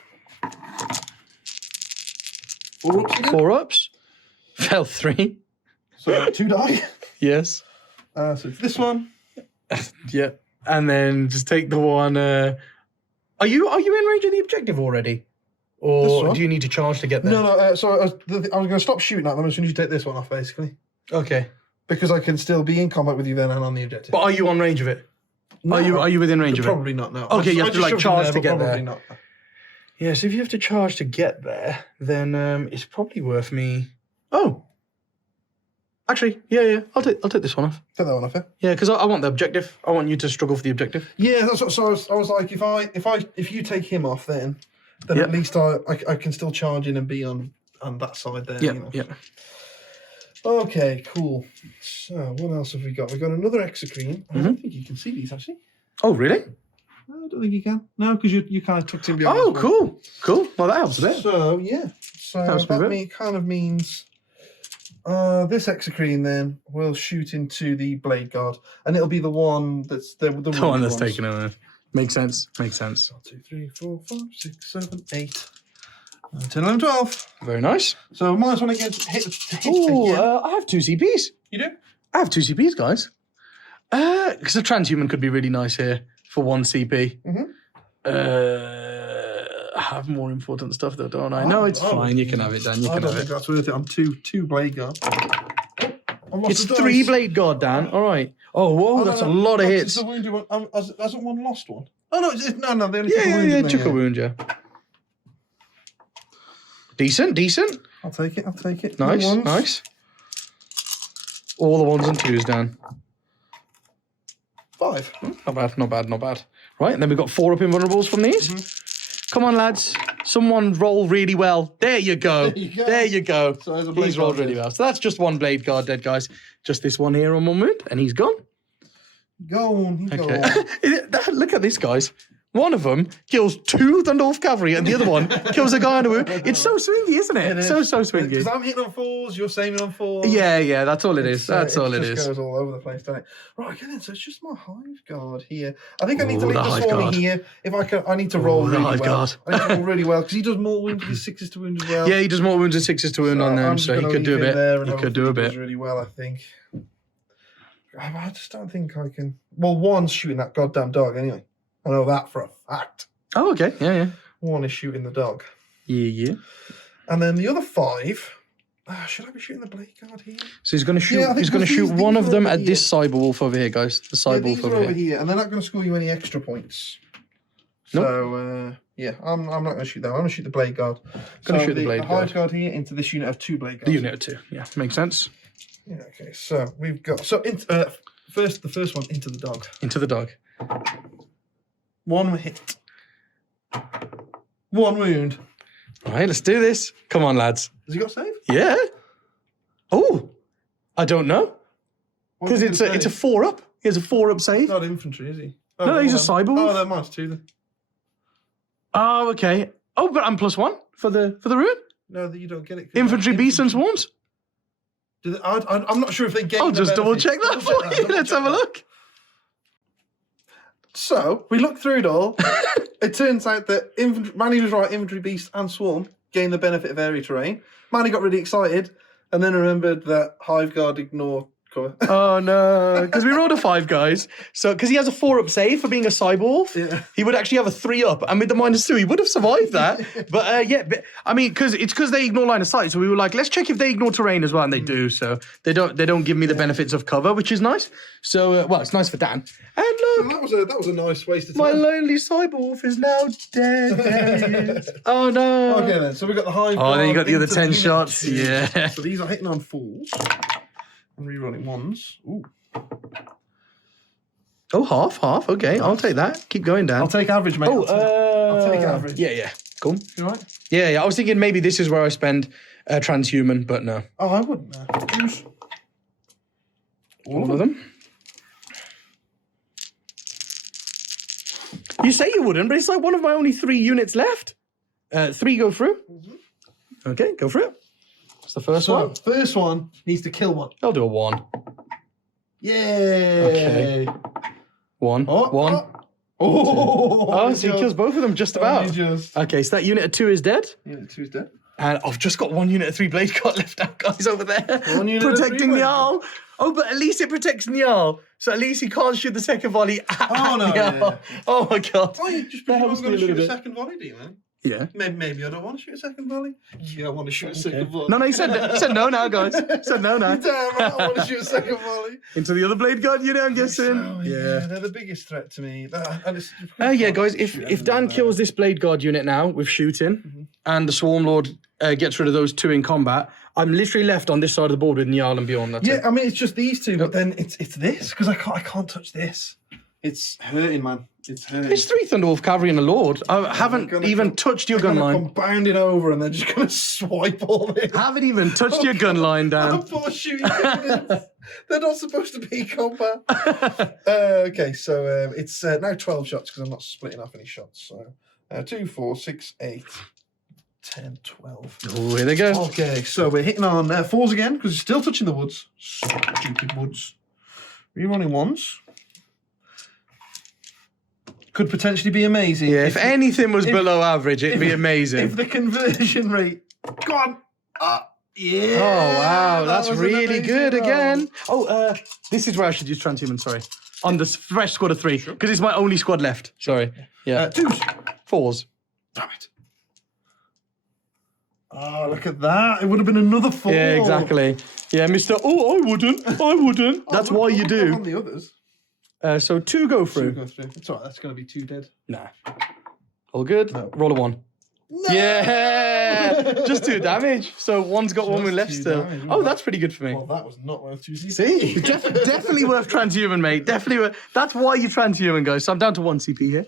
4 ups again. 4 ups. Fell 3. So 2 die. Yes. So it's this one. Yeah. And then just take the one. Are you in range of the objective already? Or do you need to charge to get there? No. So I was going to stop shooting at them as soon as you take this one off, basically. Okay. Because I can still be in combat with you then and on the objective. But are you on range of it? No, are you within range of it? Probably not, no. Okay, you have to like charge to get there. Probably not. Yeah, so if you have to charge to get there, then it's probably worth me... Oh. Actually, yeah. I'll take this one off. Take that one off, yeah? Yeah, because I want the objective. I want you to struggle for the objective. Yeah, that's what, so I was like, if you take him off then at least I can still charge in and be on that side there. Yeah. Okay, cool. So what else have we got? We've got another exocrine. I don't think you can see these actually. Oh, really? I don't think you can. No, because you kind of tucked in behind. Oh, cool. Well, that helps a bit. So yeah. So that kind of means this exocrine then will shoot into the blade guard, and it'll be the one that's the one that's taken over. Makes sense. 1, 2, 3, 4, 5, 6, 7, 8, 9, 10, 11, 12. Very nice. So -1 again to hit Oh, again. I have 2 CPs. You do? I have 2 CPs, guys. Because a transhuman could be really nice here for 1 CP. I have more important stuff though, don't I? No, it's fine. You can have it, Dan. You I can don't have think it. that's worth it. I'm two blade guard. It's 3 blade guard, Dan. All right. Oh, whoa, that's a lot of hits. The wounded one. Hasn't one lost one? Oh no, no. They only took a wound. Yeah. Took a wound, yeah. Decent. I'll take it. Nice. All the 1s and 2s, Dan. 5. Not bad. Right, and then we've got 4 up invulnerables from these. Come on, lads. Someone roll really well. There you go. There you go. So he's rolled really well. So that's just 1 blade guard dead, guys. Just this one here on 1 wound, and he's gone. Gone. Look at this, guys. One of them kills 2 Thunderwolf Cavalry, and the other one kills a guy on a wound. It's so swingy, isn't it? So swingy. Because I'm hitting on 4s, you're saving on 4s. Yeah, that's all it is. That's all it is. It just goes all over the place, doesn't it? Right, okay then, so it's just my hive guard here. I think I need to leave the Swarmy here. If I can, I need to roll really well. Guard. I need to roll really well, because he does more wounds with his 6s to wound as well. Yeah, he does more wounds and 6s to wound on them, so he could do a bit. He could do a bit. He does really well, I think. I just don't think I can... Well, 1's shooting that goddamn dog anyway. I know that for a fact. Oh, okay. Yeah. 1 is shooting the dog. Yeah. And then the other 5... should I be shooting the blade guard here? So he's going to shoot. Yeah, he's going to shoot one of them at this cyber wolf over here, guys. The cyber wolf over here, and they're not going to score you any extra points. Nope. So yeah, I'm not going to shoot that. I'm going to shoot the blade guard. Going to shoot the blade guard. Hive guard here into this unit of 2 blade guards. The unit of 2. Yeah, makes sense. Yeah. Okay. So we've got the first one into the dog. Into the dog. 1 hit. 1 wound. All right, let's do this. Come on, lads. Has he got save? Yeah. Oh, I don't know. Because it's a 4-up. He has a 4-up save. Not infantry, is he? Oh, no, he's a cyber wolf. Oh, they're -2 then. Oh, okay. Oh, but I'm +1 for the rune. No, you don't get it. Infantry, beasts, and swarms. I'm not sure if they get. I'll just double check that for you. Let's have a look. So we looked through it all. It turns out that Manny was right. Infantry, beast, and swarm gain the benefit of area terrain. Manny got really excited, and then remembered that hive guard ignore cover. Oh no! Because we rolled a 5, guys. So because he has a 4-up save for being a cyber wolf, he would actually have a 3-up, and with the -2, he would have survived that. But I mean, because they ignore line of sight, so we were like, let's check if they ignore terrain as well, and they do. So they don't give me the benefits of cover, which is nice. So well, it's nice for Dan. And look, that was a nice waste of time. My lonely cyber wolf is now dead. There he is. Oh no! Okay then, so we got the hive. Oh, then you got the other 10 shots. Yeah. So these are hitting on 4s. And rerolling 1s. Ooh. Oh, half. Okay, I'll take that. Keep going, Dan. I'll take average, mate. I'll take average. Yeah. Cool. You all right? Yeah. I was thinking maybe this is where I spend transhuman, but no. Oh, I wouldn't. Use all of them. You say you wouldn't, but it's like one of my only 3 units left. 3 go through. Mm-hmm. Okay, go for it. That's the first one. First one needs to kill 1. I'll do a 1. Yay! Okay. 1. 1. Oh, so he kills both of them just about. Okay, so that unit of 2 is dead. Unit 2 is dead. And I've just got 1 unit of 3 blade guard left out, guys, over there. 1 unit protecting Njal. Oh, but at least it protects Njal. So at least he can't shoot the second volley at Njal. Yeah. Oh my god. Oh, you just going to shoot a second volley, do you, man? Yeah. Maybe I don't want to shoot a second volley. Yeah, I want to shoot a second volley. No, he said no now, guys. He said no now. Damn right, I want to shoot a second volley. Into the other blade guard unit, I'm guessing. Yeah, they're the biggest threat to me. Yeah, guys, if Dan kills this blade guard unit now with shooting, and the Swarmlord gets rid of those 2 in combat, I'm literally left on this side of the board with Njal and Bjorn. That's it. I mean, it's just these 2, but then it's this, because I can't touch this. It's hurting, man. It's hurting. It's 3 Thunderwolf Cavalry and a Lord. I haven't even touched your gun line. I'm bounding over and they're just going to swipe all this. Haven't even touched your gun line, Dan. Poor shooting units. They're not supposed to be combat. Okay, so it's now 12 shots because I'm not splitting off any shots. So 2, 4, 6, 8, 10, 12. Oh, here they go. Okay, so we're hitting on 4s again because it's still touching the woods. Stupid woods. Rerunning 1s. Could potentially be amazing. Yeah, if anything was below average, it'd be amazing. If the conversion rate... Go on! Yeah! Oh, wow. That's really good again. Oh, this is where I should use transhuman, sorry. On the fresh squad of 3, because it's my only squad left. Sorry. Yeah. 2s. 4s. Damn it. Oh, look at that. It would have been another 4. Yeah, exactly. Yeah, Mr. Oh, I wouldn't. That's why you do. On the others. So 2 go through. 2 go through. It's all right. That's going to be 2 dead. Nah. All good. No. Roll a 1. No! Yeah! Just 2 damage. So 1's got 1 with left 2 still. damage, Oh, that's pretty good for me. Well, that was not worth 2 See? Definitely worth transhuman, mate. Definitely worth. That's why you transhuman, guys. So I'm down to 1 CP here.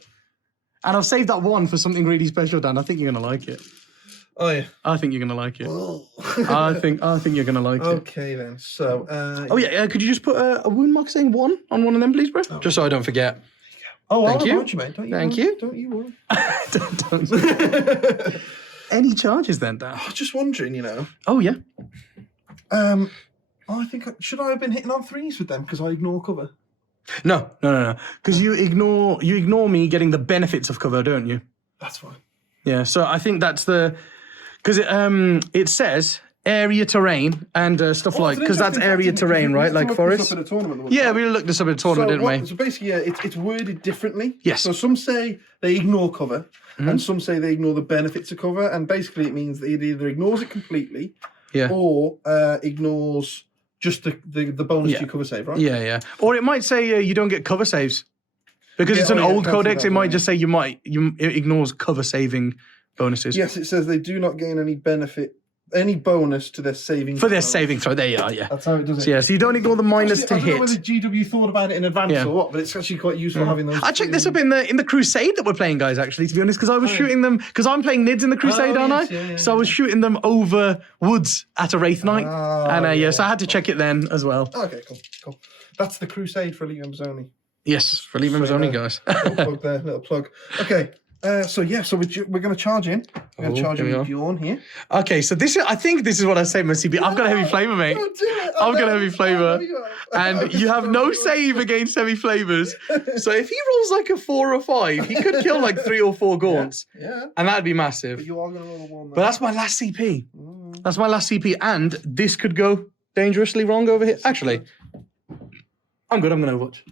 And I've saved that 1 for something really special, Dan. I think you're going to like it. Oh, yeah. I think you're going to like it. I think you're going to like it. Okay, then. So, Oh, yeah. Could you just put a wound mark saying 1 on one of them, please, bro? Just so I don't forget. oh, Thank I'll you. remind you, mate. Don't you Thank worry. you. Don't you worry. Don't. Any charges then, Dan? I was just wondering, you know. Oh, yeah. I think should I have been hitting on 3s with them because I ignore cover? No. Because you ignore me getting the benefits of cover, don't you? That's fine. Yeah, so I think that's the... Because it says area terrain and stuff like... Because that's area terrain, right? Like forest? Yeah, we looked this up at a tournament, didn't we? So basically, yeah, it's worded differently. Yes. So some say they ignore cover, and some say they ignore the benefits of cover, and basically it means that it either ignores it completely, or ignores just the bonus to your cover save, right? Yeah. Or it might say you don't get cover saves. Because it's an old codex, it might just say it ignores cover saving bonuses. Yes, it says they do not gain any bonus to their saving For their saving throw, there you are, yeah. That's how it does it. So, yeah, so you don't ignore the minus to I don't hit. know whether GW thought about it in advance or what, but it's actually quite useful having those. I checked this up in the Crusade that we're playing, guys, actually, to be honest, because I was shooting them, because I'm playing Nids in the Crusade, aren't I? Yeah, so I was shooting them over woods at a Wraith Knight. So I had to check it then as well. Okay, cool. That's the Crusade for Elite Members only. Yes, for Elite Members only, guys. Little plug there, little plug. Okay. So we're going to charge in. We're going to charge in with Bjorn here. Okay, so I think this is what I say, my CB. I've got a heavy flavor, mate. Don't do it. I've got a heavy flavor. And you have no save against heavy flavors. So if he rolls like a 4 or 5, he could kill like 3 or 4 gaunts. Yeah. And that'd be massive. But you are going to roll a 1. But that's my last CP. That's my last CP. And this could go dangerously wrong over here. Actually, I'm good. I'm going to Overwatch.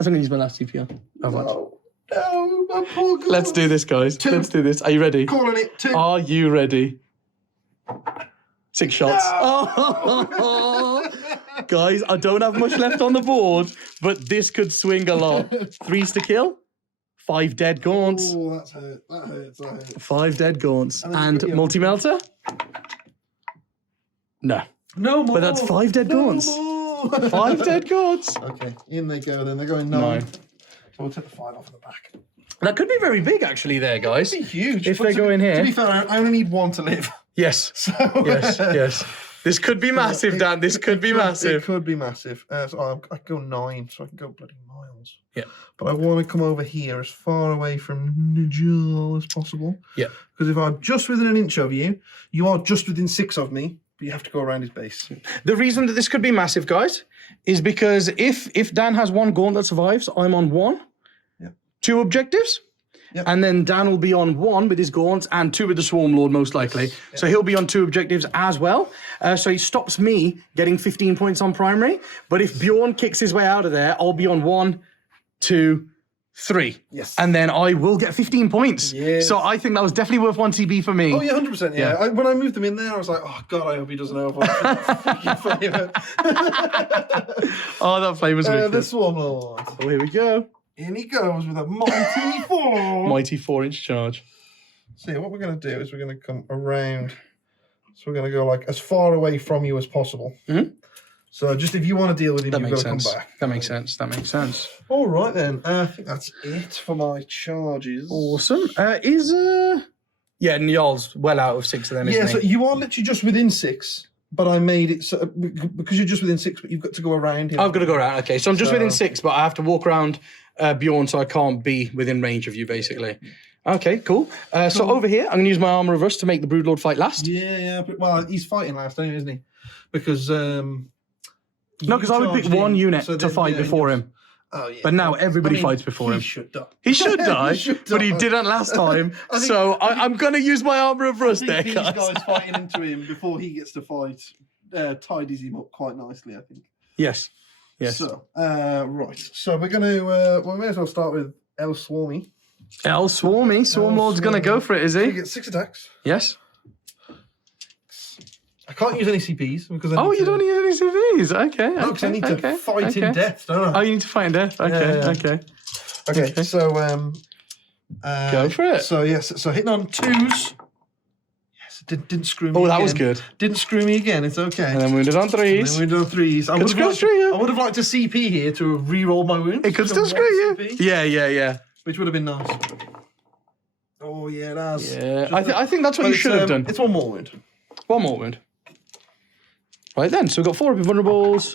I'm going to use my last CP on Overwatch. No, my poor God. Let's do this, guys. 2. Let's do this. Are you ready? Calling it 2. Are you ready? 6 shots. No. Oh. Guys, I don't have much left on the board, but this could swing a lot. 3s to kill. 5 dead gaunts. Oh, that's hurt. That hurts. 5 dead gaunts. And your- multi-melter? No. No more. But that's 5 dead gaunts. more. 5 dead gaunts. Okay, in they go then. They're going 9. So we'll take the 5 off of the back. That could be very big, actually, there, guys. It'd be huge. If but they go in here. To be fair, I only need 1 to live. Yes. So Yes. This could be massive, Dan. This could be It massive. could be massive. So I can go 9, so I can go bloody miles. Yeah. But I want to come over here as far away from Njal as possible. Yeah. Because if I'm just within an inch of you, you are just within 6 of me, but you have to go around his base. The reason that this could be massive, guys, is because if Dan has 1 gaunt that survives, I'm on 1. Yeah. 2 objectives. Yep. And then Dan will be on 1 with his gaunts and 2 with the Swarmlord, most likely. So he'll be on 2 objectives as well. So he stops me getting 15 points on primary. But if Bjorn kicks his way out of there, I'll be on 1, 2, 3. Yes. And then I will get 15 points. Yes. So I think that was definitely worth 1 TB for me. Oh, yeah, 100%. Yeah. When I moved them in there, I was like, oh, God, I hope he doesn't overwatch. Oh, that flavor's wicked. This one, Lord. Oh, here we go. In he goes with a mighty 4. Mighty 4-inch charge. So yeah, what we're going to do is we're going to come around. So we're going to go like as far away from you as possible. Mhm. So just if you want to deal with him, That you've makes got to sense. come back. That makes sense. That makes sense. All right then. I think that's it for my charges. Awesome. Yeah, Njal's well out of 6 of them, isn't Yeah, he? so you are literally just within 6, but I made it so because you're just within 6, but you've got to go around him. I've got to go around. Okay, so I'm just within 6, but I have to walk around Bjorn, so I can't be within range of you, basically. Okay, cool. So over here, I'm going to use my Armour of Rust to make the Broodlord fight last. Yeah. But, well, he's fighting last, anyway, isn't he? Because No, because I would pick 1 unit to fight before him. Oh, yeah. But now everybody fights before him. He should die. He should die, should but he die. didn't last time. I think- So I'm going to use my Armour of Rust I there, think these guys. guys fighting into him before he gets to fight tidies him up quite nicely, I think. Yes. Yes. So, right. So we're going to, we may as well start with El Swarmy. El Swarmy. Swarmlord's going to go for it, is He he? gets 6 attacks. Yes. I can't use any CPs because. Oh, you don't need any CVs. Okay. No, because I need to fight in death, don't I? Oh, you need to fight in death. Okay. Yeah. Okay. Okay. So Go for it. So yes. So hitting on 2s. Yes, it didn't screw me. Oh, that again. was good. Didn't screw me again. It's okay. And then wounded on 3s. And then wounded on 3s. I would have liked a CP here to re-roll my wounds. It could still screw you. CP, Yeah. which would have been nice. Oh yeah, it has. Yeah. I think that's what you should have done. It's one more wound. One more wound. Right then, so we've got 4 invulnerables.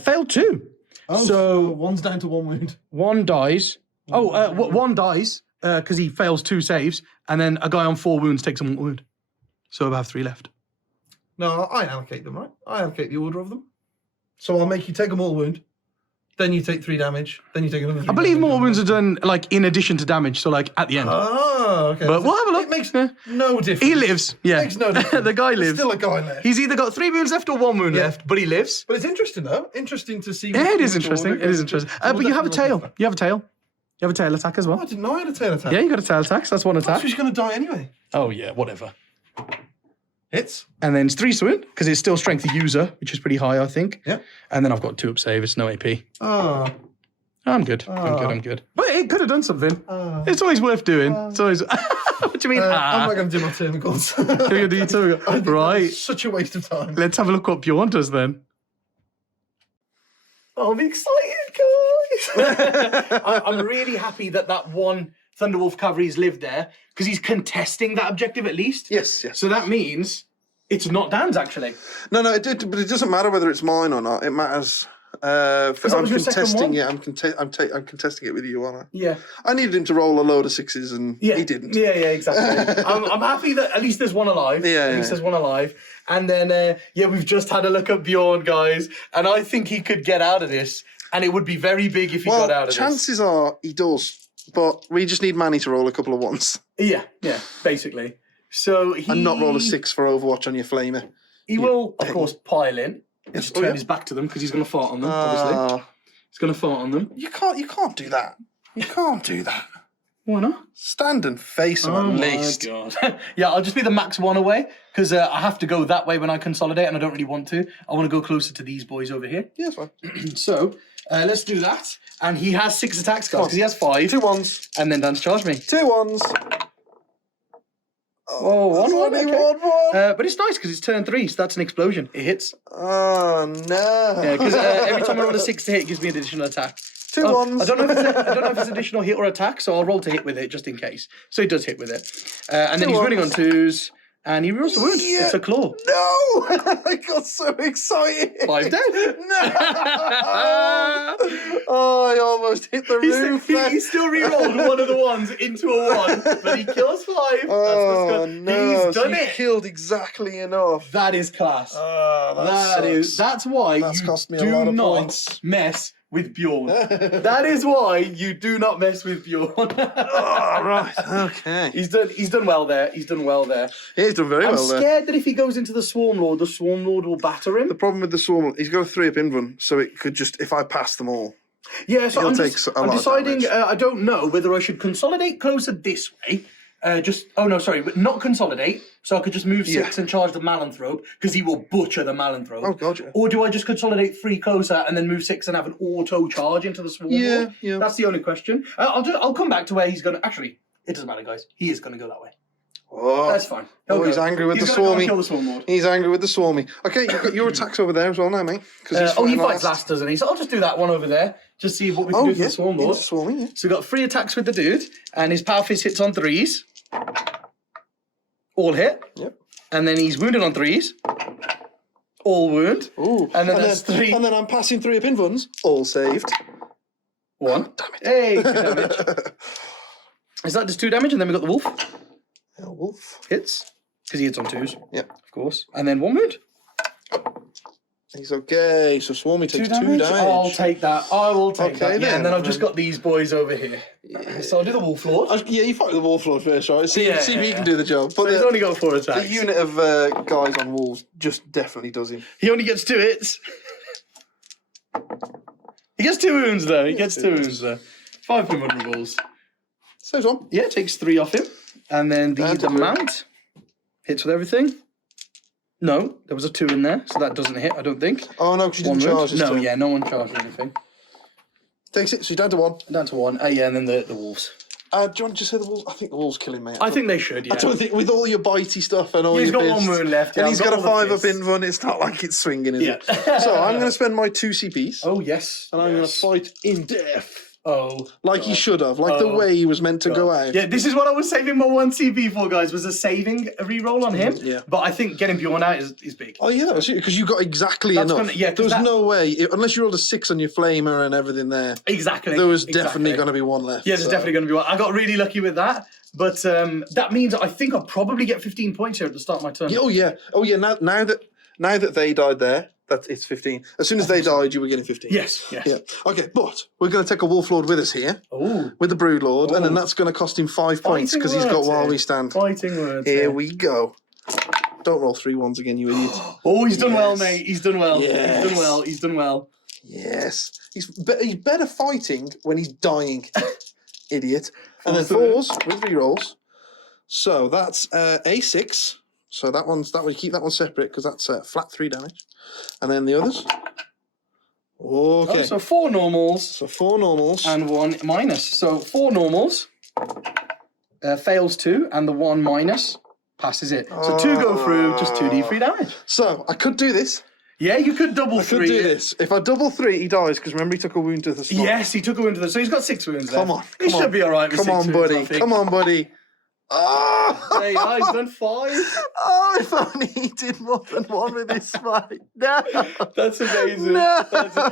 Failed 2. Oh, so one's down to 1 wound. 1 dies. One dies because he fails 2 saves, and then a guy on 4 wounds takes a 1 wound. So I have 3 left. No, I allocate them, right? I allocate the order of them. So I'll make you take a mortal wound, then you take 3 damage, then you take another 3 I believe damage. mortal wounds are done like in addition to damage, so like at the end. Oh, okay. But we'll have a look. It makes Yeah. no difference. He lives. Yeah. Makes no difference. The guy There's lives. still a guy left. He's either got 3 wounds left or 1 wound Yeah. left, but he lives. But it's interesting though. Interesting to see. Yeah, it is interesting. It is interesting. But you have a tail. You have a tail. You have a tail attack as Oh, well. I didn't know I had a tail attack. Yeah, you got a tail attack. So that's 1 I attack. thought she's going to die anyway. Oh yeah, whatever. Hits. And then it's 3 swoon because it's still strength of user, which is pretty high, I think. Yeah. And then I've got 2 up save. It's no AP. Oh. I'm good. I'm good. But it could have done something. It's always worth doing. It's always. What do you mean? I'm not going to do my tentacles. Right. Such a waste of time. Let's have a look what Bjorn does then. I'm excited, guys. I'm really happy that one Thunderwolf Cavalry's lived there because he's contesting that objective at least. Yes. So that means it's not Dan's actually. No, but it doesn't matter whether it's mine or not. It matters. that I'm was your second contesting one? it. I'm contesting it with you, aren't I? Yeah. I needed him to roll a load of 6s, and he didn't. Yeah, exactly. I'm happy that at least there's one alive. At least there's one alive. And then, we've just had a look at Bjorn, guys, and I think he could get out of this, and it would be very big if he got out of this. Chances are he does, but we just need Manny to roll a couple of 1s. Yeah, basically. So And not roll a 6 for Overwatch on your flamer. He will, of course, pile in. He'll just turn his back to them because he's going to fart on them, obviously. He's going to fart on them. You can't do that. You can't do that. Why not? Stand and face him at least. Oh, my God. Yeah, I'll just be the max 1 away because I have to go that way when I consolidate and I don't really want to. I want to go closer to these boys over here. Yeah, that's fine. So, let's do that. And he has 6 attacks, guys, because he has 5. 2 1s. And then Dan's charged me. 2 1s. Oh, one. Only Okay. 1 1. But it's nice because it's turn 3, so that's an explosion. It hits. Oh, no. Yeah, because every time I roll a 6 to hit, it gives me an additional attack. 2 1s. I don't know if it's additional hit or attack, so I'll roll to hit with it just in case. So he does hit with it. And then he's running on 2s, and he rolls a wound. Yeah. It's a claw. No! I got so excited. 5 dead. No! Oh, I almost hit the roof. He still re-rolled one of the ones into a 1, but he kills 5. Oh, That's no. He's done he it. killed exactly enough. That is class. Oh, That's why That's you cost me a do lot of not points. mess with Bjorn. That is why you do not mess with Bjorn. Oh, right. Okay. He's done well there. He's done well there. He's done very I'm well there. scared that if he goes into the Swarmlord will batter him. The problem with the Swarm, he's got a 3-up invuln, so it could just, if I pass them all. Yeah, so He'll I'm take a lot of deciding. damage. I don't know whether I should consolidate closer this way. But not consolidate. So I could just move 6 and charge the Malanthrope because he will butcher the Malanthrope. Oh, God, yeah. Or do I just consolidate 3 closer and then move 6 and have an auto charge into the Swarmlord? Yeah. That's the only question. I'll come back to where he's going to. Actually, it doesn't matter, guys. He is going to go that way. Oh, That's fine. he's angry with the He's gonna go and Swarmy. kill the Swarmlord. He's angry with the Swarmy. Okay, you've got your attacks over there as well now, mate. He fights last, doesn't he? So I'll just do that one over there. Just see what we can do for the Swarmlord. Swarmy, yeah. So we've got 3 attacks with the dude, and his power fist hits on 3s. All hit. Yep. And then he's wounded on 3s. All wound. Ooh. And then that's 3. And then I'm passing 3-up invulns. All saved. 1. Damn it. Hey, 2 damage. Is that just 2 damage? And then we got the wolf. Wolf. Hits. Because he hits on 2s. Yep. Of course. And then 1 wound. He's okay. So Swarmy takes 2 damage. I'll take that. I will take Okay, that. Yeah, then. and then I've just got these boys over here. So I'll do the wolf lord. Yeah, you fight the Wolflord first, right? See if he can do the job. But But he's only got 4 the attacks. unit of guys on wolves just definitely does him. He only gets 2 hits. He gets 2 wounds though. He gets 2 wounds there. 5 invulnerables. Saves on. Yeah, takes 3 off him. And then the That's good. mount hits with everything. No, there was a 2 in there, so that doesn't hit, I don't think. Oh, no, because you didn't One charge wound. this No, turn. yeah, no one charged anything. Takes it, so you're down to 1. Down to 1. Yeah, and then the wolves. Do you want to just say the wolves? I think the wolves kill him, mate. I think they should, yeah. I don't think, with all your bitey stuff and all He's your got one fists, wound left, yeah, and I've he's got got a all the 5 up fists. in one, it's not like it's swinging, is Yeah. it? So I'm going to spend my 2 CPs, Oh, yes. and I'm going to fight in death. Oh. Like he should have, like the way he was meant to go out. Yeah, this is what I was saving my 1 CP for, guys, was a saving reroll on him. Yeah. But I think getting Bjorn out is big. Oh yeah, because you got exactly That's enough. gonna- yeah, 'cause there was that- no way, unless you rolled a 6 on your flamer and everything there, Exactly. there was exactly. definitely going to be one left. Yeah, there's definitely going to be one. I got really lucky with that. But that means I think I'll probably get 15 points here at the start of my turn. Oh yeah. Now that they died there, it's 15. As soon as they died, you were getting 15. Yes, yes. Yeah. Okay, but we're going to take a Wolf Lord with us here, Oh, with the Brood Lord, and then Oh. that's going to cost him 5 points Fighting because he's got words While here. We Stand. fighting words. Here we go. Don't roll 3 1s again, you idiot. Oh, he's done well, Yes. mate. He's done well. Yes. He's done well. He's done well. Yes. He's better fighting when he's dying. Idiot. And then Fours 4s with rerolls. So that's A6. So that we keep that one separate because that's flat 3 damage. And then the others. Okay. Oh, so 4 normals So 4 normals. and 1 minus. So 4 normals fails 2, and the 1 minus passes it. So 2 go through, just 2d3 damage. So I could do this. Yeah, you could double I could 3. do this. If I double 3, he dies because remember he took a wound to the slot. Yes, he took a wound to the... So he's got 6 wounds Come left. on. He come should on. be all right with Come 6 on, wounds, buddy. I think. Come on, buddy. Oh! There you are, he's done 5. Oh, if only he did more than 1 with his fight. No. That's amazing. No.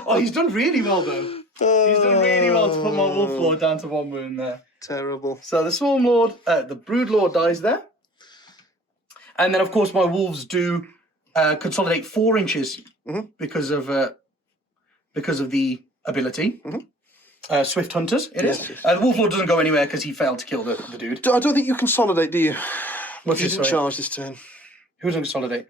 Oh, he's done really well, though. He's done really well to put my Wolf Lord down to 1 wound there. Terrible. So the Swarmlord, the Brood Lord dies there. And then, of course, my wolves do consolidate 4 inches because of the ability. Swift Hunters, it is. The Wolf Lord doesn't go anywhere because he failed to kill the dude. I don't think you consolidate, do you? What's You this, didn't sorry? charge this turn. Who doesn't consolidate?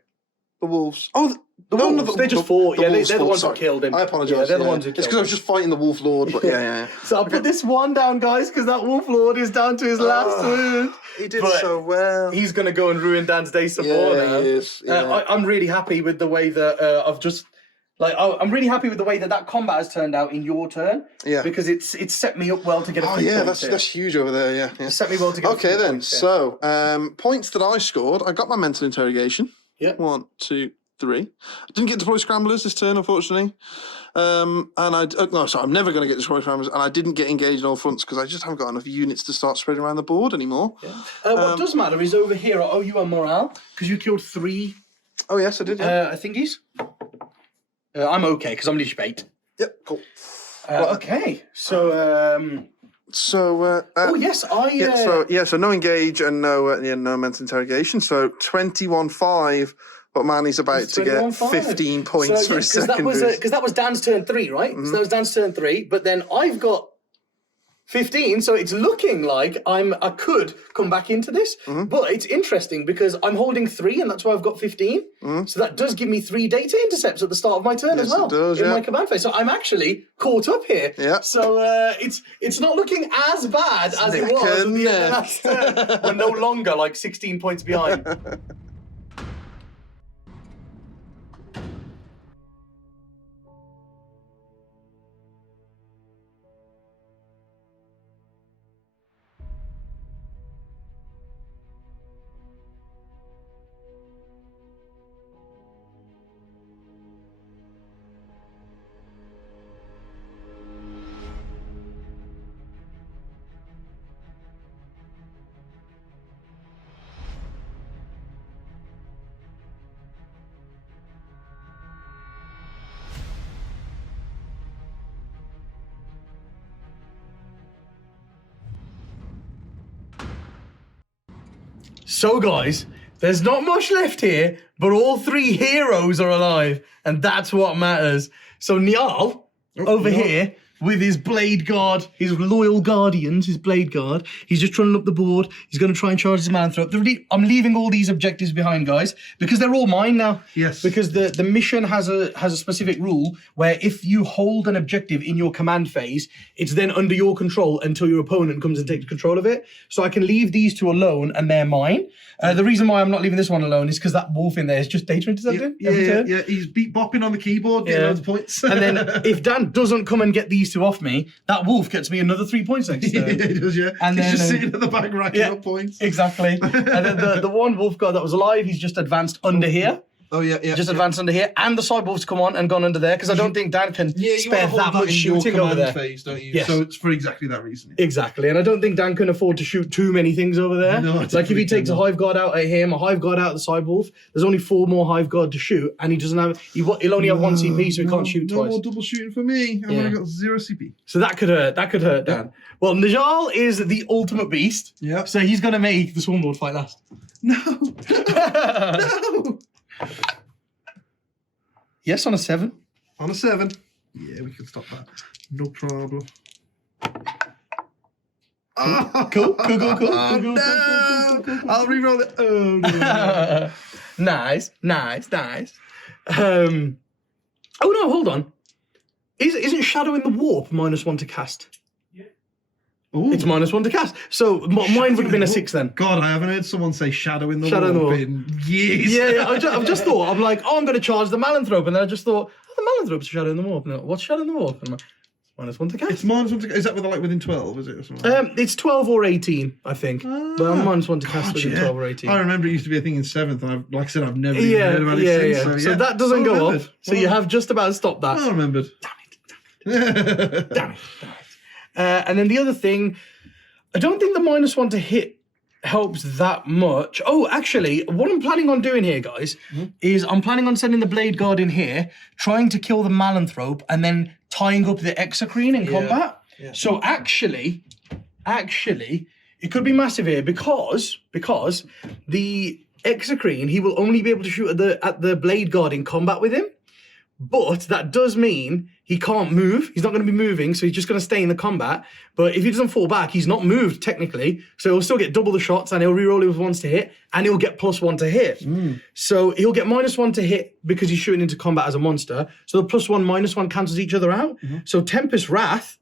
The wolves. Oh, The wolves, they just fought. Yeah, wolves they're the fought, ones that sorry. killed him. I apologise. Yeah, they're the ones who It's killed because I was him. just fighting the Wolf Lord, but yeah. So I put this 1 down, guys, because that Wolf Lord is down to his last wound. He did But so well. He's going to go and ruin Dan's day some more now. he is. Yeah. I'm really happy with the way that I've just... I'm really happy with the way that combat has turned out in your turn. Yeah. Because it's set me up well to get a Oh few yeah, points here. that's huge over there. Yeah. It set me well to get a Okay few then. points here. So points that I scored. I got my mental interrogation. Yeah. 1, 2, 3. I didn't get deploy scramblers this turn, unfortunately. I'm never going to get deploy scramblers, and I didn't get engaged in all fronts because I just haven't got enough units to start spreading around the board anymore. What does matter is over here, I owe you a morale because you killed 3 Oh yes, I did. Yeah. thingies. I'm okay because I'm leadership 8. Yep. Cool. Okay, so... So. oh yes, So no engage and no mental interrogation. So 21-5. But man, he's about to get 21-5. 15 points for his second boost. Because that was Dan's turn 3, right? So that was Dan's turn 3, but then I've got 15, so it's looking like I could come back into this. But it's interesting because I'm holding 3, and that's why I've got 15. So that does give me 3 data intercepts at the start of my turn as Yes, it well does, in yeah. my command phase. So I'm actually caught up here. Yeah. So it's not looking as bad as it was at the end of last turn. We're no longer like 16 points behind. So, guys, there's not much left here, but all 3 heroes are alive, and that's what matters. So, Njal, over here, with his Blade Guard, his loyal guardians, his Blade Guard. He's just running up the board. He's going to try and charge his Malanthrope. I'm leaving all these objectives behind, guys, because they're all mine now. Yes. Because the mission has a specific rule where if you hold an objective in your command phase, it's then under your control until your opponent comes and takes control of it. So I can leave these two alone and they're mine. The reason why I'm not leaving this one alone is because that wolf in there is just data intercepting. Yeah. He's beat bopping on the keyboard, getting loads of points. And then if Dan doesn't come and get these two off me, that wolf gets me another 3 points next turn. Yeah, he does, yeah. And he's then, just sitting at the back racking up points. Exactly. And then the one wolf guard that was alive, he's just advanced under here. Oh, yeah. Just advanced under here. And the side wolves come on and gone under there, because I don't think Dan can spare that much shooting over there. Phase, don't you? Yes. So it's for exactly that reason. Exactly. And I don't think Dan can afford to shoot too many things over there. No, like if he takes a hive guard out at him, a hive guard out at the side wolf, there's only 4 more hive guard to shoot, and he doesn't have. He'll only have 1 CP, so he can't shoot twice. No more double shooting for me. I've only got 0 CP. So that could hurt. That could hurt Dan. Well, Njal is the ultimate beast. Yeah. So he's going to make the Swarmlord fight last. No. No. Yes, on a 7. On a 7. Yeah, we can stop that. No problem. Cool. I'll re-roll it. Oh, no. Nice. Oh no, hold on. Isn't Shadow in the Warp -1 to cast? Ooh. It's -1 to cast. So mine would have been a 6 then. God, I haven't heard someone say Shadow in the Warp in years. Yeah. I've just thought, I'm like, I'm going to charge the Malanthrope, and then I just thought, the Malanthrope's Shadow in the Warp. And like, what's Shadow in the Warp? And I'm like, -1 to cast. It's -1 to. Is that within 12? Is it or something? It's 12 or 18, I think. But I'm -1 to cast within 12 or 18. I remember it used to be a thing in 7th, and like I said, I've never even heard about it since. So that doesn't go off. So you have just about stopped that. I remembered. Damn it. And then the other thing, I don't think the -1 to hit helps that much. Oh, actually, what I'm planning on doing here, guys, is I'm planning on sending the Blade Guard in here, trying to kill the Malanthrope, and then tying up the Exocrine in combat. Yeah. So actually, it could be massive here because the Exocrine, he will only be able to shoot at the Blade Guard in combat with him. But that does mean he can't move. He's not going to be moving, so he's just going to stay in the combat. But if he doesn't fall back, he's not moved technically. So he'll still get double the shots, and he'll reroll it with 1s to hit, and he'll get +1 to hit. So he'll get -1 to hit because he's shooting into combat as a monster. So the +1, -1 cancels each other out. So Tempest Wrath.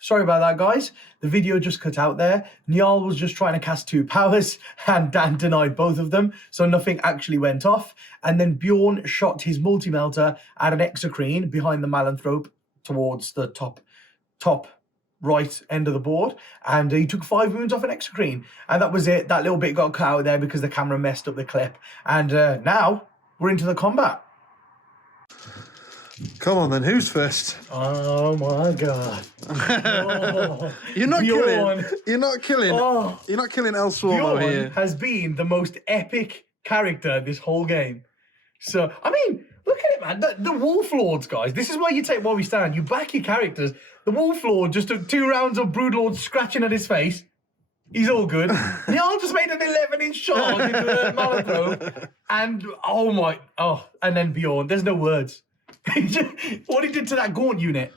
Sorry about that, guys. The video just cut out there. Njal was just trying to cast 2 powers, and Dan denied both of them, so nothing actually went off. And then Bjorn shot his multi-melter at an Exocrine behind the Malanthrope towards the top right end of the board, and he took 5 wounds off an Exocrine. And that was it. That little bit got cut out there because the camera messed up the clip. And now we're into the combat. Come on then, who's first? Oh my god. Oh, You're not Bjorn. killing. You're not killing. Oh. You're not killing El Swarmo Bjorn here. has been the most epic character this whole game. So, I mean, look at it, man. The Wolf Lords, guys. This is why you take while we stand. You back your characters. The Wolf Lord just took 2 rounds of Broodlord scratching at his face. He's all good. Njal just made an 11-inch charge into the Malanthrope. And, and then Bjorn. There's no words. What he did to that Gaunt unit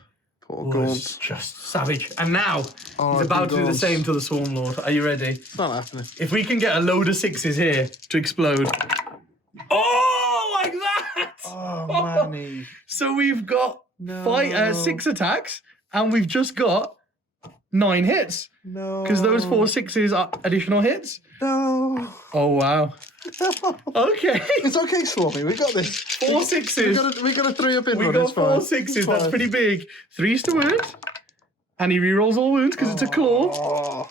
was just savage. And now he's about to do the same to the Swarmlord. Are you ready? It's not happening. If we can get a load of 6s here to explode. Oh, like that! Oh, manny. So we've got 6 attacks, and we've just got 9 hits. No. Because those 4 6s are additional hits. No. Oh, wow. Okay. It's okay, Swarmy. We got this. 4 6s. We got a 3-up in. We got 4 6s. That's pretty big. 3s to wound. And he rerolls all wounds because it's a claw. Oh.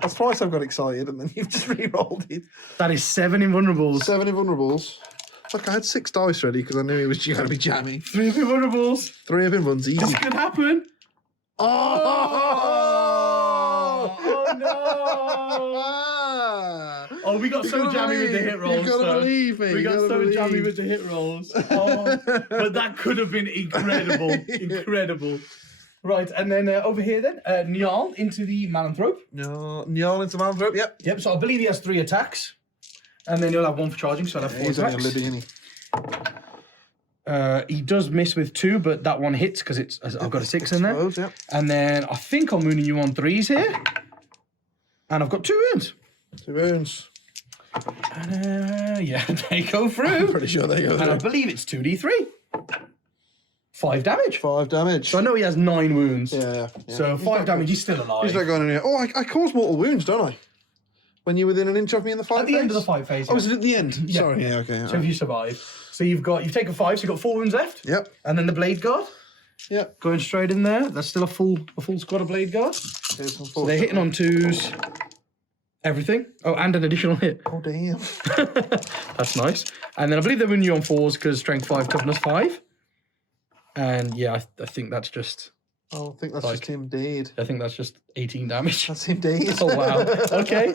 That's twice I've got excited, and then you've just re-rolled it. That is 7 invulnerables. 7 invulnerables. Look, I had 6 dice ready because I knew he was going to be jammy. 3 invulnerables. 3 invulns, easy. This could happen. Oh no! Oh, we got so jammy with the hit rolls. You gotta believe me. We got so jammy with the hit rolls. Oh, but that could have been incredible. Incredible. Right, and then over here then, Njal into the Malanthrope. No, Njal into Malanthrope, yep. Yep, so I believe he has 3 attacks. And then he'll have 1 for charging, so I'll have 4 he's attacks. only a Liddy, isn't he? He does miss with 2, but that one hits because I've got a 6 in there. Explodes, yeah. And then I think I'm mooning you on 3s here. And I've got 2 wounds. 2 wounds. And yeah, they go through. I'm pretty sure they go And I through. believe it's 2d3. 5 damage. 5 damage. So I know he has 9 wounds. Yeah. So 5 damage, he's still alive. He's not going anywhere. Oh, I cause mortal wounds, don't I? When you're within an inch of me in the fight At the end of the fight phase. Oh, yeah. is it at the end? Yeah. Sorry, yeah, okay. So if you survive. So you've taken 5, so you've got 4 wounds left. Yep. And then the blade guard. Yep. Going straight in there. That's still a full squad of blade guard. So they're hitting on 2s. Everything. Oh, and an additional hit. Oh, damn. That's nice. And then I believe they're winning you on 4s because strength 5, toughness 5. And yeah, I think that's just... Oh, I think that's just him dead. I think that's just 18 damage. That's him dead. Oh, wow. Okay.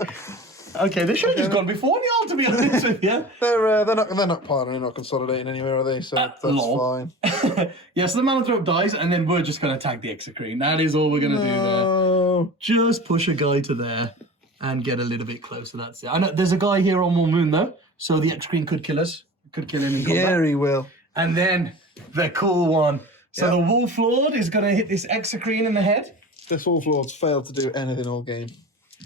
Okay, they should have just gone before Njal, to be honest with you. They're not partnering, not consolidating anywhere, are they? So that's lol. fine. Yeah, so the Malanthrop dies, and then we're just going to attack the Exocrine. That is all we're going to do there. Just push a guy to there and get a little bit closer. That's it. I know there's a guy here on One Moon, though, so the Exocrine could kill us. Could kill him in combat. Yeah, he will. And then the cool one. So the Wolf Lord is going to hit this Exocrine in the head. This Wolf Lord's failed to do anything all game.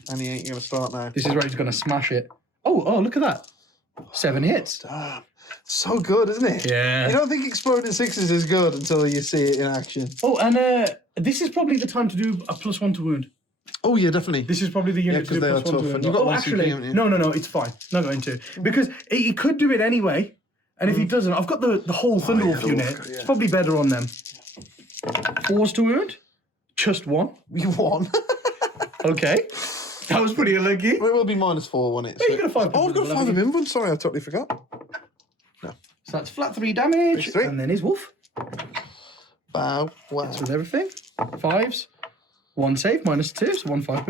And he ain't going to start now. This is where he's going to smash it. Oh, look at that. 7 hits. Damn. So good, isn't it? Yeah. You don't think exploding 6s is good until you see it in action. Oh, and this is probably the time to do a +1 to wound. Oh, yeah, definitely. This is probably the unit because to do they are +1 to tough. wound. And you've got Oh, one actually, CP, haven't you? no, it's fine. Not going to. Because he could do it anyway. And if he doesn't, I've got the whole Thunderwolf unit. It's probably better on them. 4s to wound. Just 1. You won. Okay. That was pretty unlucky. Well, it will be -4, won't it? Yeah, you got a 5. Oh, I've got a 5 of inv. Sorry, I totally forgot. So that's flat 3 damage. 3. And then his wolf. Wow. That's with everything. 5s. 1 save, -2. So 1 5.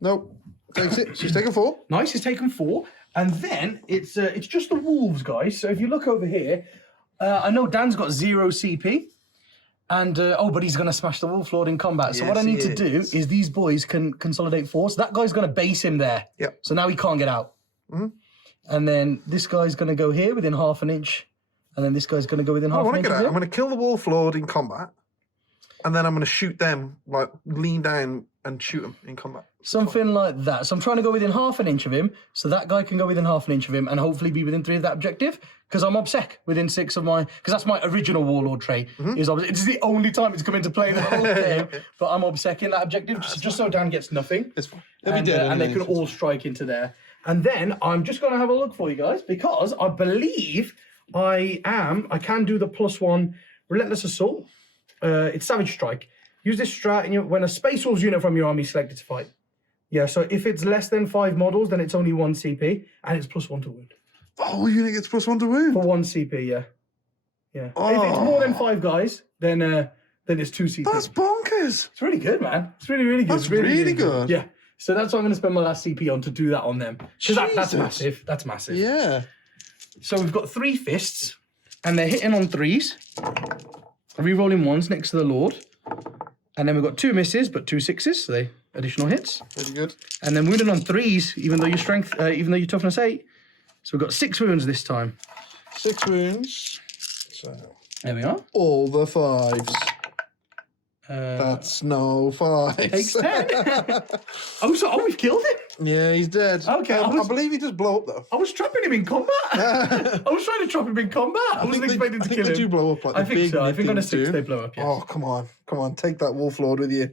Nope. Takes it. She's taken 4. Nice, he's taken 4. And then it's just the wolves, guys. So if you look over here, I know Dan's got 0 CP. And, but he's going to smash the Wolf Lord in combat. So what I need to do is these boys can consolidate 4. So that guy's going to base him there. Yep. So now he can't get out. Mm-hmm. And then this guy's going to go here within half an inch. And then this guy's going to go within half I an want to inch. get out. I'm going to kill the Wolf Lord in combat. And then I'm going to shoot them, like, lean down and shoot them in combat. Something like that. So I'm trying to go within half an inch of him, so that guy can go within half an inch of him and hopefully be within 3 of that objective. Because I'm obsec within 6 of my... Because that's my original Warlord trait. It's the only time it's come into play in the whole game. But I'm obsecing that objective just so Dan gets nothing. It's fine. They'll be dead And they anyway. can all strike into there. And then I'm just going to have a look for you guys because I believe I can do the +1 Relentless Assault. It's Savage Strike. Use this strat when a Space Wolves unit from your army is selected to fight. Yeah, so if it's less than 5 models, then it's only 1 CP, and it's +1 to wound. Oh, you think it's +1 to wound? For 1 CP, yeah. Yeah. If it's more than 5 guys, then it's 2 CP. That's bonkers. It's really good, man. It's really, really good. That's It's really, really good. Yeah. So that's what I'm going to spend my last CP on to do that on them. Because that's Jesus. massive. That's massive. Yeah. So we've got 3 fists, and they're hitting on 3s. Rerolling 1s next to the Lord. And then we've got 2 misses, but 2 6s, so they additional hits. Very good. And then wounded on 3s, even though your toughness 8. So we've got 6 wounds this time. 6 wounds. So There we are. all the 5s. That's That's no 5s. takes 10. Oh, we've killed him. Yeah, he's dead. Okay, I believe he does blow up though. I was trapping him in combat. I was trying to trap him in combat. I wasn't expecting to kill they him. do blow up like I the think big so. I think on a 6 things they do. blow up, yes. Oh, come on, take that Wolf Lord with you.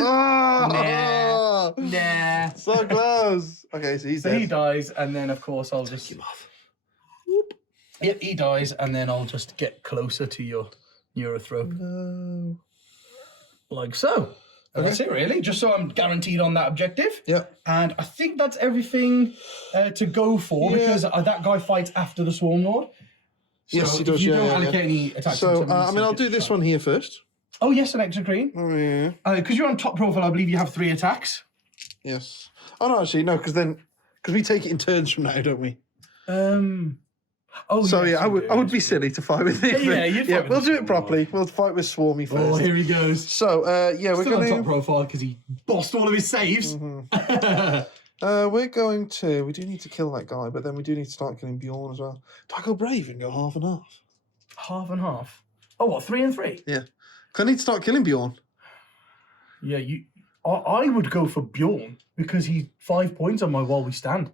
Oh, Nah. so close. Okay, so he's So he dead. dies, and then of course I'll just... Yep, he dies, and then I'll just get closer to your Neurothrope. No. Like so. And that's it, really. Just so I'm guaranteed on that objective. Yeah. And I think that's everything to go for, because that guy fights after the Swarmlord. Yes, he if does, you yeah, don't yeah, allocate yeah. any attacks So, to him, I mean, I'll do this one here first. Oh, yes, an Exocrine. Oh, yeah. Because you're on top profile, I believe you have 3 attacks. Yes. Oh, no, actually, no, because we take it in turns from now, don't we? Oh, So, yes, yeah, you I would do. be silly to fight with him. Yeah, you'd fight with we'll the do it Swarmlord. properly. We'll fight with Swarmy first. Oh, here he goes. So, yeah, we're Still on going top to... profile because he bossed all of his saves. We do need to kill that guy, but then we do need to start killing Bjorn as well. Do I go brave and go half and half? Half and half. Oh, what, 3 and 3? Yeah. Because I need to start killing Bjorn. Yeah, I would go for Bjorn because he's 5 points on my while we stand.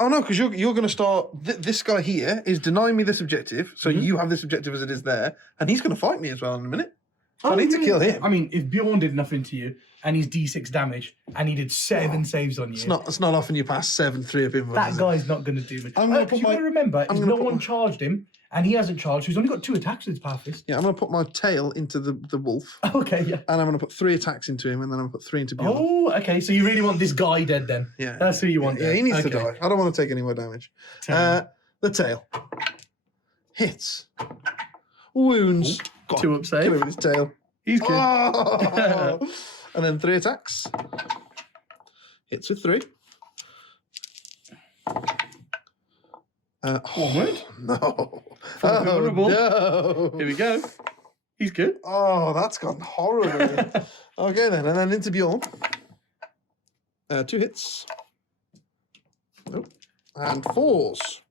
Oh, no, because you're going to start... this guy here is denying me this objective, so you have this objective as it is there, and he's going to fight me as well in a minute. So I need to kill him. I mean, if Bjorn did nothing to you, and he's D6 damage, and he did 7 saves on you... It's not often you pass 7-3 of him. That guy's not going to do much. I'm going to put remember, if no one charged him, and he hasn't charged, he's only got 2 attacks with his power fist. Yeah, I'm going to put my tail into the wolf. Okay, yeah. And I'm going to put 3 attacks into him, and then I'm going to put 3 into Bjorn. Oh, okay, so you really want this guy dead then? Yeah. That's who you want Yeah, dead. he needs to die. I don't want to take any more damage. The tail. Hits. Wounds. Ooh, 2 up save. Kill him with his tail. He's good. Oh! And then 3 attacks. Hits with 3. One wound. No. Vulnerable. No. Here we go. He's good. Oh, that's gone horribly. Okay, then. And then into Bjorn. 2 hits. Nope. And 4s.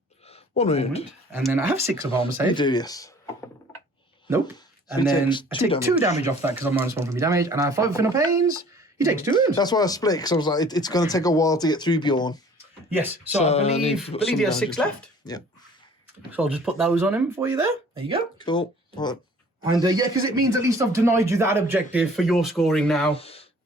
1 wound. And then I have 6 of armor You save. do, yes. Nope. So And he then takes I 2 take 2 damage off that because I'm -1 from my damage. And I have 5 finna pains. He takes 2 wounds. That's why I split, because I was like, it's going to take a while to get through Bjorn. Yes. So So I I need believe to put some he has damage 6 into left. Yeah. So I'll just put those on him for you there. There you go. Cool. Right. And yeah, because it means at least I've denied you that objective for your scoring now.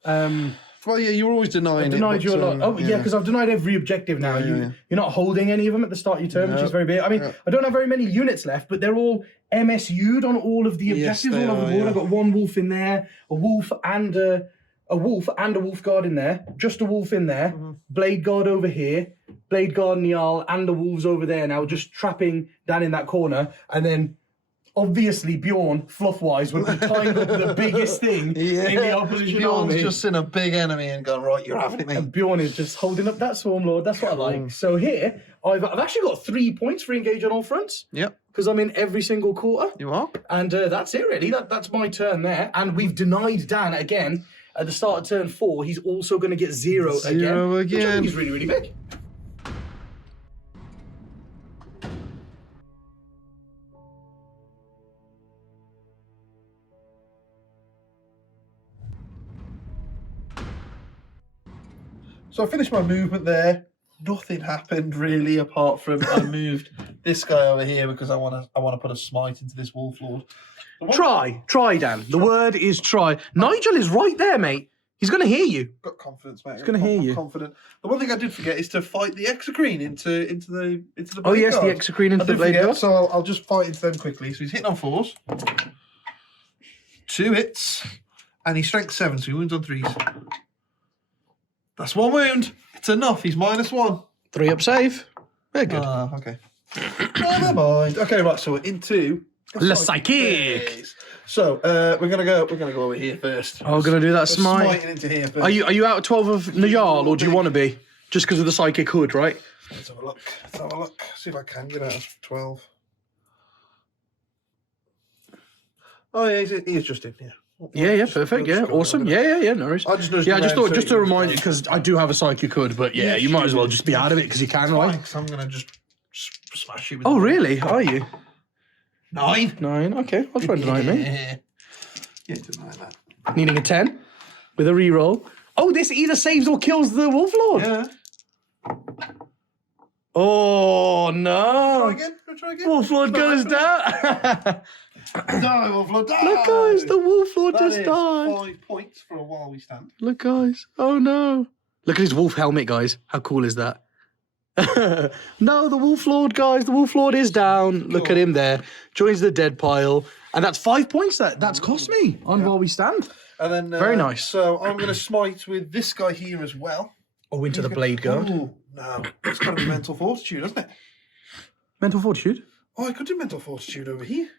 Well, yeah, you were always denying it. Denied but, you a lot. Oh, yeah, because I've denied every objective now. Yeah. You're not holding any of them at the start of your turn, which is very big. I mean, I don't have very many units left, but they're all MSU'd on all of the Yes, objectives they all over the are, board. yeah. I've got 1 wolf in there, a wolf and a wolf guard in there, just a wolf in there, blade guard over here, blade guard Njal, and the wolves over there now, just trapping down in that corner, and then obviously Bjorn, fluff-wise, would be tying up the biggest thing in the opposition Bjorn's army. just seen a big enemy and gone, right, you're having it, mate. And Bjorn is just holding up that Swarmlord. That's what I like. So here, I've actually got 3 points for engage on all fronts. Yep, Because I'm in every single quarter. you are. And that's it, really. That's my turn there. And we've denied Dan again. At the start of turn 4, he's also going to get 0 Zero again. Which I again. think is really, really big. So I finished my movement there. Nothing happened really, apart from I moved this guy over here because I want to put a smite into this wolf lord. Try, Dan. The word is try. Nigel is right there, mate. He's going to hear you. Got confidence, mate. He's gonna hear you. Confident. The one thing I did forget is to fight the exocrine into the Oh, blade yes, the guard. exocrine I into the did blade forget, guard. so I'll just fight into them quickly. So he's hitting on 4s. 2 hits. And he's strength 7, so he wounds on 3s. That's 1 wound. It's enough. He's -1. 3 up save. Very good. Okay. Never mind. Okay, right. So we're into Le Psychic. phase. So we're gonna go over here first. Oh, we're going to do that We're smite. smiting into here first. Are you out of 12 of Njal, or do you want to be? Just because of the psychic hood, right? Let's have a look. See if I can get out of 12. Oh yeah, he is just in here. Yeah, perfect. Yeah, awesome. Yeah, no worries. I just noticed Yeah, I just around thought, just to so remind you, because I do have a psychic hood, but yeah, you might as well just be out of it because you can, right? So I'm gonna just smash you with Oh, the- really? Are you? 9. 9, okay. I'll try and deny it, mate. Yeah, deny that. Needing a 10 with a reroll. Oh, this either saves or kills the Wolf Lord. Yeah. Oh, no. Try again. Wolf Lord goes down. Die, Wolf Lord, die! Look, guys, the Wolf Lord That just is died. 5 points for a while we stand. Look, guys. Oh, no. Look at his wolf helmet, guys. How cool is that? No, the Wolf Lord, guys. The Wolf Lord is down. Look at him there. Joins the dead pile. And that's 5 points that's cost me on while we stand. And then Very nice. So I'm going to smite with this guy here as well. Oh, into the blade guard. Ooh, no, it's got to be mental fortitude, hasn't it? Mental fortitude. Oh, I could do mental fortitude over here.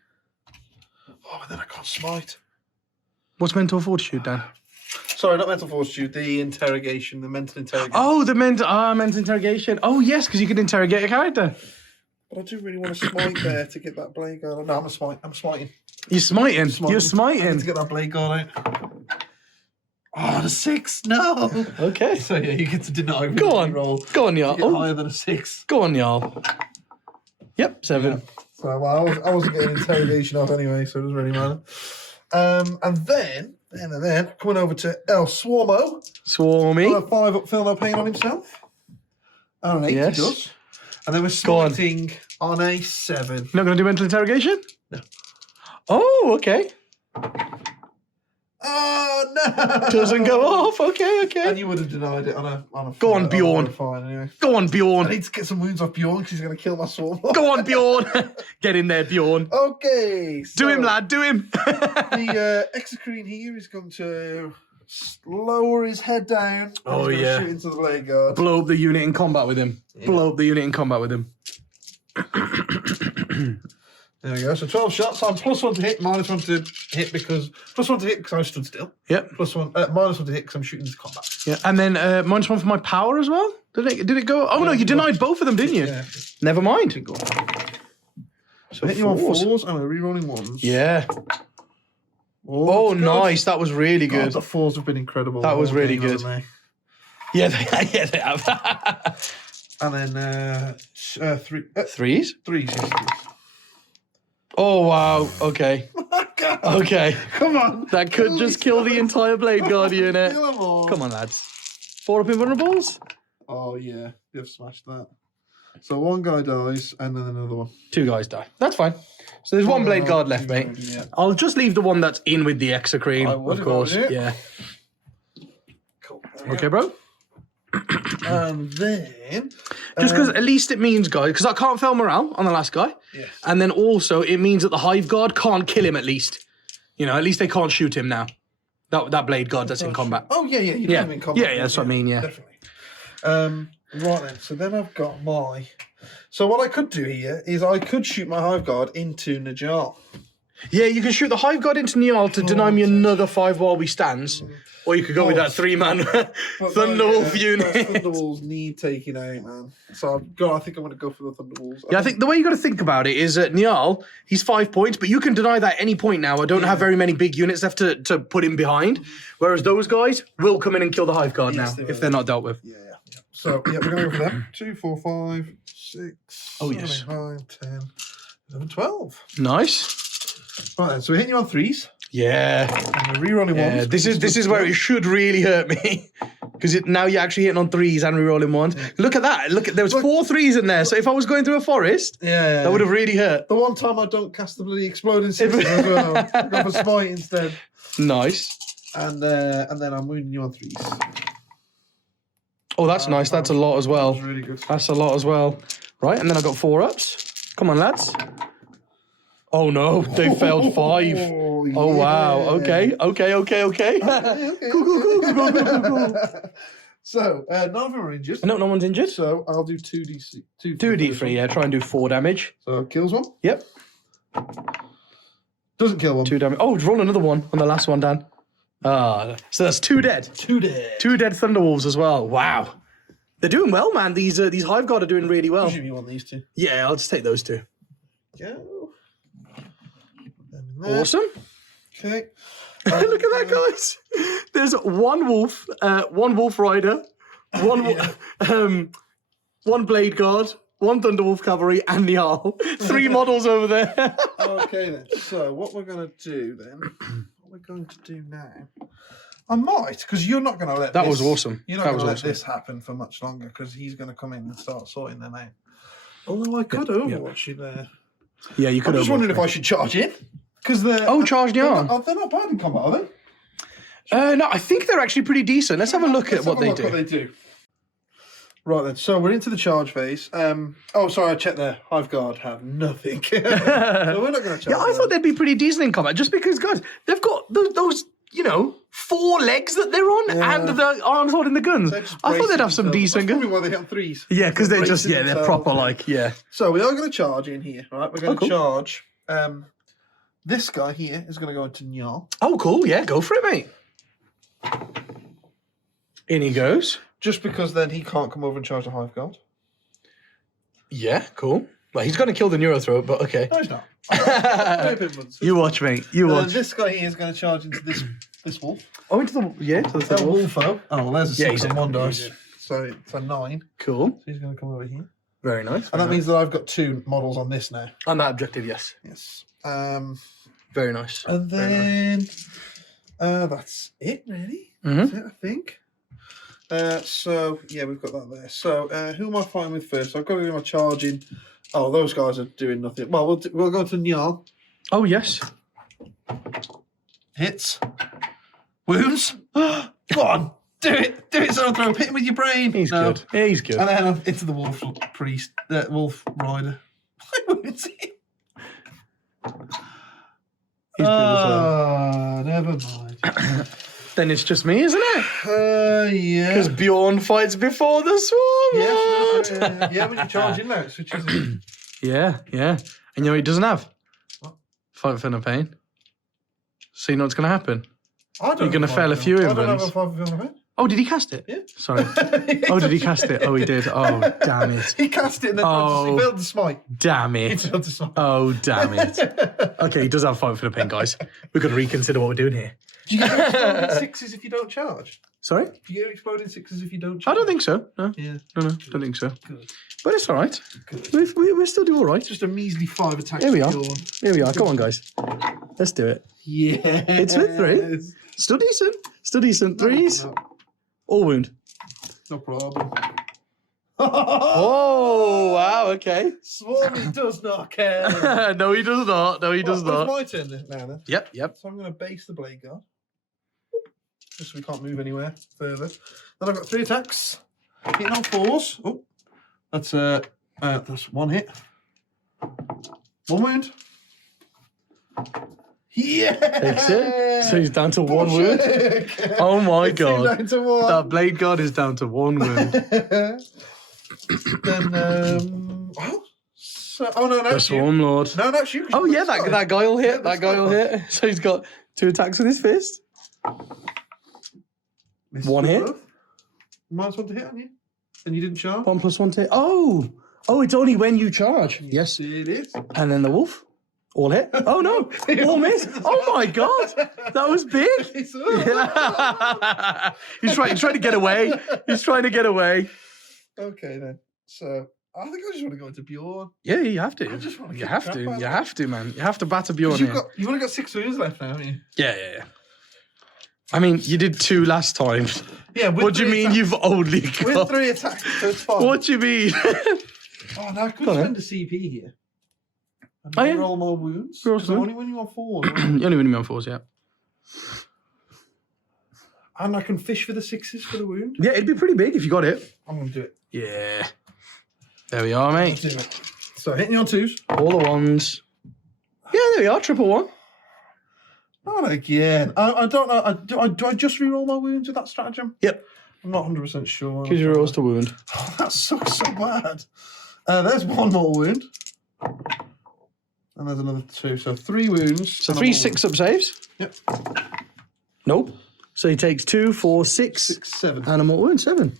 Oh, but then I can't smite. What's mental fortitude, Dan? Sorry, not mental fortitude. The interrogation, the mental interrogation. Oh, the mental interrogation. Oh, yes, because you can interrogate a character. But I do really want to smite there to get that blade guard. No, I'm smiting. You're smiting. You're I need smiting. to get that blade guard out. Oh, the 6. No. Okay. So yeah, you get to deny. Go on. Roll. Go on, Njal. Get Oh, higher than a 6. go on, Njal. Yep, 7. So I wasn't getting interrogation off anyway, so it doesn't really matter. And then coming over to El Swarmo. Swarmy. On a 5 up, Phil no pain on himself. On an 8 Yes. he does. And then we're Go on. smiting on a 7. Not going to do mental interrogation? No. Oh, okay. Oh no! Doesn't go off. Okay, And okay. you would have denied it on a Go on, Bjorn. Fine anyway. Go on, I Bjorn. need to get some wounds off Bjorn because he's going to kill my sword. Go on, Bjorn. Get in there, Bjorn. Okay. Do him, lad. Do him. The Exocrine here is going to lower his head down. And Oh, he's gonna yeah. shoot into the blade guard. Blow up the unit in combat with him. Blow up the unit in combat with him. There we go. So 12 shots. I'm +1 to hit, -1 to hit because +1 to hit because I stood still. Yep. +1, -1 to hit because I'm shooting into combat. Yeah. And then -1 for my power as well. Did it go? Oh no, you denied both of them, didn't you? Yeah. Never mind. So hitting you on 4s and we're rerolling 1s. Yeah. Oh, nice. That was really God, good. the 4s have been incredible. That the was whole really game, good. haven't Yeah, they have. they? And then 3. 3s? 3s, yes, please. Oh wow. Okay. God, Okay. come on. That could just kill the entire Blade Guard unit. Kill 'em all. Come on, lads. 4 up invulnerables? Oh, yeah. You've smashed that. So one guy dies and then another one. 2 guys die. That's fine. So there's one Blade Guard left, mate. Yeah. I'll just leave the one that's in with the Exocrine, I would of if I course. was you. Yeah. Cool. Okay, bro. And then... Just because at least it means, guys, because I can't fail morale on the last guy. Yes. And then also it means that the Hive Guard can't kill him at least. You know, at least they can't shoot him now. That Blade Guard that's in combat. Oh, yeah, yeah. You Yeah. can in combat. Yeah, that's what I mean, yeah. Definitely. Right then, so then I've got my... So what I could do here is I could shoot my Hive Guard into Njal. Yeah, you can shoot the Hive Guard into Njal to deny me another 5 while we stands. Or you could go with that 3-man Thunderwolf unit. Thunderwolves need taking out, man. So I think I'm going to go for the Thunderwolves. Yeah, I think the way you got to think about it is Njal, he's 5 points, but you can deny that at any point now. I don't have very many big units left to put him behind. Whereas those guys will come in and kill the Hive Guard Yes, now they if will. they're not dealt with. Yeah. So, yeah, we're going to go for them. 2, 4, 5, 6, Oh, 7, yes. 8, 9, 10, 11, 12. Nice. Right then, so we're hitting you on 3s. Yeah. And we're rerolling Yeah, 1s. this is where it should really hurt me. Because now you're actually hitting on 3s and rerolling 1s. Look at that. Look, there was 4 3s in there. So if I was going through a forest, Yeah. that would have really hurt. The one time I don't cast the bloody exploding system as well. I go for smite instead. Nice. And then I'm wounding you on 3s. Oh, that's nice. That's a lot as That well. was really good. That's a lot as well. Right, and then I got 4 ups. Come on, lads. Oh no, they failed 5. Oh wow. Okay. Cool. So, none of them are injured. No one's injured. So, I'll do 2d6. 2d3, yeah. Try and do 4 damage. So, kills one. Yep. Doesn't kill one. 2 damage. Oh, roll another one on the last one, Dan. So that's 2 dead. 2 dead. 2 dead Thunderwolves as well. Wow. They're doing well, man. These Hive Guard are doing really well. Presume you want these 2. Yeah, I'll just take those 2. Go. There. Awesome. Okay. Look at that, guys. There's one wolf rider, one blade guard, 1 Thunderwolf Cavalry, and Njal. 3 models over there. Okay then. So what we're going to do then? What we're going to do now? I might, because you're not going to let That this, was awesome. You're not That going was to let awesome. this happen for much longer because he's going to come in and start sorting them out. Although I could overwatch you there. Yeah, you could. I'm just wondering if I should charge in because they're charge Njal. they're not bad in combat, are they? No, I think they're actually pretty decent. Let's have a look at what they do. What they do. Right then, so we're into the charge phase. Oh, sorry, I checked there. Hive Guard have nothing. So we're not going to charge. Yeah, I thought they'd be pretty decent in combat, just because, guys, they've got those 4 legs that they're on and the arms holding the guns. I thought they'd have some decent guns. guns. That's probably why they hit on 3s. Yeah, because they're just, bracing they're themselves. proper, So we are going to charge in here, right? We're going to cool. charge. This guy here is going to go into Njal. Oh, cool. Yeah, go for it, mate. In he goes. Just because then he can't come over and charge the Hive Guard. Yeah, cool. Well, he's going to kill the Neurothroat, but okay. No, he's not. 3 hit points. You watch, mate. You watch. This guy here is going to charge into this wolf. Oh, into the to the That wolf. wolfo. Oh, well, there's a 6 he's on 1 in. dice. So it's a 9. Cool. So he's going to come over here. Very nice. And that means that I've got 2 models on this now. On that objective, yes. Yes. Very nice. And then that's it, really. Mhm. That's it, I think. So yeah, we've got that there. So who am I fighting with first? I've got to do my charging. Oh, those guys are doing nothing. Well, we'll go to Njal. Oh, yes. Hits. Wounds. Go on. Do it. Do it, Zoanthrope. Hit him with your brain. He's good. Yeah, he's good. And then into the wolf priest. Wolf rider. My wounds hit. He's good as well. Never mind. Then it's just me, isn't it? Yeah. Because Bjorn fights before the Swarmlord. Yeah, when you charge in there, it switches it. Yeah. And you know what he doesn't have? What? Fight for no pain. So you know what's going to happen? I don't You're going to know fail a if I few don't have invents. a 5 event. Oh, did he cast it? Yeah. Sorry. Oh, did he cast it? Oh, he did. Oh, damn it. He cast it and then he failed to smite. Damn He it. failed to smite. Oh, damn it. Okay, he does have fight for the pain, guys. We've got to reconsider what we're doing here. Do you get exploding 6s if you don't charge? Sorry? Do you get exploding 6s if you don't charge? I don't think so. No, Yeah. no, don't think so. Good. But it's all right. Good. We still do all right. Just a measly 5 attacks. Here we are. for Bjorn. Here we are. Come on, guys. Let's do it. Yeah. It's with 3. Still decent. Still decent. 3s. No, All wound. no problem. Oh, wow. Okay. Swarmy does not care. No, he does not. No, he does Well, not. it's my turn now then. Yep. So I'm going to base the blade guard. Just so we can't move anywhere further. Then I've got 3 attacks. Hitting on 4s. Oh, that's 1 hit. 1 wound. Yeah. Takes it. So he's down to 1 wound. Oh my god. Down to 1. That blade guard is down to 1 wound. Then oh no, The that's you. Swarmlord. No, that's you. Oh yeah, that guy will hit. Yeah, That guy will hit. So he's got 2 attacks with his fist. Missed 1 hit. both. -1 to hit on you, and you didn't charge. 1 + 1 to hit. Oh, it's only when you charge. Yes. It is. And then the wolf. All hit. Oh no. All miss. Oh my god. That was big. It's Yeah. He's trying to get away. He's trying to get away. Okay then. So I think I just want to go into Bjorn. Yeah, you have to. I just want to You kick have crap to. out of You him. have to, man. You have to batter Bjorn You've here. only got 6 wounds left now, haven't you? Yeah. I mean, you did 2 last time. Yeah. What do you mean you've only With got... 3 attacks, so it's fine. What do you mean? Oh, now I could Go on, spend a CP here. And Oh, yeah. roll more wounds. Roll Because I'm some. only winning on 4. You only win me on 4s, yeah. And I can fish for the 6s for the wound. Yeah, it'd be pretty big if you got it. I'm going to do it. Yeah. There we are, mate. Do it. So hitting you on 2s. All the 1s. Yeah, there we are. 1-1. Not again. I don't know. Do I just re-roll my wounds with that stratagem? Yep. I'm not 100% sure. Gives you rolls to wound. Oh, that sucks so bad. There's 1 more wound. And there's another 2. So 3 wounds. So and 3 I'm all 6-up saves? Yep. Nope. So he takes 2, 4, 6, 6, 7. and a mortal wound, 7.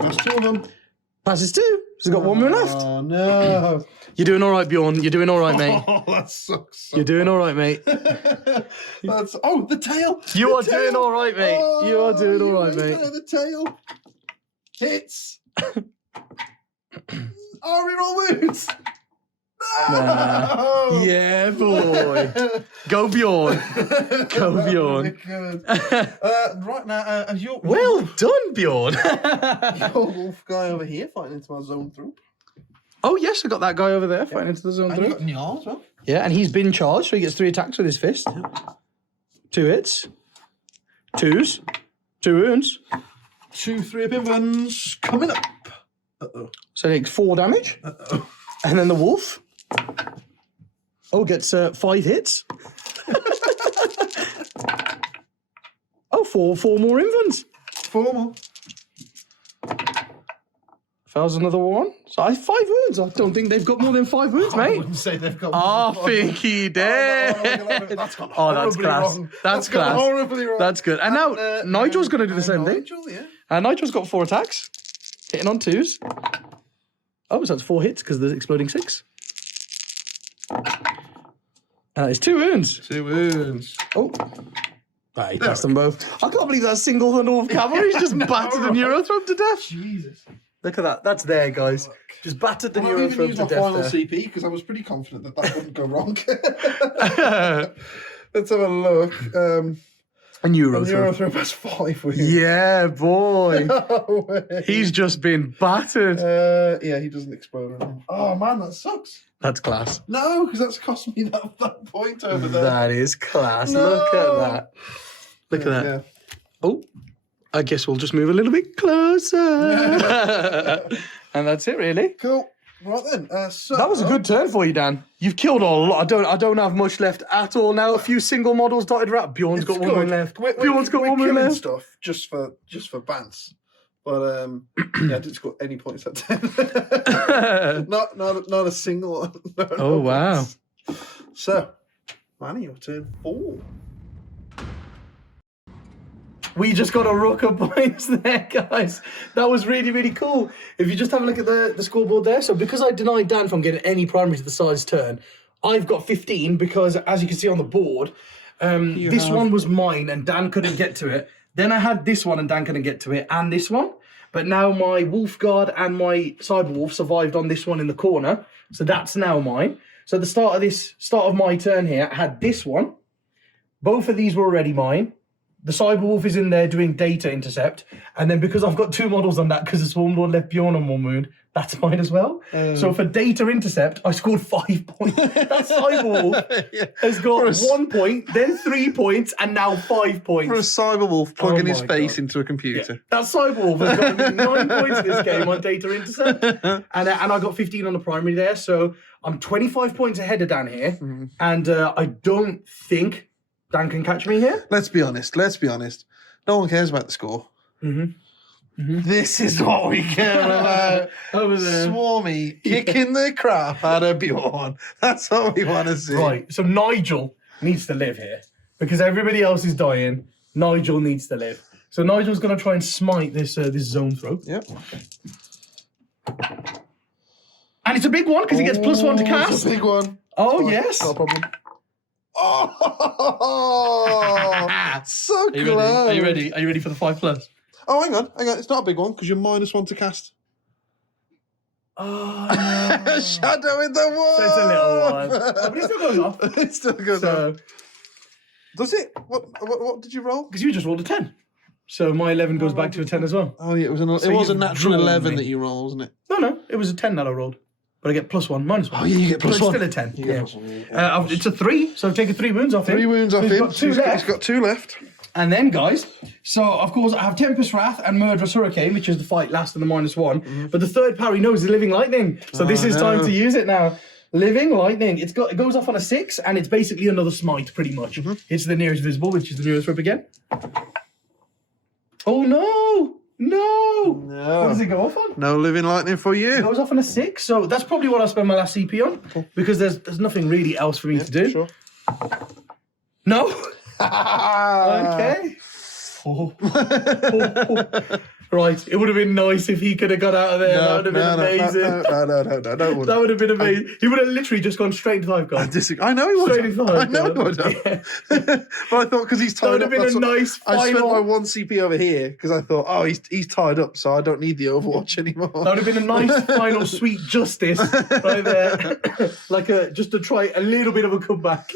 That's 2 of them. Passes 2. So he's got 1 wound left. Oh, no. You're doing all right, Bjorn. You're doing all right, mate. Oh, that sucks. You're doing all right, mate. That's, oh, the tail. You The are doing tail. all right, mate. You are doing all right, mate. The tail. Hits. Oh, reroll wounds. No. Yeah, boy. Go Bjorn. Go Bjorn. Right now, as your Well done, Bjorn. your wolf guy over here fighting into my zone through. Oh, yes, I got that guy over there fighting into the zone And you 3. got Njal as well. Yeah, and he's been charged, so he gets 3 attacks with his fist. 2 hits. 2s. 2 wounds. 2 3-up ones coming up. Uh-oh. So he takes 4 damage. Uh-oh. And then the wolf. Oh, gets 5 hits. Oh, four more invents. 4 more. Fails another 1. So I have 5 wounds. I don't think they've got more than 5 wounds, I mate. wouldn't say they've got I more. think he did. That's gone Oh, that's horribly class. wrong. That's gone class. horribly wrong. That's good. And now Nigel's going to do the same thing. Nigel, yeah. And Nigel's got 4 attacks. Hitting on 2s. Oh, so it's 4 hits because of the exploding 6. And it's 2 wounds. 2 wounds. Oh. Right, he passed them both. I can't believe that single Thunderwolf Cavalry just battered the Neurothrope to death. Jesus. Look at that. That's there, guys. Just battered the I didn't even Neurothrope use to my death final there. CP because I was pretty confident that wouldn't go wrong. Let's have a look. A Neurothrope. Neurothrope has 5 wounds. Yeah, boy. No way. He's just been battered. Yeah, he doesn't explode. Or anything. Oh man, that sucks. That's class. No, because that's cost me that point over there. That is class. No. Look at that. Look at that. Yeah. Oh, I guess we'll just move a little bit closer. And that's it, really. Cool. Right then. So That was a good turn for you, Dan. You've killed a lot. I don't have much left at all now. A few single models dotted around. Bjorn's got one wound left. Bjorn's got one wound killing left. stuff just for Bants. But yeah, I didn't score any points that turn. not a single one. No, Oh, wow. points. So, Manny, your turn 4. We just got a rook of points there, guys. That was really, really cool. If you just have a look at the scoreboard there. So because I denied Dan from getting any primaries the size turn, I've got 15 because, as you can see on the board, this one was mine and Dan couldn't get to it. Then I had this one and Dan couldn't get to it, and this one. But now my Wolf Guard and my Cyberwolf survived on this one in the corner. So that's now mine. So at the start of my turn here, I had this one. Both of these were already mine. The Cyberwolf is in there doing data intercept. And then because I've got 2 models on that, because the Swarmlord left Bjorn on 1 wound, that's mine as well. So for data intercept, I scored 5 points. That Cyberwolf has got 1 point, then 3 points, and now 5 points. For a Cyberwolf plugging his my face God. into a computer. Yeah. That Cyberwolf has got 9 points in this game on data intercept. And I got 15 on the primary there. So I'm 25 points ahead of Dan here. And I don't think Dan can catch me here. Let's be honest. No one cares about the score. This is what we care about. Over there. Swarmy kicking the crap out of Bjorn. That's what we want to see. Right, so Nigel needs to live here. Because everybody else is dying. Nigel needs to live. So Nigel's going to try and smite this zone throw. Yep. And it's a big one because he gets +1 to It's cast. a big one. Oh, yes. Not a problem. Oh, so close. Are you ready? Are you ready for the 5+? Oh, hang on. It's not a big one because you're -1 to cast. Oh, no. Shadow in the wall. So it's a little one. Oh, but it still goes off. It still goes off. So, Does it? What did you roll? because you just rolled a 10. So my 11 goes back to a 10 as well. Oh yeah, it was So it was a you've natural drawn 11 me. that you rolled, wasn't it? No, it was a 10 that I rolled. But I get +1, -1. Oh yeah, you get But it's +1. still a 10. You get Yeah. +1, yeah. It's a 3, so I've taken 3 wounds off him. 3 wounds off So him. He's got 2 He's left. got 2 left. And then, guys, so of course I have Tempest Wrath and Murderous Hurricane, which is the fight last and the -1. But the third power he knows is Living Lightning. So this is time to use it now. Living Lightning. It goes off on a 6, and it's basically another smite, pretty much. It's the nearest visible, which is the nearest rip again. Oh no! No! What does it go off on? No living lightning for It you. goes off on a 6, so that's probably what I spend my last CP on, because there's nothing really else for me to do. Sure. No? Okay. Right, it would have been nice if he could have got out of there. That would have been amazing. No. That would have been amazing. He would have literally just gone straight into Hive Guard. I know he would. Straight into I know he Hive would. Guard. Yeah. But I thought because he's tied That would up. have been that's a what- nice I spent final. my 1 CP over here because I thought, oh, he's tied up, so I don't need the Overwatch anymore. That would have been a nice final sweet justice right there. Just to try a little bit of a comeback.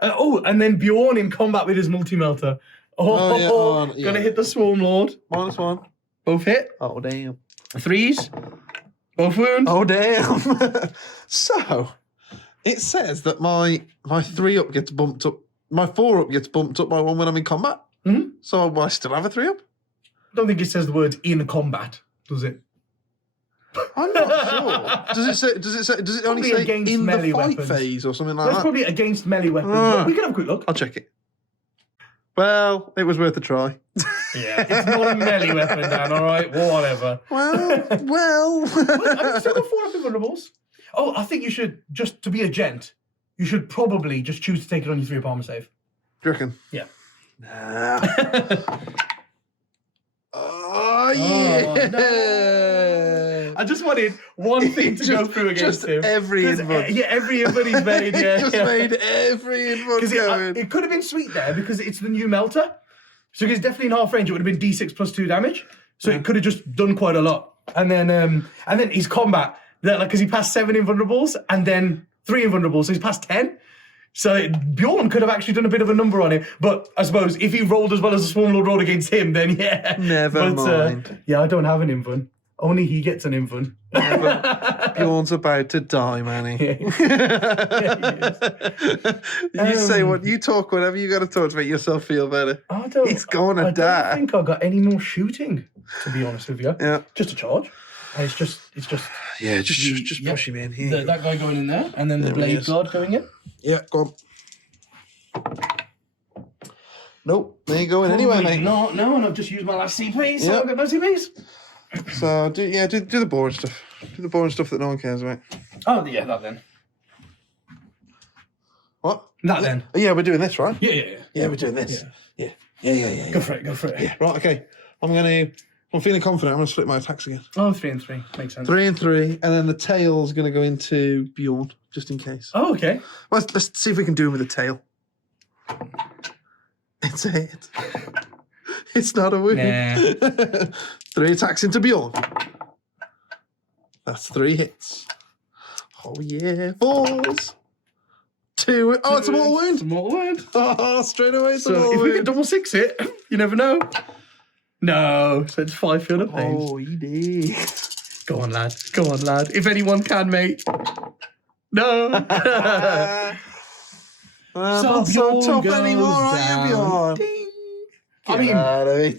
And then Bjorn in combat with his multi-melter. Gonna hit the Swarmlord. -1. Both hit. Oh damn. 3s. Both wounds. Oh damn. So it says that my 3-up gets bumped up. My 4-up gets bumped up by 1 when I'm in combat. So I still have a 3-up. I don't think it says the word in combat, does it? I'm not sure. Does it only Probably say against in the melee fight weapons. phase or something like That's that? probably against melee weapons. Ah. We can have a quick look. I'll check it. Well, it was worth a try. Yeah, it's not a melee weapon, Dan, all right? Whatever. Well. Have you still got 4 up invulnerables? Oh, I think you should, just to be a gent, you should probably just choose to take it on your 3-up armor save. Do you reckon? Yeah. Nah. Oh, yeah. no. I just wanted one thing to go through against him. Every input. Yeah, every input he's made. Yeah, Just made every input going. It could have been sweet there because it's the new melter. So he's definitely in half range. It would have been D6 plus 2 damage. So it could have just done quite a lot. And then his combat, because he passed 7 invulnerables and then 3 invulnerables, so he's passed 10. So Bjorn could have actually done a bit of a number on it, but I suppose if he rolled as well as the Swarmlord rolled against him, then yeah. Never mind. Yeah, I don't have an invuln. Only he gets an invuln. Bjorn's about to die, Manny. Yeah, You say what you talk, whatever you got to talk to make yourself feel better. He's gonna die. I don't think I got any more shooting, to be honest with you. Yeah, just a charge. And it's just yeah, just push him in here. That guy going in there, and then the blade guard going in. Yeah, go on. Nope, they ain't going anywhere, mate. No, and I've just used my last CP, so I've got no CPs. So do the boring stuff. Do the boring stuff that no one cares about. Oh yeah, that then. What? That then. Yeah, we're doing this, right? Yeah, we're doing this. Yeah. Go for it. Yeah, right, okay. I'm feeling confident. I'm going to split my attacks again. Oh, 3 and 3. Makes sense. 3 and 3, and then the tail's going to go into Bjorn, just in case. Oh, okay. Well, let's see if we can do him with a tail. It's a hit. It's not a wound. Nah. 3 attacks into Bjorn. That's 3 hits. Oh, yeah. 4s. 2. Oh, it's a mortal wound. It's a mortal wound. Oh, straight away it's a So mortal if wound. we could double 6 it, you never know. No, so it's 5 field of pain. Oh, he did. Go on, lad. If anyone can, mate. No. I'm not so tough anymore, are you, Bjorn?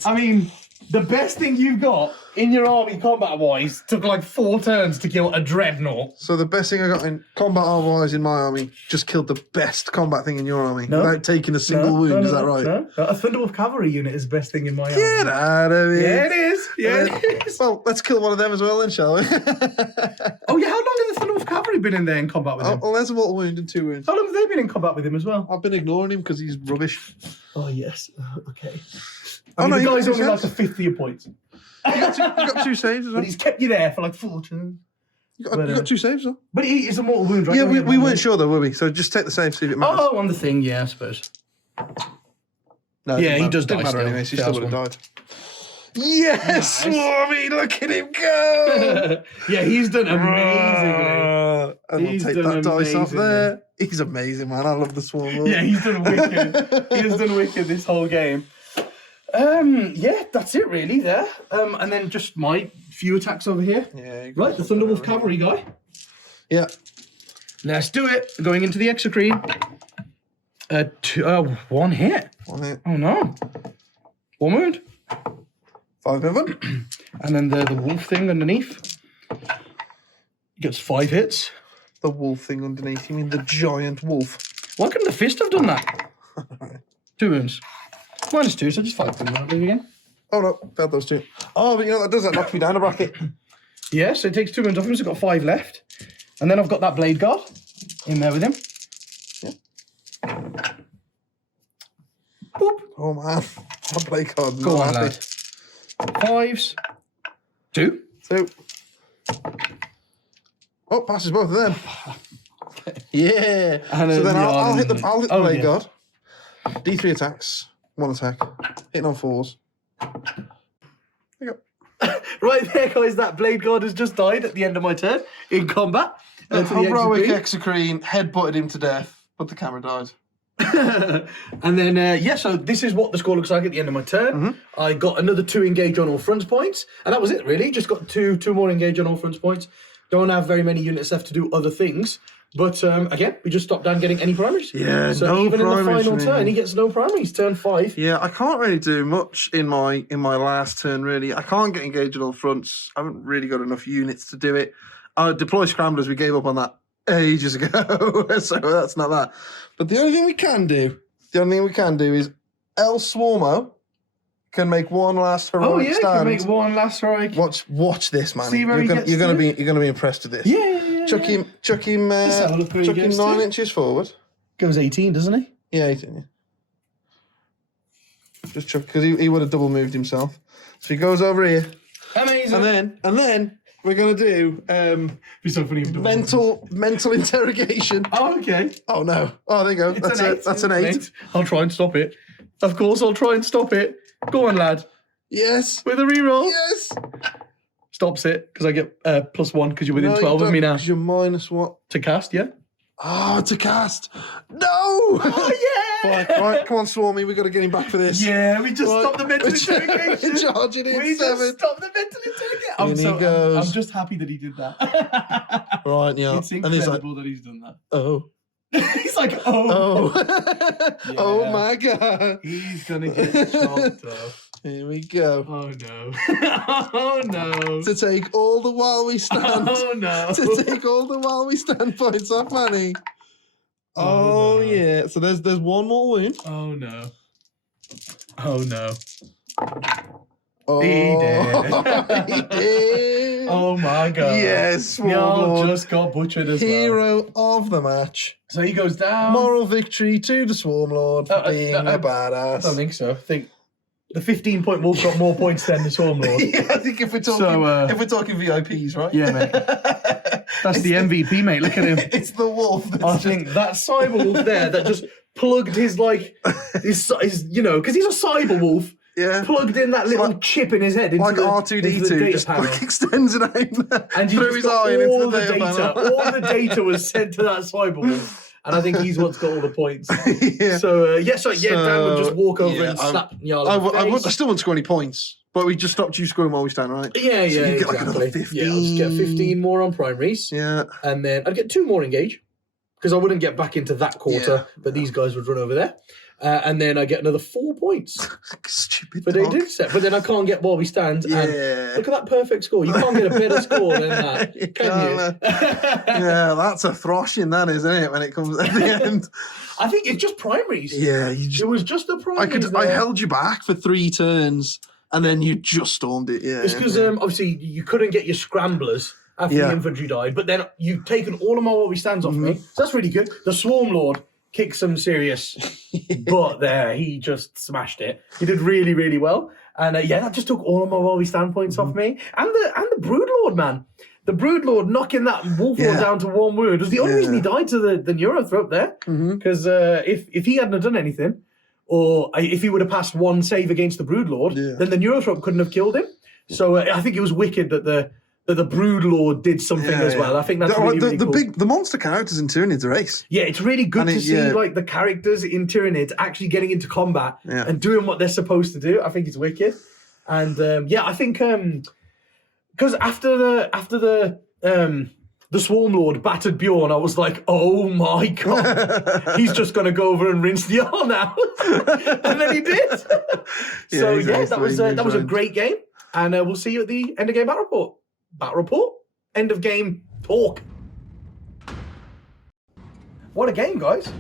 I mean, the best thing you've got in your army combat-wise took like 4 turns to kill a dreadnought. So the best thing I got in combat armor-wise in my army just killed the best combat thing in your army without taking a single wound. Is that right? No. A Thunderwolf Cavalry unit is the best thing in my army. Get out of here. Yeah, it is. Yeah, it is. Well, let's kill one of them as well then, shall we? Oh, yeah, how long has the Thunderwolf Cavalry been in there in combat with him? Well, there's a mortal wound and 2 wounds. How long have they been in combat with him as well? I've been ignoring him because he's rubbish. Oh, yes. Okay. Oh, no, the guy's you only got like a fifth of your points. You got 2 saves as well. But he's kept you there for like 4 turns. You got 2 saves as well. But he is a mortal wound, right? Yeah, we weren't sure though, were we? So just take the save, see if it matters. Oh, on the thing, yeah, I suppose. No, yeah, he does didn't die matter still. anyway, so he still would have died. Yes, Nice. Swarmy, look at him go! Yeah, he's done amazingly. And we'll He's take done that dice off amazingly. there. He's amazing, man. I love the Swarmlord. Yeah, he's done wicked. He has done wicked this whole game. Yeah, that's it really there. And then just my few attacks over here. Yeah. Right, the Thunderwolf Cavalry guy. Yeah. Let's do it. Going into the exocrine. 1 hit. 1 hit. Oh no. 1 wound. 5 movement. And then the wolf thing underneath. Gets 5 hits. The wolf thing underneath. You mean the giant wolf? Why couldn't the fist have done that? 2 wounds. -2, so just 5 wounds again. Oh no, failed those 2. Oh, but you know what that does? That knocks me down a bracket. Yeah, so it takes 2 wounds off him, so I've got 5 left. And then I've got that blade guard in there with him. Yeah. Boop. Oh man, that blade card. Go on, lad. 5s. 2. 2. Oh, passes both of them. Yeah. And so then I'll hit the Oh, blade yeah. guard. D3 attacks. 1 attack. Hitting on 4s. There you go. Right there, guys, that blade guard has just died at the end of my turn in combat. The To the heroic exocrine. exocrine headbutted him to death, but the camera died. And then, yeah, so this is what the score looks like at the end of my turn. I got another 2 engage on all fronts points, and that was it, really. Just got two more engage on all fronts points. Don't have very many units left to do other things. But, again, we just stopped down getting any primaries. Yeah, so no even in the primaries final for me. turn, he gets no primaries, turn 5. Yeah, I can't really do much in my last turn, really. I can't get engaged on all fronts. I haven't really got enough units to do it. Deploy Scramblers, we gave up on that ages ago, so that's not that. But the only thing we can do is El Swarmo can make one last heroic stand. can make one last heroic. Watch this, man. See where he gets you're gonna to. be impressed with this. Yeah. Chuck him have a look where he chuck him gets 9 to. inches forward. Goes 18, doesn't he? Yeah, 18. Yeah. Just chuck, because he would have double moved himself. So he goes over here. Amazing. And then we're going to do Be so funny. mental interrogation. Oh, okay. Oh, no. Oh, there you go. That's it. That's an 8. I'll try and stop it. Of course, I'll try and stop it. Go on, lad. Yes. With a reroll. Yes. Stops it because I get +1 because you're within 12 of me now. Because you're minus what? To cast, yeah? Oh, to cast. No. Oh, yeah. Right, come on, Swarmy. We've got to get him back for this. Yeah, we just Right. stopped the mental interrogation. Charging in We 7. just stopped the mental interrogation. In he goes. I'm just happy that he did that. Right, yeah. It's And he's like, incredible that he's done that. oh. He's like, oh. Oh. Oh, Yeah. my God. He's going to get chopped up. Here we go. Oh, no. Oh, no. To take all the while we stand. Oh, no. To take all the while we stand points off Manny. Oh, Oh, no. yeah. So there's one more wound. Oh, no. Oh, no. Oh, He did. he did. Oh, my God. Yes, Njal Swarmlord. just got butchered as well. Hero of the match. So he goes down. Moral victory to the Swarmlord for being a I badass. don't think so. I think the 15-point wolf got more points than the Swarmlord. Yeah, I think if we're talking So, if we're talking VIPs, right? Yeah, mate. That's the MVP, mate. Look at him. It's the wolf. That's I just, think that cyber wolf there that just plugged his his you know, because he's a cyber wolf, yeah. plugged in that little like- chip in his head into Like the, R2D2 into the data just panel. extends it out And you through just his got eye and into all the the data data. panel. All the data was sent to that cyber wolf. And I think he's what's got all the points. Yeah. So, Dan would just walk over yeah, and slap Njal I in the would, I face. still wouldn't score any points, but we just stopped you scoring while we stand, right? Yeah, So you get like another exactly. Yeah, I'll just get 15 more on primaries. Yeah. And then I'd get 2 more engage because I wouldn't get back into that quarter, Yeah. but these guys would run over there. And then I get another 4 points Stupid for they dog. did set. But then I can't get while we stand. And Yeah. look at that perfect score. You can't get a better score than that, You can can't, you? Yeah, that's a thrashing, that isn't it? When it comes at the end. I think it's just primaries. Yeah, you just. It was just the primaries. I held you back for 3 turns, and then you just stormed it. Yeah. It's because obviously you couldn't get your scramblers after Yeah. the infantry died, but then you've taken all of my what we stands off me. So that's really good. The Swarmlord kicked some serious butt there. He just smashed it. He did really, really well. And that just took all of my while we stand points off me. And the Broodlord, man. The Broodlord knocking that Wolf Lord down to 1 wound was the only reason he died to the Neurothrope there. Because if he hadn't have done anything, or if he would have passed 1 save against the Broodlord, then the Neurothrope couldn't have killed him. So I think it was wicked that the Broodlord did something as well. I think that's really cool. The monster characters in Tyranids are ace. Yeah, it's really good And to see like the characters in Tyranids actually getting into combat and doing what they're supposed to do. I think it's wicked. And I think because after the Swarmlord battered Bjorn, I was like, oh my god, he's just gonna go over and rinse Njal now. And then he did. So that was a great game. And we'll see you at the end of game battle report. Battle report? End of game talk. What a game, guys.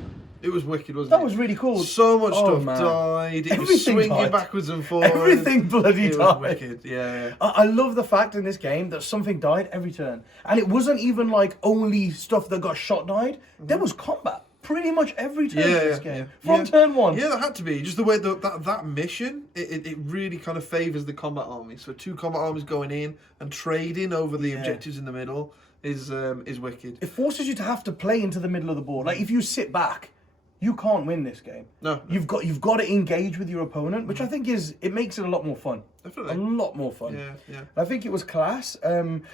It was wicked, wasn't it? That was really cool. So much stuff man. died. It was Everything swinging died. backwards and forwards. Everything bloody It was died. wicked, yeah. I love the fact in this game that something died every turn. And it wasn't even like only stuff that got shot died. There was combat pretty much every turn in this game. From turn 1. Yeah, that had to be. Just the way that mission, it really kind of favours the combat army. So 2 combat armies going in and trading over the objectives in the middle is wicked. It forces you to have to play into the middle of the board. Like if you sit back, you can't win this game. No. You've got to engage with your opponent, which I think it makes it a lot more fun. Definitely. A lot more fun. Yeah. I think it was class.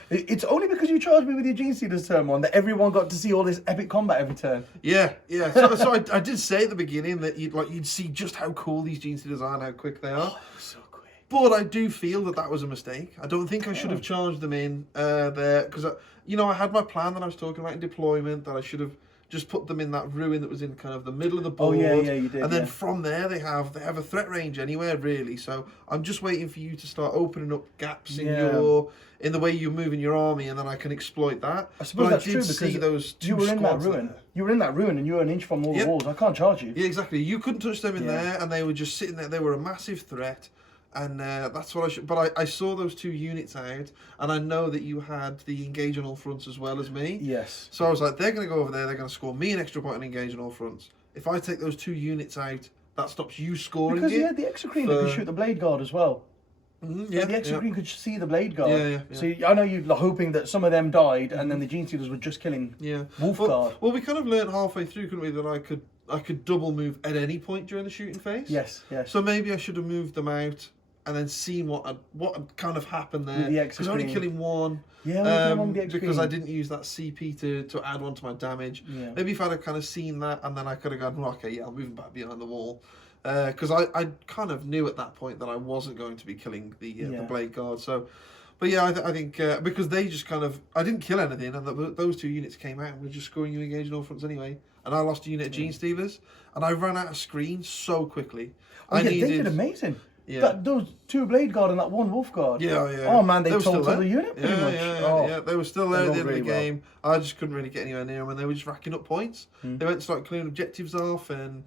It's only because you charged me with your Gene Stealers turn 1 that everyone got to see all this epic combat every turn. Yeah. So I did say at the beginning that you'd see just how cool these Gene Stealers are and how quick they are. So quick. But I do feel that was a mistake. I don't think I should have charged them in there because I had my plan that I was talking about in deployment that I should have just put them in that ruin that was in kind of the middle of the board. Oh yeah, you did. And then from there they have a threat range anywhere really. So I'm just waiting for you to start opening up gaps in the way you're moving your army, and then I can exploit that. I suppose that's true because those 2 you were in that squads ruin. there. You were in that ruin, and you were an inch from all the walls. I can't charge you. Yeah, exactly. You couldn't touch them in there, and they were just sitting there. They were a massive threat. And that's what I should. But I saw those 2 units out, and I know that you had the engage on all fronts as well as me. Yes. So I was like, they're going to go over there. They're going to score me an extra point and engage on all fronts. If I take those 2 units out, that stops you scoring Because it. you had the Exocrine that could shoot the Blade Guard as well. Yeah, the extra green could see the blade guard. Yeah. So I know you're hoping that some of them died, and then the Gene Stealers were just killing Wolf Guard. Well, we kind of learned halfway through, couldn't we, that I could double move at any point during the shooting phase. Yes. So maybe I should have moved them out and then seen what had kind of happened there. Because only killing one. Yeah, because I didn't use that CP to add one to my damage. Yeah. Maybe if I'd have kind of seen that, and then I could have gone, well, okay, I'll move them back behind the wall. Because I kind of knew at that point that I wasn't going to be killing the Blade Guard. So, but yeah, I think because they just kind of, I didn't kill anything, and those two units came out and were just scoring you engaged in all fronts anyway. And I lost a unit of Gene Stealers, and I ran out of screen so quickly. They did amazing. Yeah. Those two Blade Guard and that one Wolf Guard. Yeah. Oh man, they totaled the unit pretty much. Yeah, they were still there at the end of the game. Well. I just couldn't really get anywhere near them, and they were just racking up points. They went to start clearing objectives off and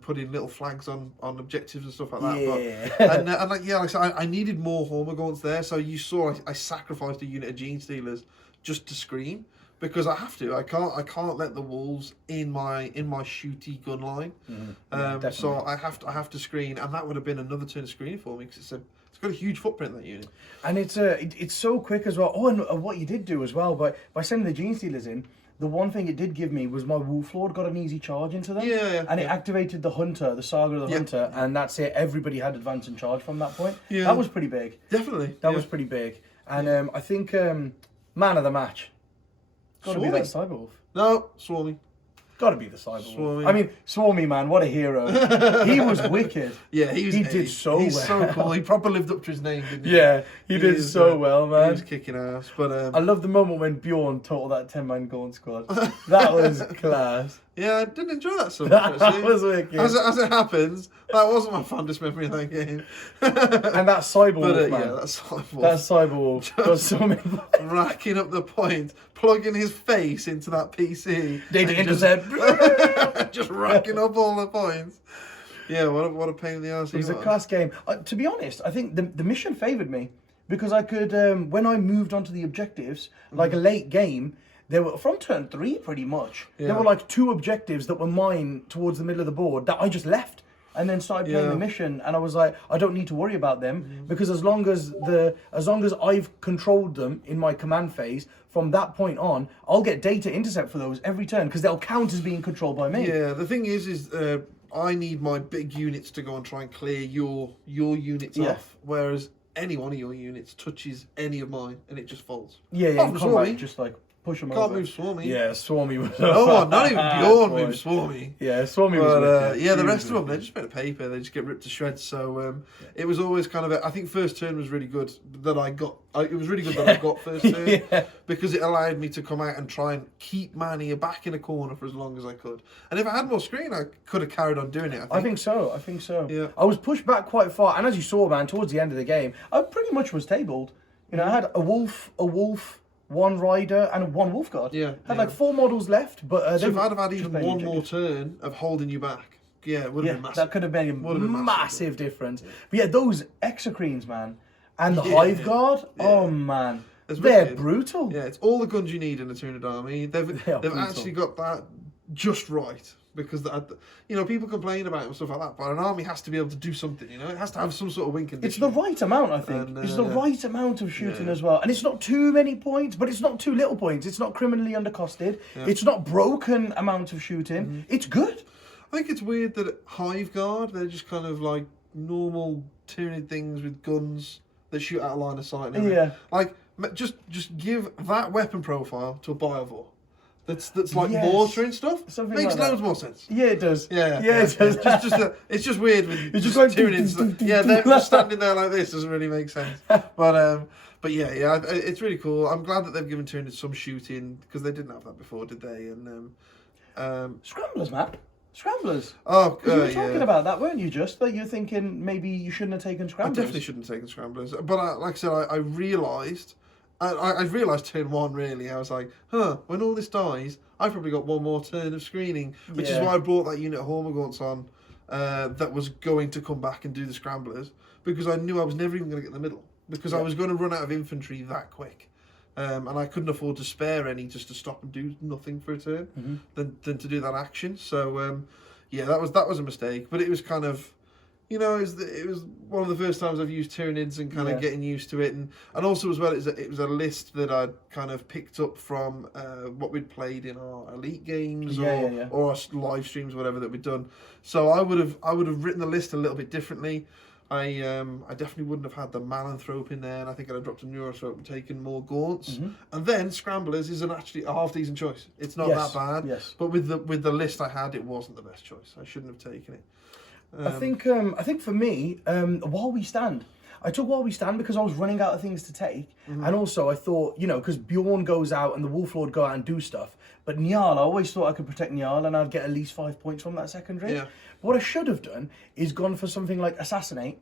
putting little flags on objectives and stuff like that. Yeah. But, like I said, I needed more Hormagaunts there. So you saw I sacrificed a unit of Gene Stealers just to screen. Because I have to, I can't let the wolves in my shooty gun line. So I have to screen, and that would have been another turn of screening for me because it's got a huge footprint, that unit. And it's so quick as well. Oh, and what you did do as well by sending the Gene Stealers in, the one thing it did give me was my Wolflord got an easy charge into them. And it activated the Hunter, the Saga of the Hunter, and that's it. Everybody had advance and charge from that point. Yeah. That was pretty big. Definitely. That was pretty big. And I think man of the match. Gotta be that Cyberwolf. No, Swarmy. Gotta be the Cyberwolf. Swarmy. I mean, Swarmy, man, what a hero. He was wicked. Yeah, he did so well. He's so cool. He proper lived up to his name, didn't he? Yeah, he did so well, man. He was kicking ass. But I love the moment when Bjorn totaled that 10-man Gaunt squad. That was class. Yeah, I didn't enjoy that so much. That was wicked. As it happens, that wasn't my fondest memory of that game. And that Cyberwolf, man. Yeah, that Cyberwolf. That Cyberwolf got so many racking up the points, plugging his face into that PC. Data intercept. Just racking up all the points. Yeah, what a pain in the arse. It was a class game. To be honest, I think the mission favoured me because I could, when I moved on to the objectives, like a late game, there were, from turn 3 pretty much, there were like 2 objectives that were mine towards the middle of the board that I just left and then started playing the mission, and I was like, I don't need to worry about them because as long as I've controlled them in my command phase, from that point on, I'll get data intercept for those every turn because they'll count as being controlled by me. Yeah, the thing is I need my big units to go and try and clear your units off, whereas any one of your units touches any of mine and it just falls. Yeah, just like push them Can't over. move Swarmy. Yeah, Swarmy was. No one, not even Bjorn moves Swarmy. Yeah, Swarmy was. But the rest of them, they're just made of paper. They just get ripped to shreds. So it was always kind of. I think first turn was really good that I got. It was really good that I got first turn because it allowed me to come out and try and keep Mania back in a corner for as long as I could. And if I had more screen, I could have carried on doing it. I think so. Yeah. I was pushed back quite far, and as you saw, man, towards the end of the game, I pretty much was tabled. You know, I had a wolf, 1 rider, and 1 wolf guard. Had like 4 models left, but so if I'd have had even one more turn of holding you back, it would have been massive. That could have been a massive difference. But yeah, those Exocrines, man, and the Hive Guard, oh man, they're brutal. Yeah, it's all the guns you need in a Tyranid army. They've actually got that just right. Because people complain about it and stuff like that, but an army has to be able to do something. It has to have some sort of win condition. It's the right amount, I think. It's the right amount of shooting as well, and it's not too many points, but it's not too little points. It's not criminally undercosted. It's not broken amount of shooting. It's good. I think it's weird that Hive Guard, they're just kind of like normal Tyranid things with guns that shoot out of line of sight. And like just give that weapon profile to a Biovore. That's like mortar and stuff. Something makes like loads more sense. Yeah, it does. Yeah, it does. It's just weird with it's just like Tyranids. They're just standing there like this doesn't really make sense. But yeah, it's really cool. I'm glad that they've given Tyranids some shooting because they didn't have that before, did they? And Scramblers, Matt. Scramblers. Oh, you were talking about that, weren't you? Just that you're thinking maybe you shouldn't have taken Scramblers. I definitely shouldn't have taken Scramblers. But like I said, I realised. I realised turn 1 really. I was like, when all this dies, I've probably got 1 more turn of screening, which is why I brought that unit of Hormagaunts on that was going to come back and do the Scramblers because I knew I was never even going to get in the middle because I was going to run out of infantry that quick. And I couldn't afford to spare any just to stop and do nothing for a turn than to do that action. So, that was a mistake. But it was kind of, You know, it was one of the first times I've used Tyranids and kind of getting used to it, and also as well, it was a list that I'd kind of picked up from what we'd played in our elite games or our live streams, whatever that we'd done. So I would have written the list a little bit differently. I definitely wouldn't have had the Malanthrope in there, and I think I'd have dropped a Neurothrope and taken more Gaunts. And then Scramblers is actually a half decent choice. It's not that bad. Yes. But with the list I had, it wasn't the best choice. I shouldn't have taken it. I think for me, While We Stand. I took While We Stand because I was running out of things to take, and also I thought, you know, because Bjorn goes out and the Wolf Lord go out and do stuff, but Njal, I always thought I could protect Njal and I'd get at least 5 points from that secondary. Yeah. But what I should have done is gone for something like Assassinate,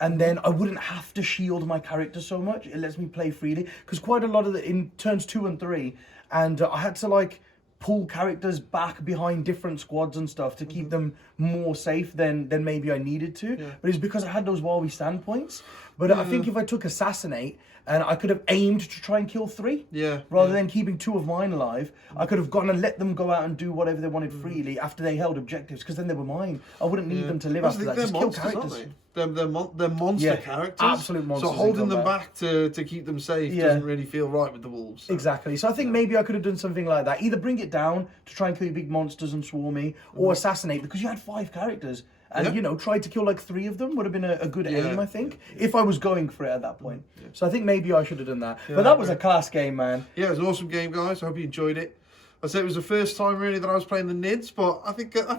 and then I wouldn't have to shield my character so much. It lets me play freely, because quite a lot of in turns 2 and 3, and I had to like pull characters back behind different squads and stuff to keep them more safe than maybe I needed to. Yeah. But it's because I had those While We Stand points. But I think if I took Assassinate, and I could have aimed to try and kill 3, rather than keeping 2 of mine alive, I could have gone and let them go out and do whatever they wanted freely after they held objectives, because then they were mine. I wouldn't need them to live after that. Just kill characters. They're monster characters. Absolute monsters. So holding them back to keep them safe doesn't really feel right with the wolves. So. Exactly. So I think maybe I could have done something like that. Either bring it down to try and kill your big monsters and swarmy, or Assassinate, because you had 5 characters. And, you know, tried to kill like 3 of them would have been a good aim, I think, if I was going for it at that point. So I think maybe I should have done that. But that was a class game, man. Yeah, it was an awesome game, guys. I hope you enjoyed it. I said it was the first time really that I was playing the Nids, but I think I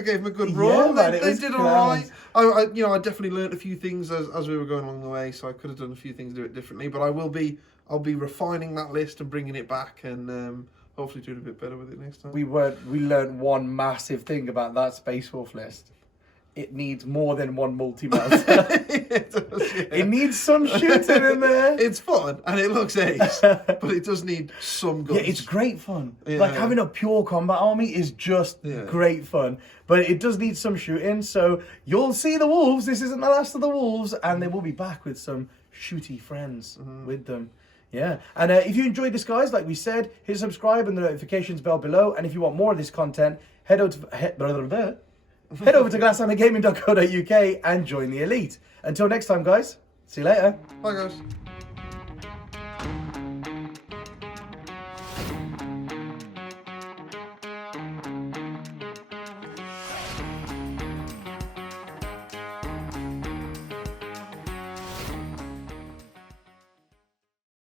gave them a good run. They did all right. I definitely learned a few things as we were going along the way, so I could have done a few things to do it differently. But I'll be refining that list and bringing it back, and hopefully doing a bit better with it next time. We learned one massive thing about that Space Wolf list. It needs more than one multi-mount. It needs some shooting in there. It's fun and it looks ace, but it does need some guns. Yeah, it's great fun. Like having a pure combat army is just great fun. But it does need some shooting, so you'll see the wolves. This isn't the last of the wolves, and they will be back with some shooty friends with them. Yeah, and if you enjoyed this, guys, like we said, hit subscribe and the notifications bell below. And if you want more of this content, head over to glasshammergaming.co.uk and join the elite. Until next time, guys. See you later. Bye, guys.